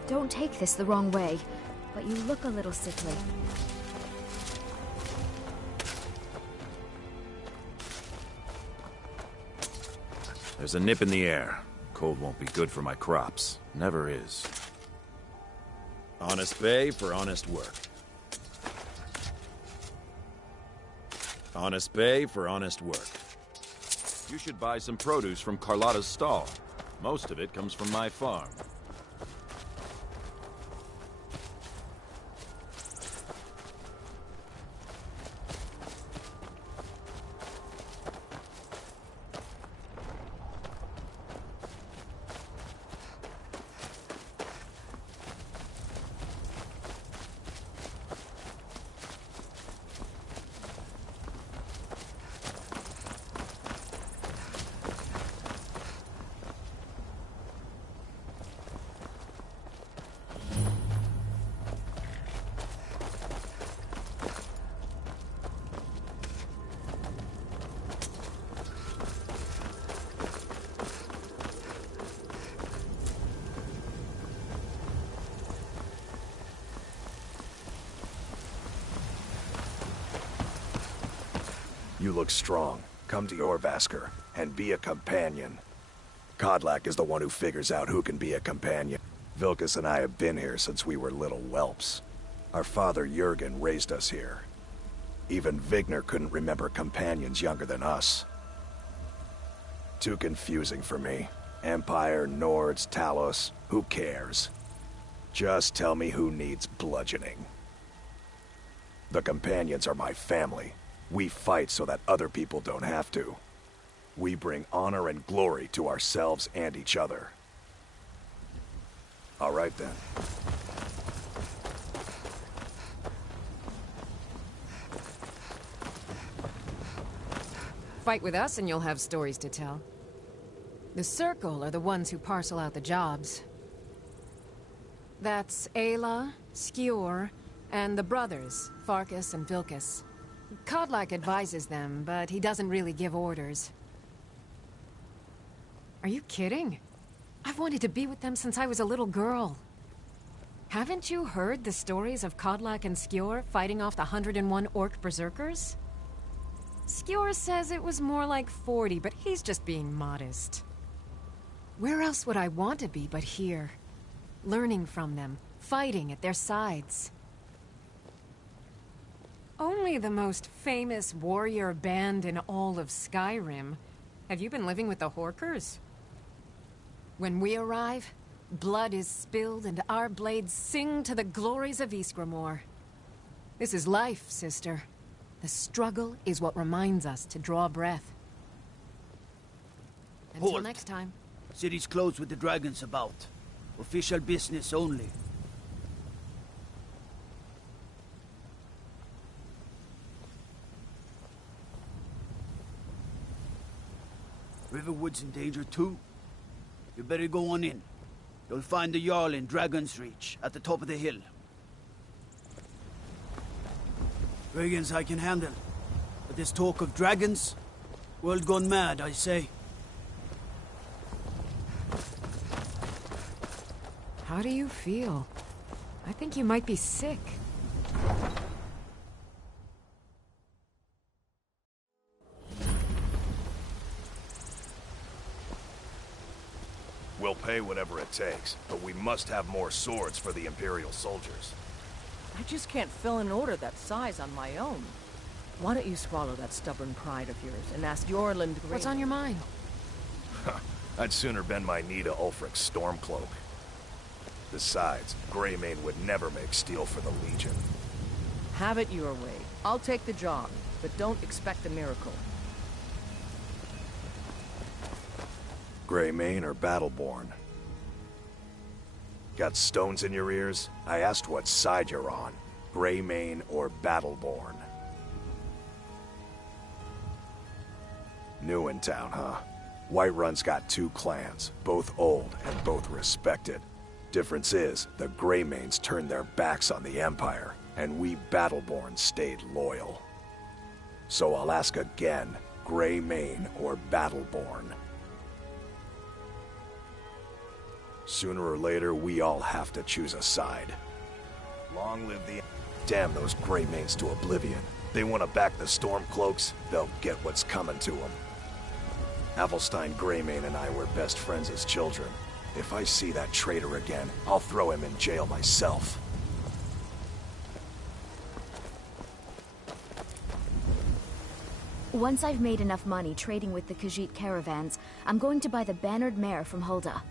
Don't take this the wrong way, but you look a little sickly. There's a nip in the air. Cold won't be good for my crops. Never is. Honest pay for honest work. Honest pay for honest work. You should buy some produce from Carlotta's stall. Most of it comes from my farm. You look strong. Come to Orvasker and be a companion. Kodlak is the one who figures out who can be a companion. Vilkas and I have been here since we were little whelps. Our father Jurgen raised us here. Even Vigner couldn't remember companions younger than us. Too confusing for me. Empire, Nords, Talos, who cares? Just tell me who needs bludgeoning. The companions are my family. We fight so that other people don't have to. We bring honor and glory to ourselves and each other. All right then. Fight with us and you'll have stories to tell. The Circle are the ones who parcel out the jobs. That's Ayla, Skjor, and the brothers, Farkas and Vilkas. Kodlak advises them, but he doesn't really give orders. Are you kidding? I've wanted to be with them since I was a little girl. Haven't you heard the stories of Kodlak and Skjor fighting off the 101 orc berserkers? Skjor says it was more like 40, but he's just being modest. Where else would I want to be but here? Learning from them, fighting at their sides. Only the most famous warrior band in all of Skyrim. Have you been living with the Horkers? When we arrive, blood is spilled and our blades sing to the glories of Ysgramor. This is life, sister. The struggle is what reminds us to draw breath. Until Halt. next time. City's closed with the dragons about. Official business only. Riverwood's in danger too. You better go on in. You'll find the Jarl in Dragon's Reach, at the top of the hill. Dragons I can handle. But this talk of dragons? World gone mad, I say. How do you feel? I think you might be sick. We'll pay whatever it takes, but we must have more swords for the Imperial soldiers. I just can't fill an order that size on my own. Why don't you swallow that stubborn pride of yours and ask Yorland Grey? What's on your mind? I'd sooner bend my knee to Ulfric's Stormcloak. Besides, Greymane would never make steel for the Legion. Have it your way. I'll take the job, but don't expect a miracle. Greymane or Battleborn? Got stones in your ears? I asked what side you're on. Greymane or Battleborn? New in town, huh? Whiterun's got two clans, both old and both respected. Difference is, the Greymanes turned their backs on the Empire, and we Battleborn stayed loyal. So I'll ask again, Greymane or Battleborn? Sooner or later, we all have to choose a side. Long live the... Damn those Greymanes to oblivion. They want to back the Stormcloaks, they'll get what's coming to them. Avelstein Greymane and I were best friends as children. If I see that traitor again, I'll throw him in jail myself. Once I've made enough money trading with the Khajiit caravans, I'm going to buy the bannered mare from Hulda.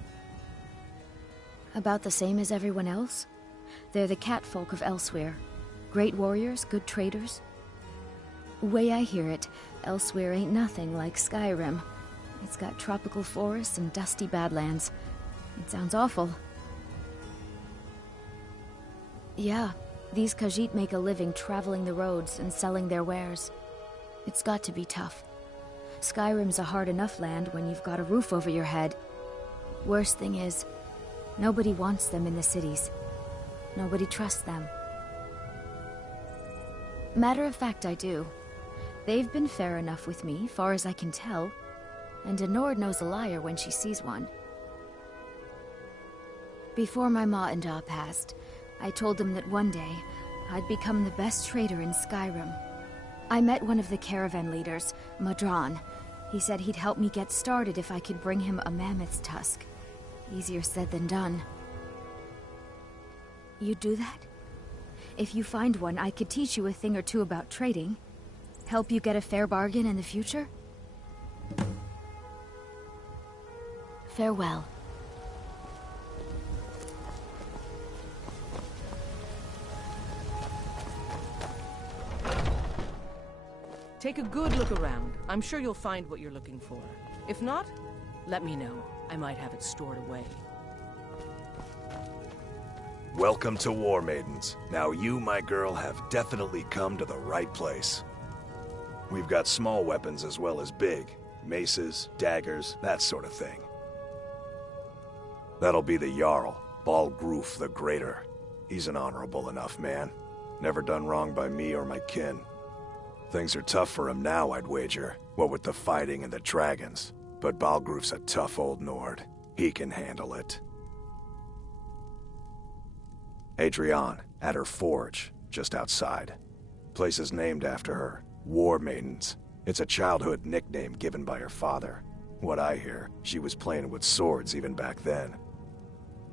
About the same as everyone else? They're the catfolk of Elsewhere. Great warriors, good traders. Way I hear it, Elsewhere ain't nothing like Skyrim. It's got tropical forests and dusty badlands. It sounds awful. Yeah, these Khajiit make a living traveling the roads and selling their wares. It's got to be tough. Skyrim's a hard enough land when you've got a roof over your head. Worst thing is, nobody wants them in the cities. Nobody trusts them. Matter of fact, I do. They've been fair enough with me, far as I can tell. And a Nord knows a liar when she sees one. Before my ma and Da passed, I told them that one day, I'd become the best trader in Skyrim. I met one of the caravan leaders, Madran. He said he'd help me get started if I could bring him a mammoth's tusk. Easier said than done. You'd do that? If you find one, I could teach you a thing or two about trading. Help you get a fair bargain in the future? Farewell. Take a good look around. I'm sure you'll find what you're looking for. If not, let me know. I might have it stored away. Welcome to War Maidens. Now you, my girl, have definitely come to the right place. We've got small weapons as well as big. Maces, daggers, that sort of thing. That'll be the Jarl, Balgruf the Greater. He's an honorable enough man. Never done wrong by me or my kin. Things are tough for him now, I'd wager. What with the fighting and the dragons. But Balgruf's a tough old Nord. He can handle it. Adrienne, at her forge, just outside. Place is named after her. War Maidens. It's a childhood nickname given by her father. What I hear, she was playing with swords even back then.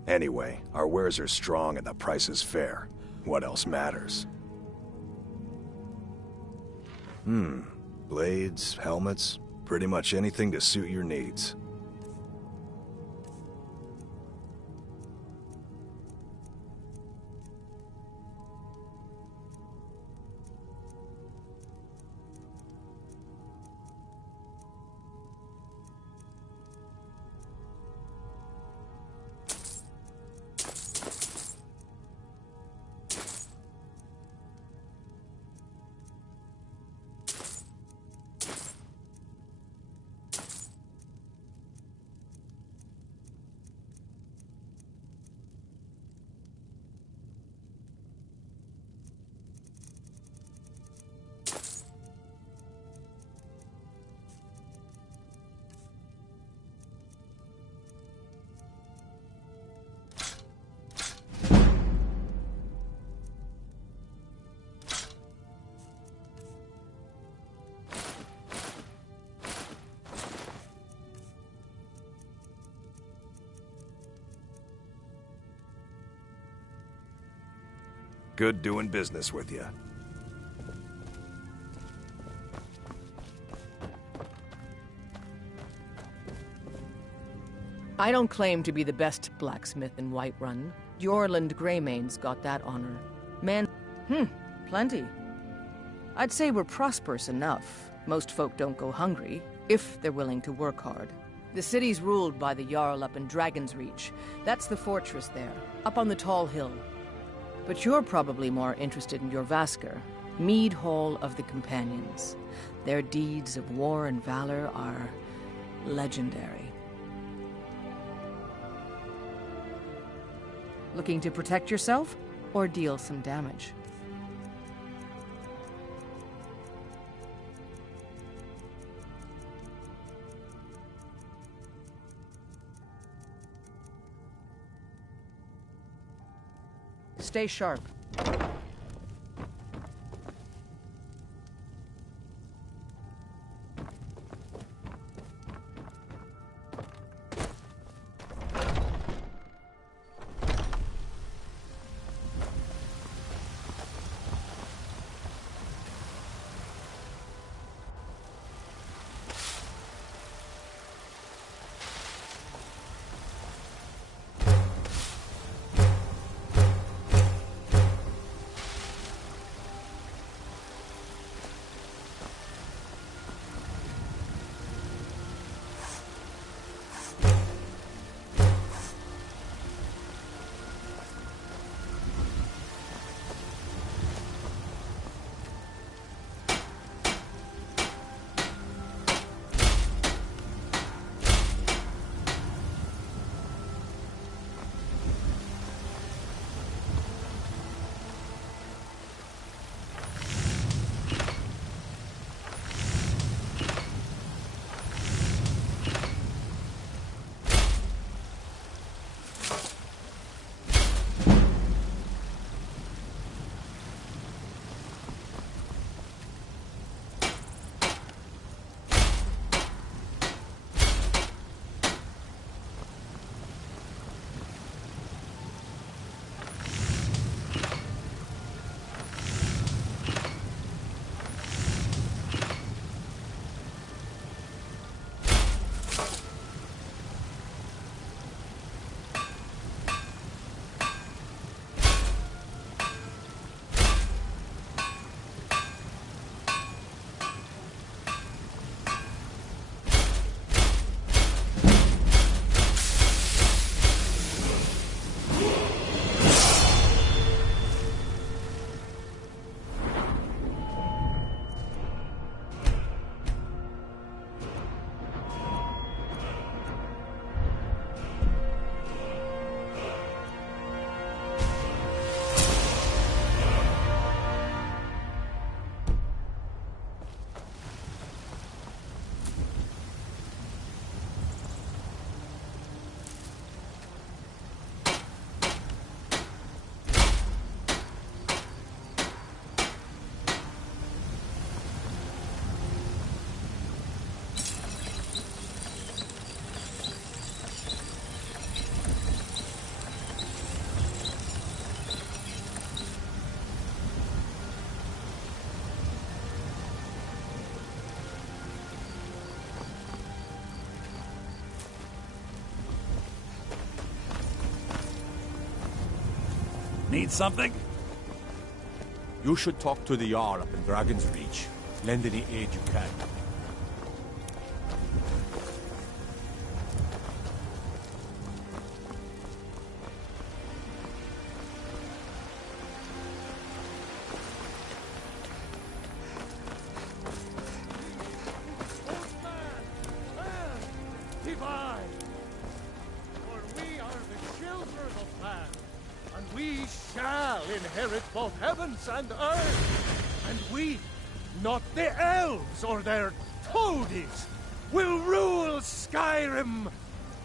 Anyway, our wares are strong and the price is fair. What else matters? Blades, helmets, pretty much anything to suit your needs. Good doing business with you. I don't claim to be the best blacksmith in Whiterun. Jorland Greymane's got that honor. Plenty. I'd say we're prosperous enough. Most folk don't go hungry, if they're willing to work hard. The city's ruled by the Jarl up in Dragon's Reach. That's the fortress there, up on the tall hill. But you're probably more interested in Jorvaskr, Mead Hall of the Companions. Their deeds of war and valor are legendary. Looking to protect yourself, or deal some damage? Stay sharp. Need something? You should talk to the Jarl up in Dragon's Reach. Lend any aid you can. Divine! For we are the children of man, and we shall inherit both heavens and earth. And we, not the elves or their toadies, will rule Skyrim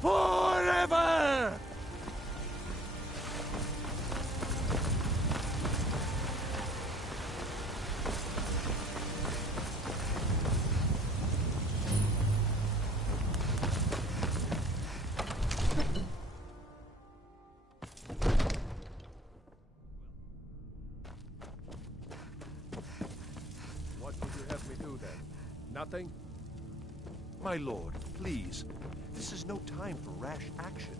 forever! What would you have me do then? Nothing? My lord, please. This is no time for rash action.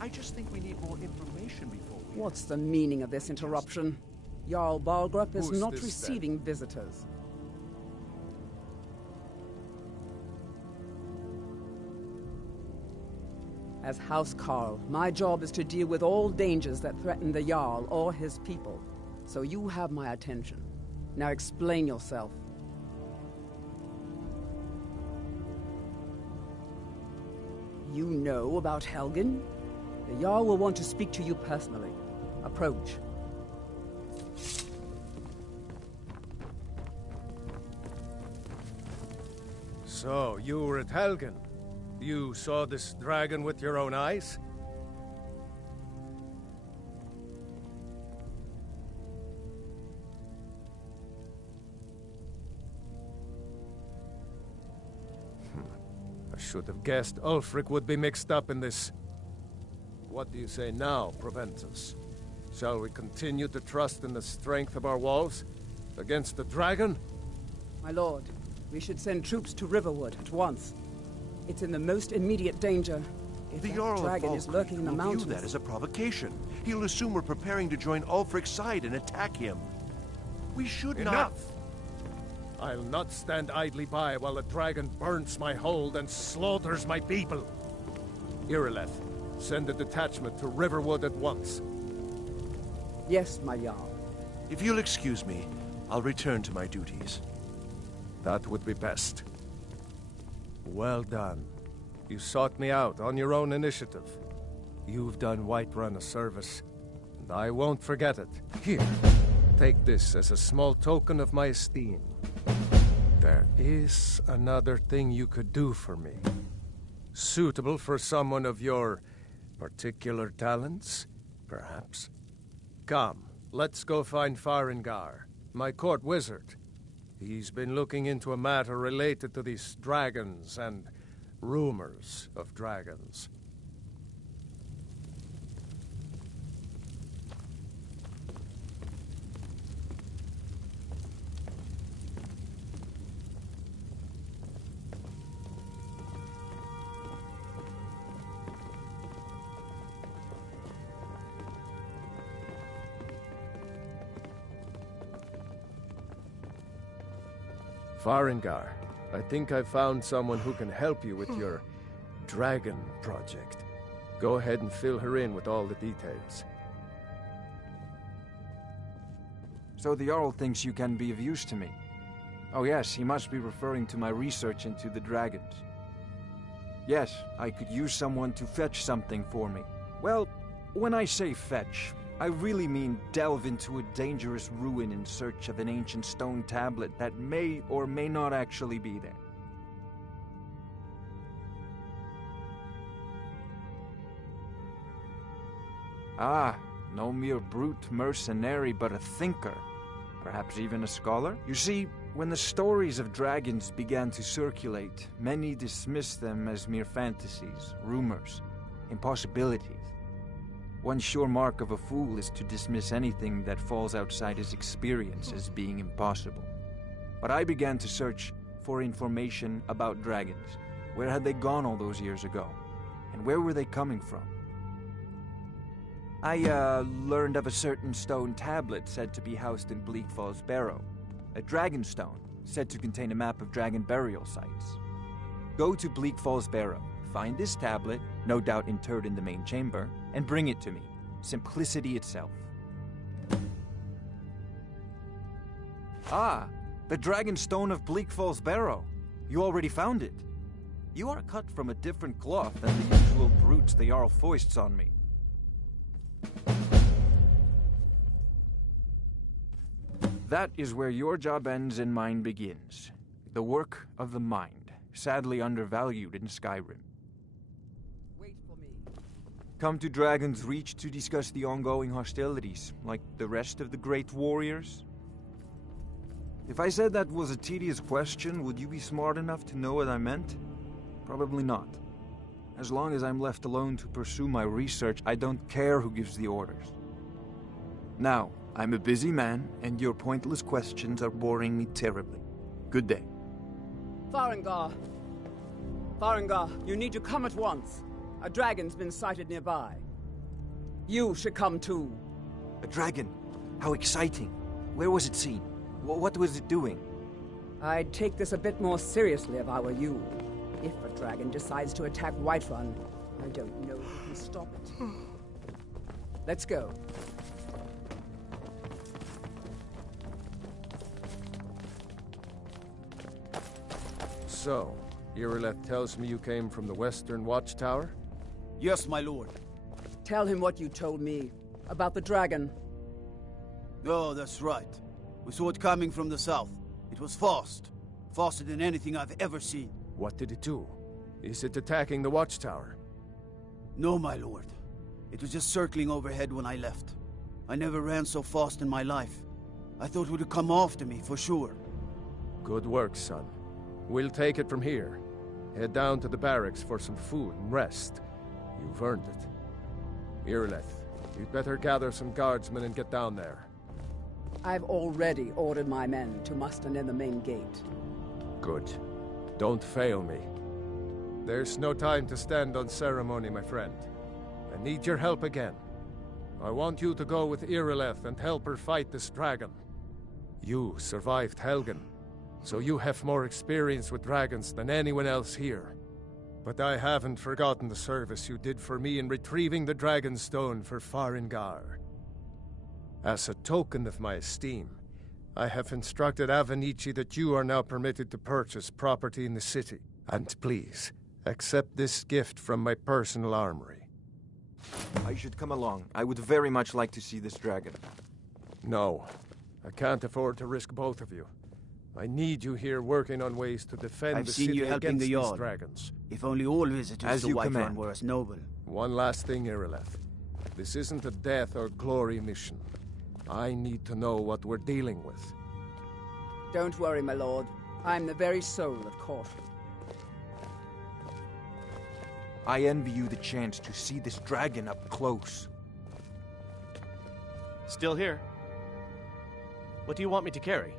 I just think we need more information before we... What's the meaning of this interruption? Jarl Balgrup is Who's not this, receiving visitors. As House Carl, my job is to deal with all dangers that threaten the Jarl or his people. So you have my attention. Now explain yourself. You know about Helgen? The Jarl will want to speak to you personally. Approach. So, you were at Helgen. You saw this dragon with your own eyes? I should have guessed Ulfric would be mixed up in this. What do you say now, Proventus? Shall we continue to trust in the strength of our walls against the dragon? My lord, we should send troops to Riverwood at once. It's in the most immediate danger. If The that Jarl dragon of is lurking in the will mountains... view that as a provocation. He'll assume we're preparing to join Ulfric's side and attack him. We should not... Enough! I'll not stand idly by while the dragon burns my hold and slaughters my people. Irileth, send a detachment to Riverwood at once. Yes, my Jarl. If you'll excuse me, I'll return to my duties. That would be best. Well done. You sought me out on your own initiative. You've done Whiterun a service, and I won't forget it. Here, take this as a small token of my esteem. There is another thing you could do for me. Suitable for someone of your particular talents, perhaps. Come, let's go find Farengar, my court wizard. He's been looking into a matter related to these dragons and rumors of dragons. Farengar, I think I found someone who can help you with your dragon project. Go ahead and fill her in with all the details. So the Jarl thinks you can be of use to me. Oh yes, he must be referring to my research into the dragons. Yes, I could use someone to fetch something for me. Well, when I say fetch, I really mean delve into a dangerous ruin in search of an ancient stone tablet that may or may not actually be there. Ah, no mere brute mercenary, but a thinker. Perhaps even a scholar? You see, when the stories of dragons began to circulate, many dismissed them as mere fantasies, rumors, impossibilities. One sure mark of a fool is to dismiss anything that falls outside his experience as being impossible. But I began to search for information about dragons. Where had they gone all those years ago? And where were they coming from? I, learned of a certain stone tablet said to be housed in Bleak Falls Barrow. A dragon stone, said to contain a map of dragon burial sites. Go to Bleak Falls Barrow, find this tablet, no doubt interred in the main chamber, and bring it to me. Simplicity itself. Ah, the dragon stone of Bleak Falls Barrow. You already found it. You are cut from a different cloth than the usual brutes the Jarl foists on me. That is where your job ends and mine begins. The work of the mind, sadly undervalued in Skyrim. Wait for me. Come to Dragon's Reach to discuss the ongoing hostilities, like the rest of the great warriors? If I said that was a tedious question, would you be smart enough to know what I meant? Probably not. As long as I'm left alone to pursue my research, I don't care who gives the orders. Now, I'm a busy man, and your pointless questions are boring me terribly. Good day. Farengar! Farengar, you need to come at once. A dragon's been sighted nearby. You should come too. A dragon? How exciting. Where was it seen? What was it doing? I'd take this a bit more seriously if I were you. If a dragon decides to attack Whiterun, I don't know who can stop it. Let's go. So, Irileth tells me you came from the Western Watchtower? Yes, my lord. Tell him what you told me about the dragon. Oh, that's right. We saw it coming from the south. It was fast. Faster than anything I've ever seen. What did it do? Is it attacking the Watchtower? No, my lord. It was just circling overhead when I left. I never ran so fast in my life. I thought it would come after me, for sure. Good work, son. We'll take it from here. Head down to the barracks for some food and rest. You've earned it. Irileth, you'd better gather some guardsmen and get down there. I've already ordered my men to muster near the main gate. Good. Don't fail me. There's no time to stand on ceremony, my friend. I need your help again. I want you to go with Irileth and help her fight this dragon. You survived Helgen, so you have more experience with dragons than anyone else here. But I haven't forgotten the service you did for me in retrieving the Dragon Stone for Farengar. As a token of my esteem, I have instructed Avenici that you are now permitted to purchase property in the city. And please, accept this gift from my personal armory. I should come along. I would very much like to see this dragon. No, I can't afford to risk both of you. I need you here working on ways to defend the city against these dragons. If only all visitors to Whiterun were as noble. One last thing, Irileth. This isn't a death or glory mission. I need to know what we're dealing with. Don't worry, my lord. I'm the very soul of caution. I envy you the chance to see this dragon up close. Still here. What do you want me to carry?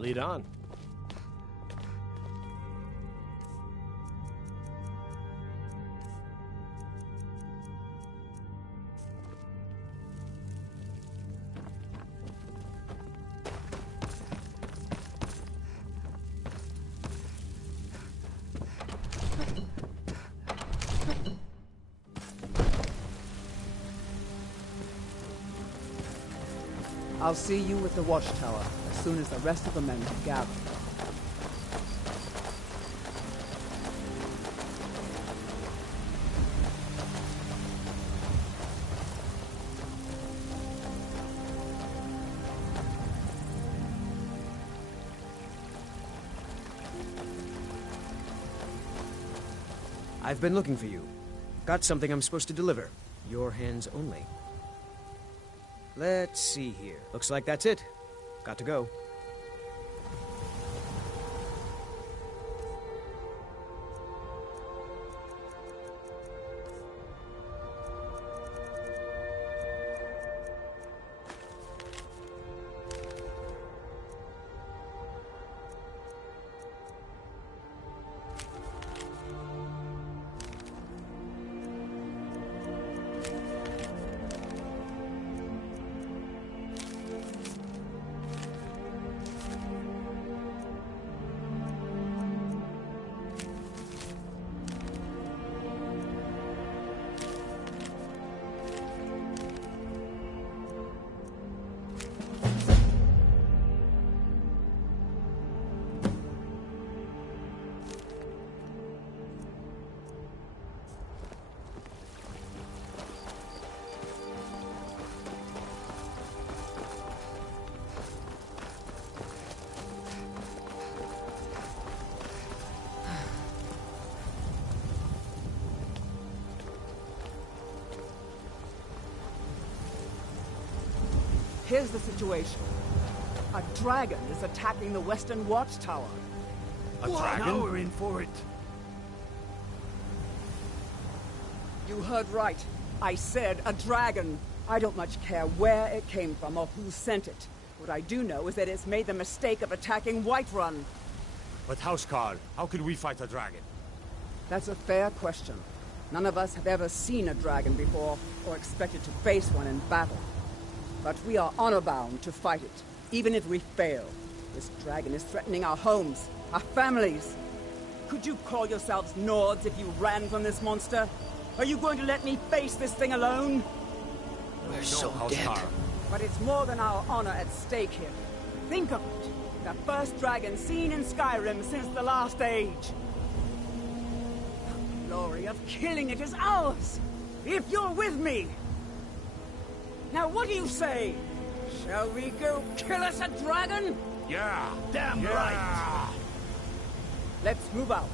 Lead on. I'll see you at the watchtower as soon as the rest of the men have gathered. I've been looking for you. Got something I'm supposed to deliver. Your hands only. Let's see here. Looks like that's it. Got to go. Here's the situation. A dragon is attacking the western watchtower. A dragon? Now we're in for it. You heard right. I said a dragon. I don't much care where it came from or who sent it. What I do know is that it's made the mistake of attacking Whiterun. But Housecarl, how can we fight a dragon? That's a fair question. None of us have ever seen a dragon before, or expected to face one in battle. But we are honor-bound to fight it, even if we fail. This dragon is threatening our homes, our families. Could you call yourselves Nords if you ran from this monster? Are you going to let me face this thing alone? We're so dead. But it's more than our honor at stake here. Think of it. The first dragon seen in Skyrim since the last age. The glory of killing it is ours, if you're with me. Now what do you say? Shall we go kill us a dragon? Yeah, damn right. Let's move out.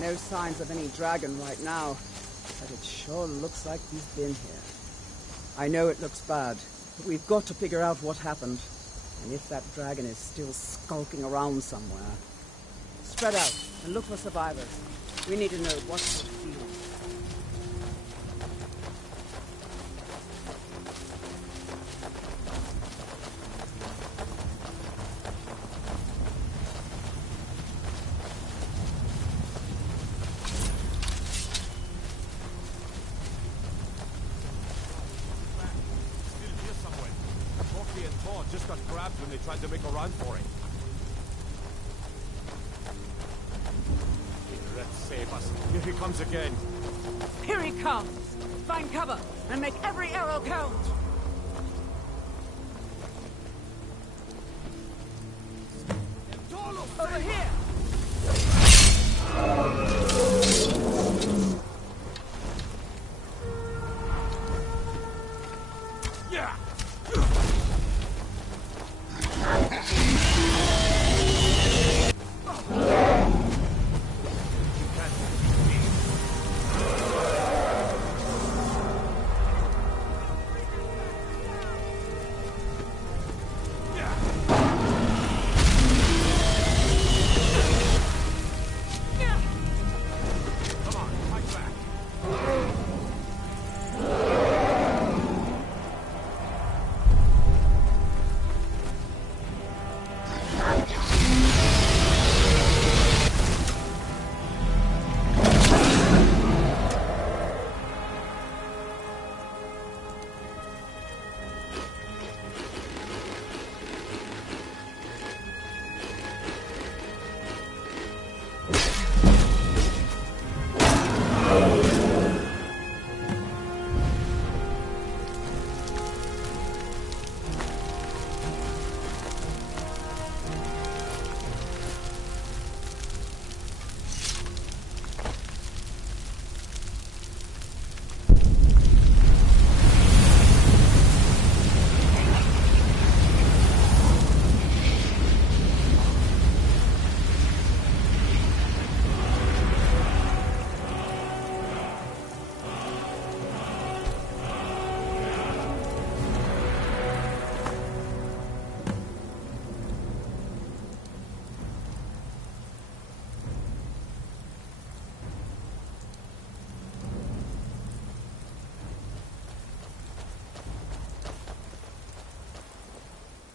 No signs of any dragon right now, but it sure looks like he's been here. I know it looks bad, but we've got to figure out what happened, and if that dragon is still skulking around somewhere. Spread out and look for survivors. We need to know what's the feeling. Just got grabbed when they tried to make a run for it. Let's save us. Here he comes again. Here he comes! Find cover and make every arrow count! Over here! Yeah!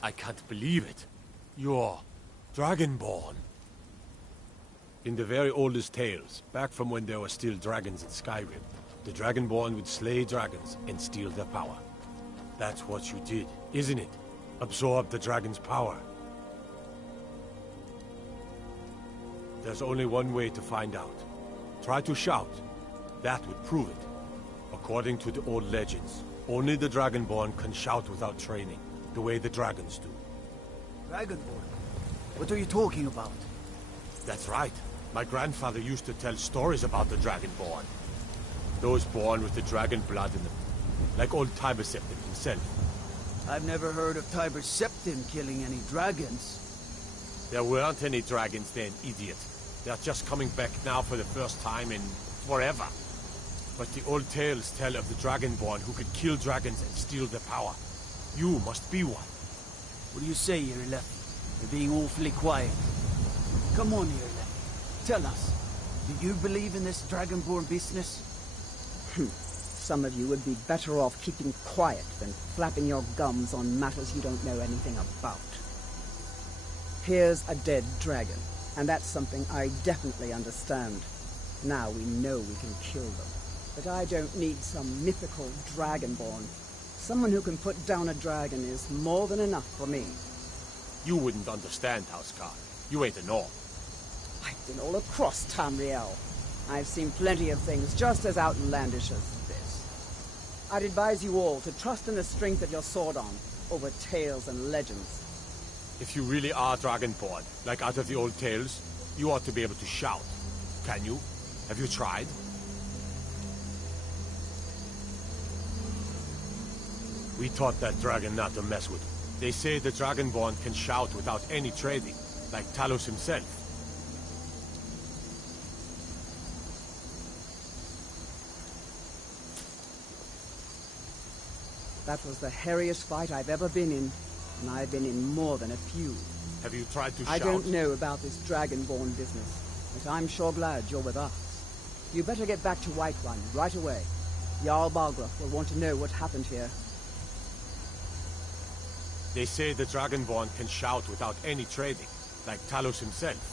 I can't believe it. You're Dragonborn. In the very oldest tales, back from when there were still dragons in Skyrim, the Dragonborn would slay dragons and steal their power. That's what you did, isn't it? Absorb the dragon's power. There's only one way to find out. Try to shout. That would prove it. According to the old legends, only the Dragonborn can shout without training, the way the dragons do. Dragonborn? What are you talking about? That's right. My grandfather used to tell stories about the Dragonborn. Those born with the dragon blood in them. Like old Tiber Septim himself. I've never heard of Tiber Septim killing any dragons. There weren't any dragons then, idiot. They're just coming back now for the first time in forever. But the old tales tell of the Dragonborn who could kill dragons and steal their power. You must be one. What do you say, Irle? You're being awfully quiet. Come on, Irle. Tell us. Do you believe in this Dragonborn business? Some of you would be better off keeping quiet than flapping your gums on matters you don't know anything about. Here's a dead dragon, and that's something I definitely understand. Now we know we can kill them. But I don't need some mythical Dragonborn. Someone who can put down a dragon is more than enough for me. You wouldn't understand, Houseguard. You ain't a North. I've been all across Tamriel. I've seen plenty of things just as outlandish as this. I'd advise you all to trust in the strength of your sword arm over tales and legends. If you really are Dragonborn, like out of the old tales, you ought to be able to shout. Can you? Have you tried? We taught that dragon not to mess with. They say the Dragonborn can shout without any training, like Talos himself. That was the hairiest fight I've ever been in, and I've been in more than a few. Have you tried to I shout? don't know about this Dragonborn business, but I'm sure glad you're with us. You better get back to Whiterun right away. Jarl Balgruuf will want to know what happened here. They say the Dragonborn can shout without any trading, like Talos himself.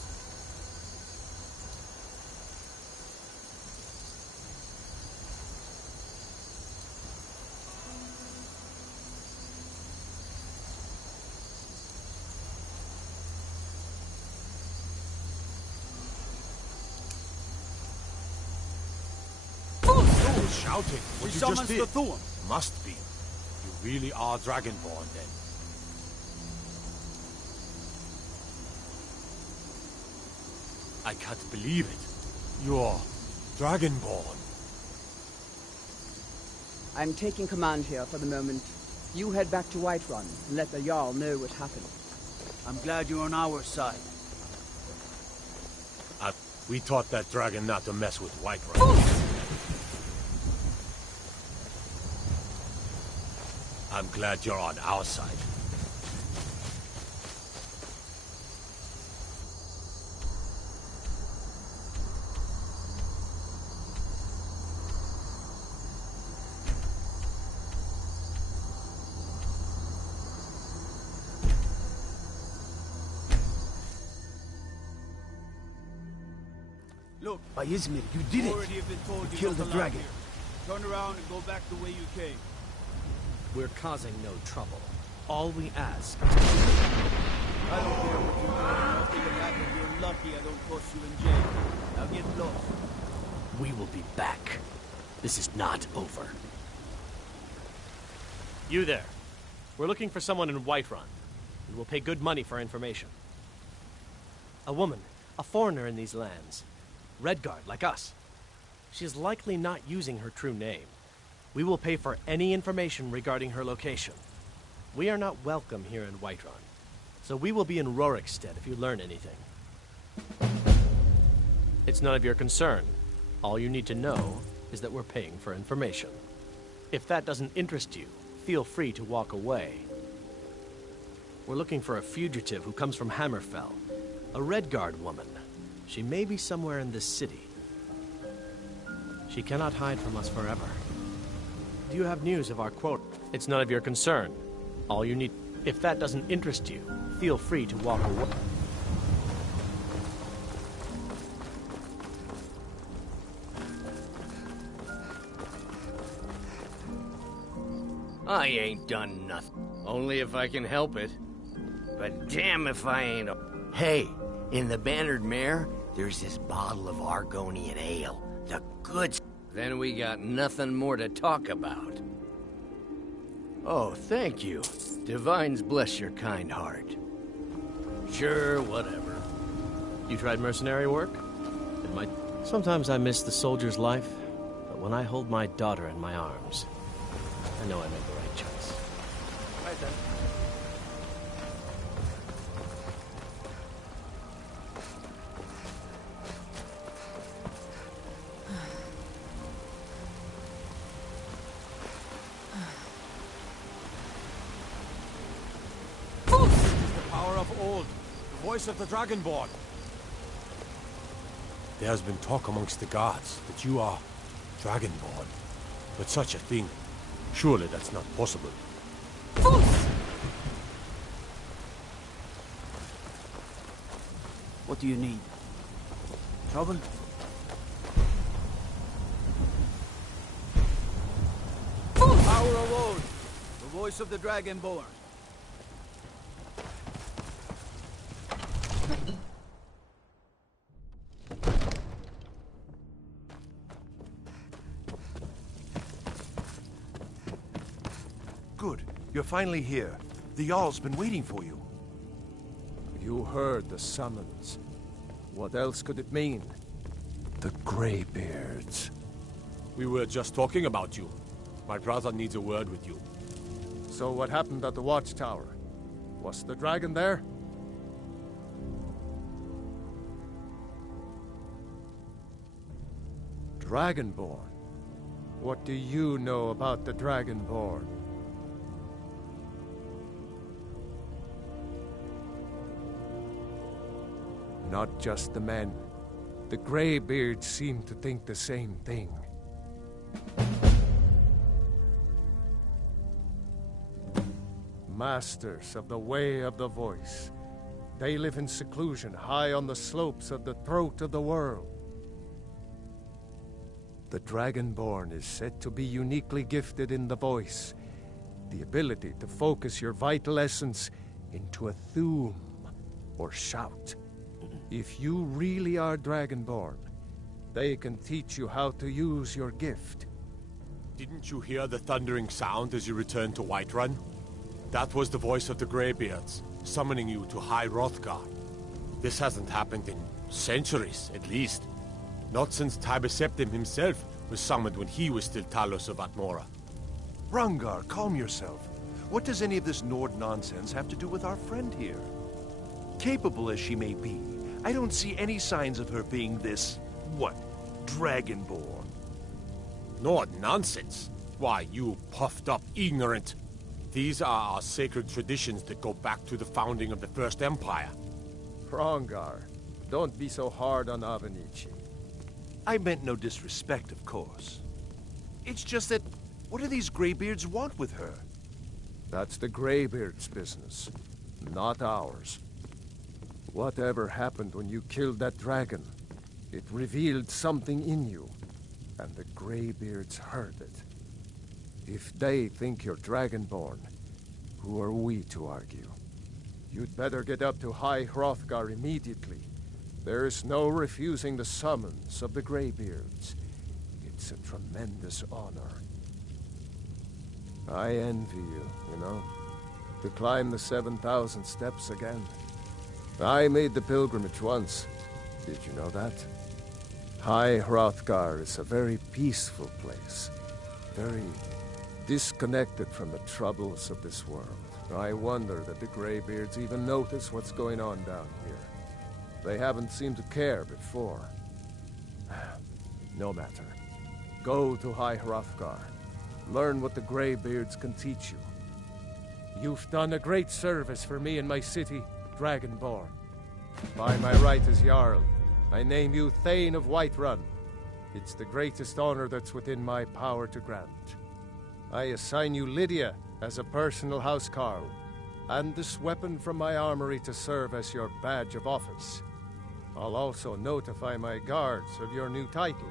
Who was shouting? What you just did? Must be. You really are Dragonborn, then. I can't believe it. You're Dragonborn. I'm taking command here for the moment. You head back to Whiterun and let the Jarl know what happened. I'm glad you're on our side. We taught that dragon not to mess with Whiterun. I'm glad you're on our side. Look, by Izmir, you did it. You killed the dragon. Turn around and go back the way you came. We're causing no trouble. All we ask... I don't care what you do. Nothing will happen. You're lucky I don't toss you in jail. Now get lost. We will be back. This is not over. You there. We're looking for someone in Whiterun. And we'll pay good money for information. A woman. A foreigner in these lands. Redguard, like us. She is likely not using her true name. We will pay for any information regarding her location. We are not welcome here in Whiterun, so we will be in Rorikstead if you learn anything. It's none of your concern. All you need to know is that we're paying for information. If that doesn't interest you, feel free to walk away. We're looking for a fugitive who comes from Hammerfell, a Redguard woman. She may be somewhere in this city. She cannot hide from us forever. Do you have news of our quote? It's none of your concern. All you need... If that doesn't interest you, feel free to walk away. I ain't done nothing. Only if I can help it. But damn if I ain't... Hey, in the Bannered Mare, there's this bottle of Argonian ale. The goods... Then we got nothing more to talk about. Oh, thank you. Divines bless your kind heart. Sure, whatever. You tried mercenary work? It might... Sometimes I miss the soldier's life, but when I hold my daughter in my arms, I know I made the right choice. Right then. Voice of the Dragonborn. There has been talk amongst the gods that you are Dragonborn. But such a thing, surely that's not possible. What do you need? Trouble? Power of old. The voice of the Dragonborn. Good. You're finally here. The Jarl's been waiting for you. You heard the summons. What else could it mean? The Greybeards. We were just talking about you. My brother needs a word with you. So what happened at the watchtower? Was the dragon there? Dragonborn? What do you know about the Dragonborn? not just the men. The Greybeards seem to think the same thing. Masters of the Way of the Voice. They live in seclusion high on the slopes of the throat of the world. The Dragonborn is said to be uniquely gifted in the voice, the ability to focus your vital essence into a thum, or shout. If you really are Dragonborn, they can teach you how to use your gift. Didn't you hear the thundering sound as you returned to Whiterun? That was the voice of the Greybeards, summoning you to High Hrothgar. This hasn't happened in centuries, at least. Not since Tiber Septim himself was summoned when he was still Talos of Atmora. Rungar, calm yourself. What does any of this Nord nonsense have to do with our friend here? Capable as she may be, I don't see any signs of her being this, what, Dragonborn. Nord nonsense? Why, you puffed up ignorant. These are our sacred traditions that go back to the founding of the First Empire. Hrongar, don't be so hard on Avenici. I meant no disrespect, of course. It's just that, what do these Greybeards want with her? That's the Greybeards' business, not ours. Whatever happened when you killed that dragon, it revealed something in you, and the Greybeards heard it. If they think you're Dragonborn, who are we to argue? You'd better get up to High Hrothgar immediately. There's no refusing the summons of the Greybeards. It's a tremendous honor. I envy you know, to climb the 7,000 steps again. I made the pilgrimage once. Did you know that? High Hrothgar is a very peaceful place. Very disconnected from the troubles of this world. I wonder that the Greybeards even notice what's going on down here. They haven't seemed to care before. No matter. Go to High Hrothgar. Learn what the Greybeards can teach you. You've done a great service for me and my city, Dragonborn. By my right as Jarl, I name you Thane of Whiterun. It's the greatest honor that's within my power to grant. I assign you Lydia as a personal housecarl, and this weapon from my armory to serve as your badge of office. I'll also notify my guards of your new title.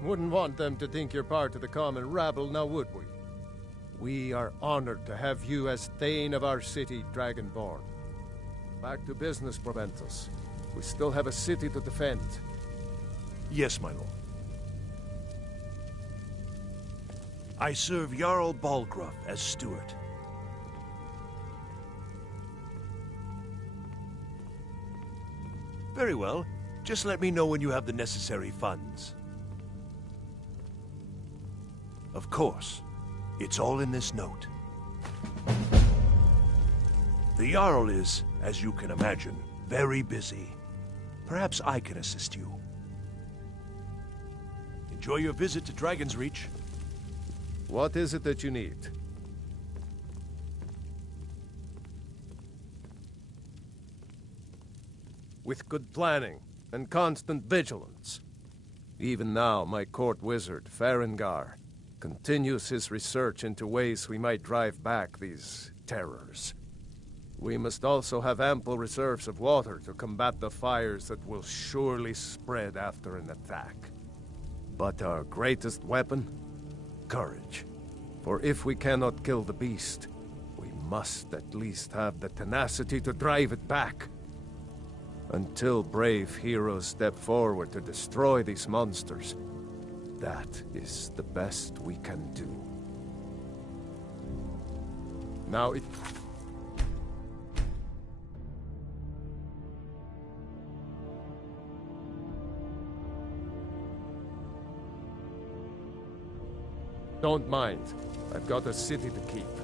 Wouldn't want them to think you're part of the common rabble, now would we? We are honored to have you as Thane of our city, Dragonborn. Back to business, Proventus. We still have a city to defend. Yes, my lord. I serve Jarl Balgruuf as steward. Very well. Just let me know when you have the necessary funds. Of course. It's all in this note. The Jarl is, as you can imagine, very busy. Perhaps I can assist you. Enjoy your visit to Dragon's Reach. What is it that you need? With good planning and constant vigilance. Even now, my court wizard, Farengar, continues his research into ways we might drive back these terrors. We must also have ample reserves of water to combat the fires that will surely spread after an attack. But our greatest weapon? Courage. For if we cannot kill the beast, we must at least have the tenacity to drive it back. Until brave heroes step forward to destroy these monsters, that is the best we can do. Now don't mind. I've got a city to keep.